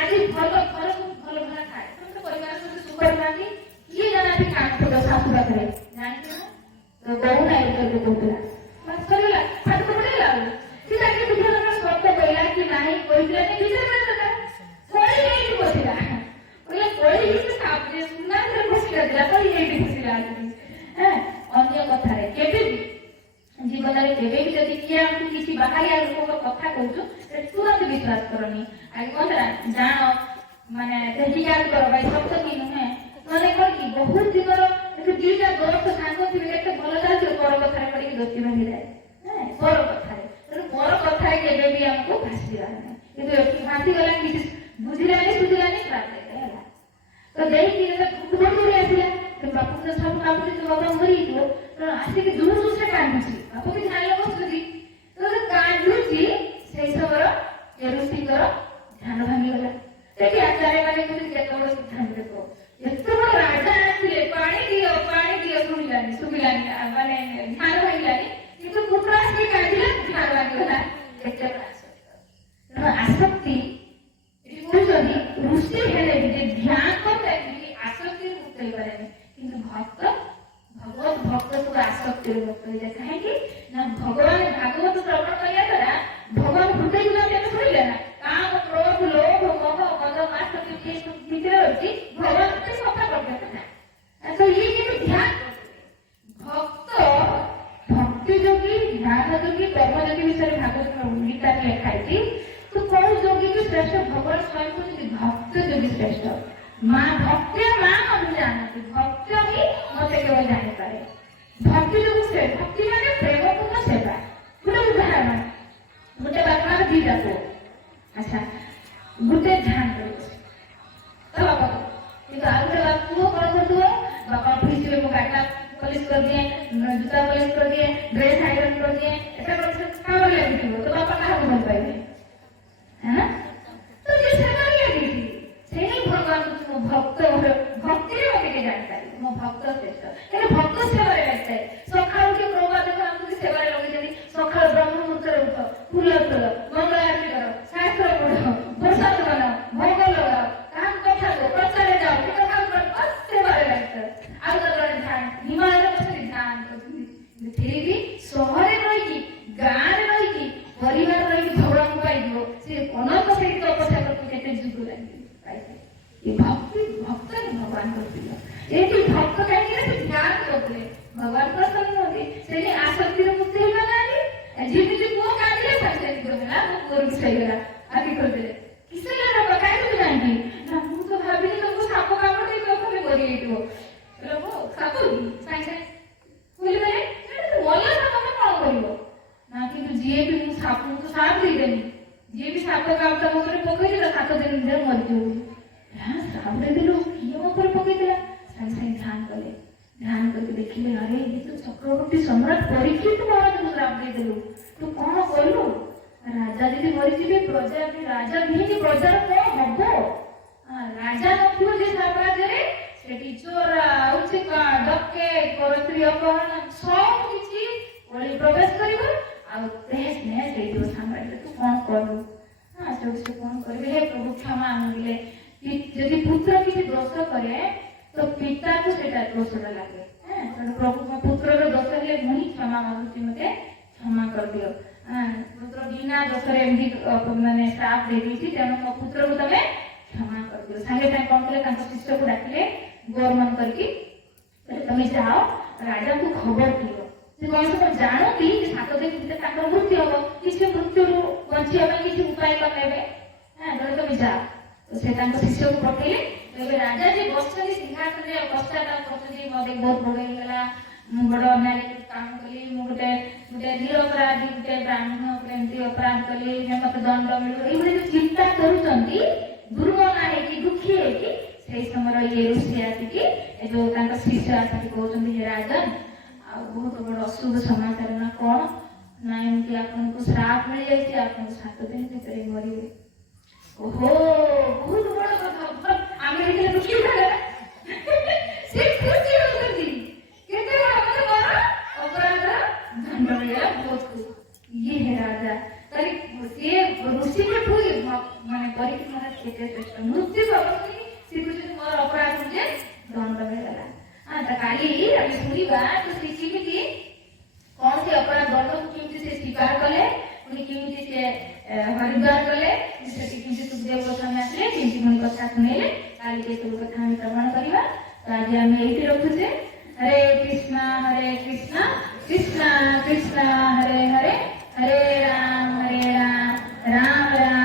ଆଜି ଭଲ ଘରକୁ ଭଲ ଭଲ ଖାଏ ତମେ ତ ପରିବାର ସହିତ ସୁଖରେ ଥାନ୍ତି, କିଏ ଜାଣନ୍ତି କାଠ ଶାଶୁ ପାଖରେ ଜାଣିଛ କହୁନା ଏଇଟା କହୁଥିଲା ସରିଗଲା ହାତ ପଡିଗଲା ଆଉ ସେ ତାকে ବୁଝିଲା ସତ କହିଲା କି ନାହିଁ କହିଥିଲା ବିଚାର କରିବା କଳି ହେଇକି ବସିଲା କହିଲା କଳି ହେଇକି ସୁନାରେ ଖୁସିଲା ଥିଲା କଳି ହେଇକି ଖୁସିଲା। ଅନ୍ୟ କଥାରେ କେବେ ବି ଜୀବନରେ କେବେ ବି ଯଦି କିଏ ଆମକୁ କିଛି ବାହାରିଆ ଲୋକଙ୍କ କଥା କହୁଛୁ ତୁରନ୍ତ ବିଶ୍ୱାସ କରନି। ଆগে କହନ୍ତା ଜାଣ ମାନେ ଜିଜ୍ଞାସ କର ଭାଇ ସତ କି ନୁହେଁ, ନହେଲେ କଣ କି ବହୁତ ଦିନର ଦିଟା ଦୋସ୍ତ ସାଙ୍ଗ ଥିବେ କେତେ ଭଲ ଚାଲିଥିବ ପର କଥାରେ ପଡିକି ଦୋସ୍ତି ଭାଙ୍ଗିଯାଏ ପର କଥାରେ। ତେଣୁ ପର କଥାରେ କେବେ ବି ଆମକୁ ଭାସିବାର ନାହିଁ, କିନ୍ତୁ ଏଠି ଭାସିଗଲା କିଛି ବୁଝିଲାନି ସୁଝିଲାନି ହେଲା ତ ଦେଇକି ଦୌଡ଼ି ଆସିଲା ବାପୁ ତ ସବୁ କାମୁଡି ତ ବାପା ମରିଯିବ ତେଣୁ ଆସିକି ଜୋର ଜୋରସେ କାନ୍ଦୁଛି, ବାପା ବି ଜାଣିଲେ ବସୁଛି ତ କାନ୍ଦୁଛି। ସେଇ ସମୟର ଋଷିଙ୍କର ଧ୍ୟାନ ଭାଙ୍ଗିଗଲା। ସେଠି ଆଚାର୍ୟ ମାନେ କେତେ ବଡ ସିଦ୍ଧାନ୍ତ ଦେଖ, ଏତେ ବଡ ରାଜା ଆସିଲେ ପାଣି ଦିଅ ଶୁଭିଲାନି ମାନେ ଧ୍ୟାନ ଭାଙ୍ଗିଲାନି, କିନ୍ତୁ ପୁତ୍ର ଆସିକି କାନ୍ଦିଲା ଧ୍ୟାନ ଭାଙ୍ଗିଗଲା। କେତେ ବଡ ତେଣୁ ଆସକ୍ତି ଏଠି କହୁଛନ୍ତି ଋଷି ହେଲେ ବି ଯେ ଧ୍ୟାନ କରିଥାଏ ଆସକ୍ତି ମୁକ୍ତ ହେଇପାରେନି, କିନ୍ତୁ ଭଗବତ ଭକ୍ତ ସବୁ ଆସକ୍ତିରେ ମୁକ୍ତ ହେଇଯାଏ। କାହିଁକି ନା ଭଗବାନ ଭାଗବତ ଶ୍ରବଣ କରିବା ଦ୍ୱାରା ଭଗବାନ ହୃଦୟ ଆମେ ଶୁଣିଲେ ନା କାମ କ୍ରୋଧ ଲୋଭ ମୋହ ମଦ ମାତ୍ସର୍ଯ୍ୟ ଭିତରେ ଅଛି कर्मयोगी विषय भागवत गीता लिखा है तो कौन योगी भी श्रेष्ठ भगवान स्वयं कहते भक्त योगी श्रेष्ठ माँ भक्ति माँ हम जानती भक्त ही मत केवल जानीपारे भक्ति जो से भक्ति माने प्रेमपूर्ण सेवा गोटे उदाहरण गोटे बापा दीटा पुओ अच्छा गोटे ध्यान कर तो बापा କିନ୍ତୁ ଆଉ ଗୋଟେ ପୁଅ କଣ କରୁଥିବ ବାପା ପୁଲିସରେ ମୁଁ ଗାଡିଟା ପଲିସ କରିଦିଏ ଜୁତା ପଲିସ କରିଦିଏ ଡ୍ରେସ ଆଇରନ୍ କରିଦିଏ ଏଟା କାମରେ ଲାଗିଥିବ ତ ବାପା କାହାକୁ ଭଲ ପାଇବେ ହଁ ତ ଯେ ସେବାରେ ଲାଗିଛି ସେଇ ଭଗବାନ ମୋ ଭକ୍ତ ଭକ୍ତିରେ ମତେ ଟିକେ ଜାଣିପାରିବେ ମୋ ଭକ୍ତ ଶ୍ରେଷ୍ଠ କିନ୍ତୁ ଭକ୍ତ ସେବାରେ ଲାଗିଥାଏ ସକାଳୁ କି ପ୍ରଭାତ ଆମକୁ ସେବାରେ ଲଗେଇଛନ୍ତି ସକାଳୁ ବ୍ରହ୍ମ ମୁହୂର୍ତ୍ତରେ ଉଠ ଫୁଲ ତୋଳ ମଙ୍ଗଳ ଆରତି କର ଶାସ୍ତ୍ର ପଢ ପ୍ରସାଦ ବନାଅ ଭୋଗ ଲଗାଅ କାହାକୁ କଥା କୁହ ପ୍ରଚାରରେ ଯାଅ କେତେ କାମ ସେବାରେ ଲାଗିଥାଏ ଆଉ ତାପରେ ଧ୍ୟାନ ହିମାଳୟରେ ବସିକି ଧ୍ୟାନ କରୁଛନ୍ତି ଠିକ ସହରରେ ରହିକି ଗାଁରେ ରହିକି ପରିବାର ରହିକି ଭଗବାନଙ୍କୁ ପାଇଯିବ ସେ ଅନନ୍ତ ସେଇଠି ତପସ୍ୟା କରୁଛି କେତେ ଯୁଗ ଲାଗିବ ପାଇଯିବ ଏ ଭକ୍ତି ଭକ୍ତ ଭଗବାନ କରୁଥିଲେ ଏଠି ଭକ୍ତ କାହିଁକି ସେ ଧ୍ୟାନ କରୁଥିଲେ ଭଗବାନ ପ୍ରସନ୍ନ ହୁଅନ୍ତି ସେଠି ଆସକ୍ତିର ମୁକ୍ତି ହେଇଗଲାନି ଯେମିତି ପୁଅ କାନ୍ଦିଲେ ସାଙ୍ଗେ ହେଲା ମୋ ପୁଅର କିଛି ହେଇଗଲା ଆଗେ କରିଦେଲେ କିସ ହେଲା କାହିଁକି ଜାଣିବି ନା ମୁଁ ତ ଭାବିଲି ତମକୁ ସାପ କାମୁଡି ଦେଇ ତମେ ମରି ଯାଇଥିବ ସାପ ସାଙ୍ଗେ ସାଙ୍ଗେ ବୁଝିପାରିଲେ ଭଲ ସାପ କଣ କରିବ ନା କିନ୍ତୁ ଯିଏ ବି ମୁଁ ସାପକୁ ତ ସାପ ଦେଇଦେଲି ଯିଏ ବି ସାପ କାମୁଡା ମୋ ଉପରେ ପକେଇଦେଲା 7 ଦିନ ଭିତରେ ମରିଯିବ ସାପ ଦେଇଦେଲୁ କିଏ ମୋ ଉପରେ ପକେଇଦେଲା ସାଙ୍ଗେ ସାଙ୍ଗେ ଧ୍ୟାନ କଲେ ଧ୍ୟାନ କରିକି ଦେଖିଲେ ଆରେ ଇଏ ତ ଚକ୍ରବର୍ତ୍ତୀ ସମ୍ରାଟ ପରୀକ୍ଷିତ ମହାରାଜଙ୍କୁ ଶ୍ରାପ ଦେଇଦେଲୁ ତୁ କଣ କଲୁ ରାଜା ଯଦି ମରିଯିବେ ପ୍ରଜା ରାଜା ନିହାତି ପ୍ରଜାର କଣ ହବ ରାଜା ନଥିବ ଯେ ସାମ୍ରାଜ୍ୟରେ ସେଠି ଚୋରା ଉଚିକା ଡକେ କରସ୍ତ୍ରୀ ଅପହରଣ ସବୁ କିଛି ଓଳି ପ୍ରବେଶ କରିବ ଆଉ ତେହେସ ନେହେସ ହେଇଯିବ ସାମ୍ରାଜ୍ୟରେ ତୁ କଣ କଲୁ ସେଠୁ ସେ କଣ କରିବେ ହେ ପ୍ରଭୁ କ୍ଷମା ମାଗିଲେ ଯଦି ପୁତ୍ର କିଛି ଦୋଷ କରେ ତ ପିତାକୁ ସେଟା ଦୋଷଟା ଲାଗେ ତେଣୁ ପ୍ରଭୁ ମୋ ପୁତ୍ରର ଦୋଷ ହେଲେ ମୁଁ ହିଁ କ୍ଷମା ମାଗୁଛି ମତେ କ୍ଷମା କରିଦିଅ ପୁତ୍ର ବିନା ଦୋଷରେ ଏମିତି ମାନେ ଶ୍ରାପ ଦେଇଦେଇଛି ତେଣୁ ମୋ ପୁତ୍ରକୁ ତମେ କ୍ଷମା କରିଦିଅ ସାଙ୍ଗେ ସାଙ୍ଗେ କଣ କଲେ ତାଙ୍କ ଶିଷ୍ୟକୁ ଡାକିଲେ ଗୌରମାନ କରିକି ତମେ ଯାଅ ରାଜାଙ୍କୁ ଖବର ଦିଅ ସେ କଣ ସବୁ ଜାଣନ୍ତି ଯେ 7 ଦିନ ଭିତରେ ତାଙ୍କର ମୃତ୍ୟୁ ହବ କିଛି ମୃତ୍ୟୁରୁ ବଞ୍ଚିବା ପାଇଁ କିଛି ଉପାୟ କରିନେବେ ତେଣୁ ତମେ ଯାଅ ସେ ତାଙ୍କ ଶିଷ୍ୟକୁ ପଠେଇଲେ ଏବେ ରାଜା ଯେ ବସିଛନ୍ତି ସିଂହାସନରେ ପଶ୍ଚାତାପ କରୁଛନ୍ତି ମୋ ଦେହ ବହୁତ ବଡ ହେଇଗଲା ମୁଁ ବଡ ଅନ୍ୟାୟ କାମ କଲି ମୁଁ ଗୋଟେ ନିରପରାଧୀ ଗୋଟେ ବ୍ରାହ୍ମଣ ଉପରେ ଏମିତି ଅପରାଧ କଲି ମତେ ଦଣ୍ଡ ମିଳିବ ଏଇଭଳି ଯୋଉ ଚିନ୍ତା କରୁଛନ୍ତି ଦୁର୍ମନା ହେଇକି ଦୁଃଖୀ ହେଇକି ସେଇ ସମୟରେ ଇଏ ଋଷି ଆସିକି ଏ ଯୋଉ ତାଙ୍କ ଶିଷ୍ୟ ଆସିକି କହୁଛନ୍ତି ଯେ ରାଜନ ଆଉ ବହୁତ ବଡ ଅଶୁଭ ସମାଚାର ନା କଣ ନା ଏମିତି ଆପଣଙ୍କୁ ଶ୍ରାପ ମିଳିଯାଇଛି ଆପଣଙ୍କୁ 7 ଦିନ ଭିତରେ ମରିବେ ଓହୋ ବହୁତ ବଡ କଥା ଆମେ ଦେଖିଲେ ଦୁଃଖୀ ହେଲା ସେ ଖୁସି ହଉଛନ୍ତି କେତେ ବଡ ମତେ ବଡ ଅପରାଧ ଦଣ୍ଡ ମିଳିଲା ବହୁତ ଖୁସି ଇଏ ହେ ରାଜା ତାରି ସିଏ ଋଷିଙ୍କଠୁ ମାନେ ପରୀକ୍ଷା ମହାରାଜ କେତେ ଶ୍ରେଷ୍ଠ ମୃତ୍ୟୁ ଅବସ୍ଥାରେ ଶ୍ରୀକୃଷ୍ଣ ମୋର ଅପରାଧ ଯେ ଦଣ୍ଡ ମିଳିଗଲା କାଲି ଆମେ ଶୁଣିବା ତ ସେ କେମିତି କଣ ସେ ଅପରାଧ ଦଣ୍ଡକୁ କେମିତି ସେ ସ୍ୱୀକାର କଲେ ପୁଣି କେମିତି ସେ ହରିଦ୍ୱାର କଲେ ସେଠି କେମିତି ସୁଖଦେବ ଗୋସ୍ୱାମୀ ଆସିଲେ କେମିତି ପୁଣି କଥା ଶୁଣେଇଲେ କାଲି ସେ ସବୁ କଥା ଆମେ ଶ୍ରବଣ କରିବା ତ ଆଜି ଆମେ ଏଇଠି ରଖୁଛେ ହରେ କୃଷ୍ଣ କୃଷ୍ଣ କୃଷ୍ଣ ହରେ ହରେ ହରେ ରାମ ରାମ ରାମ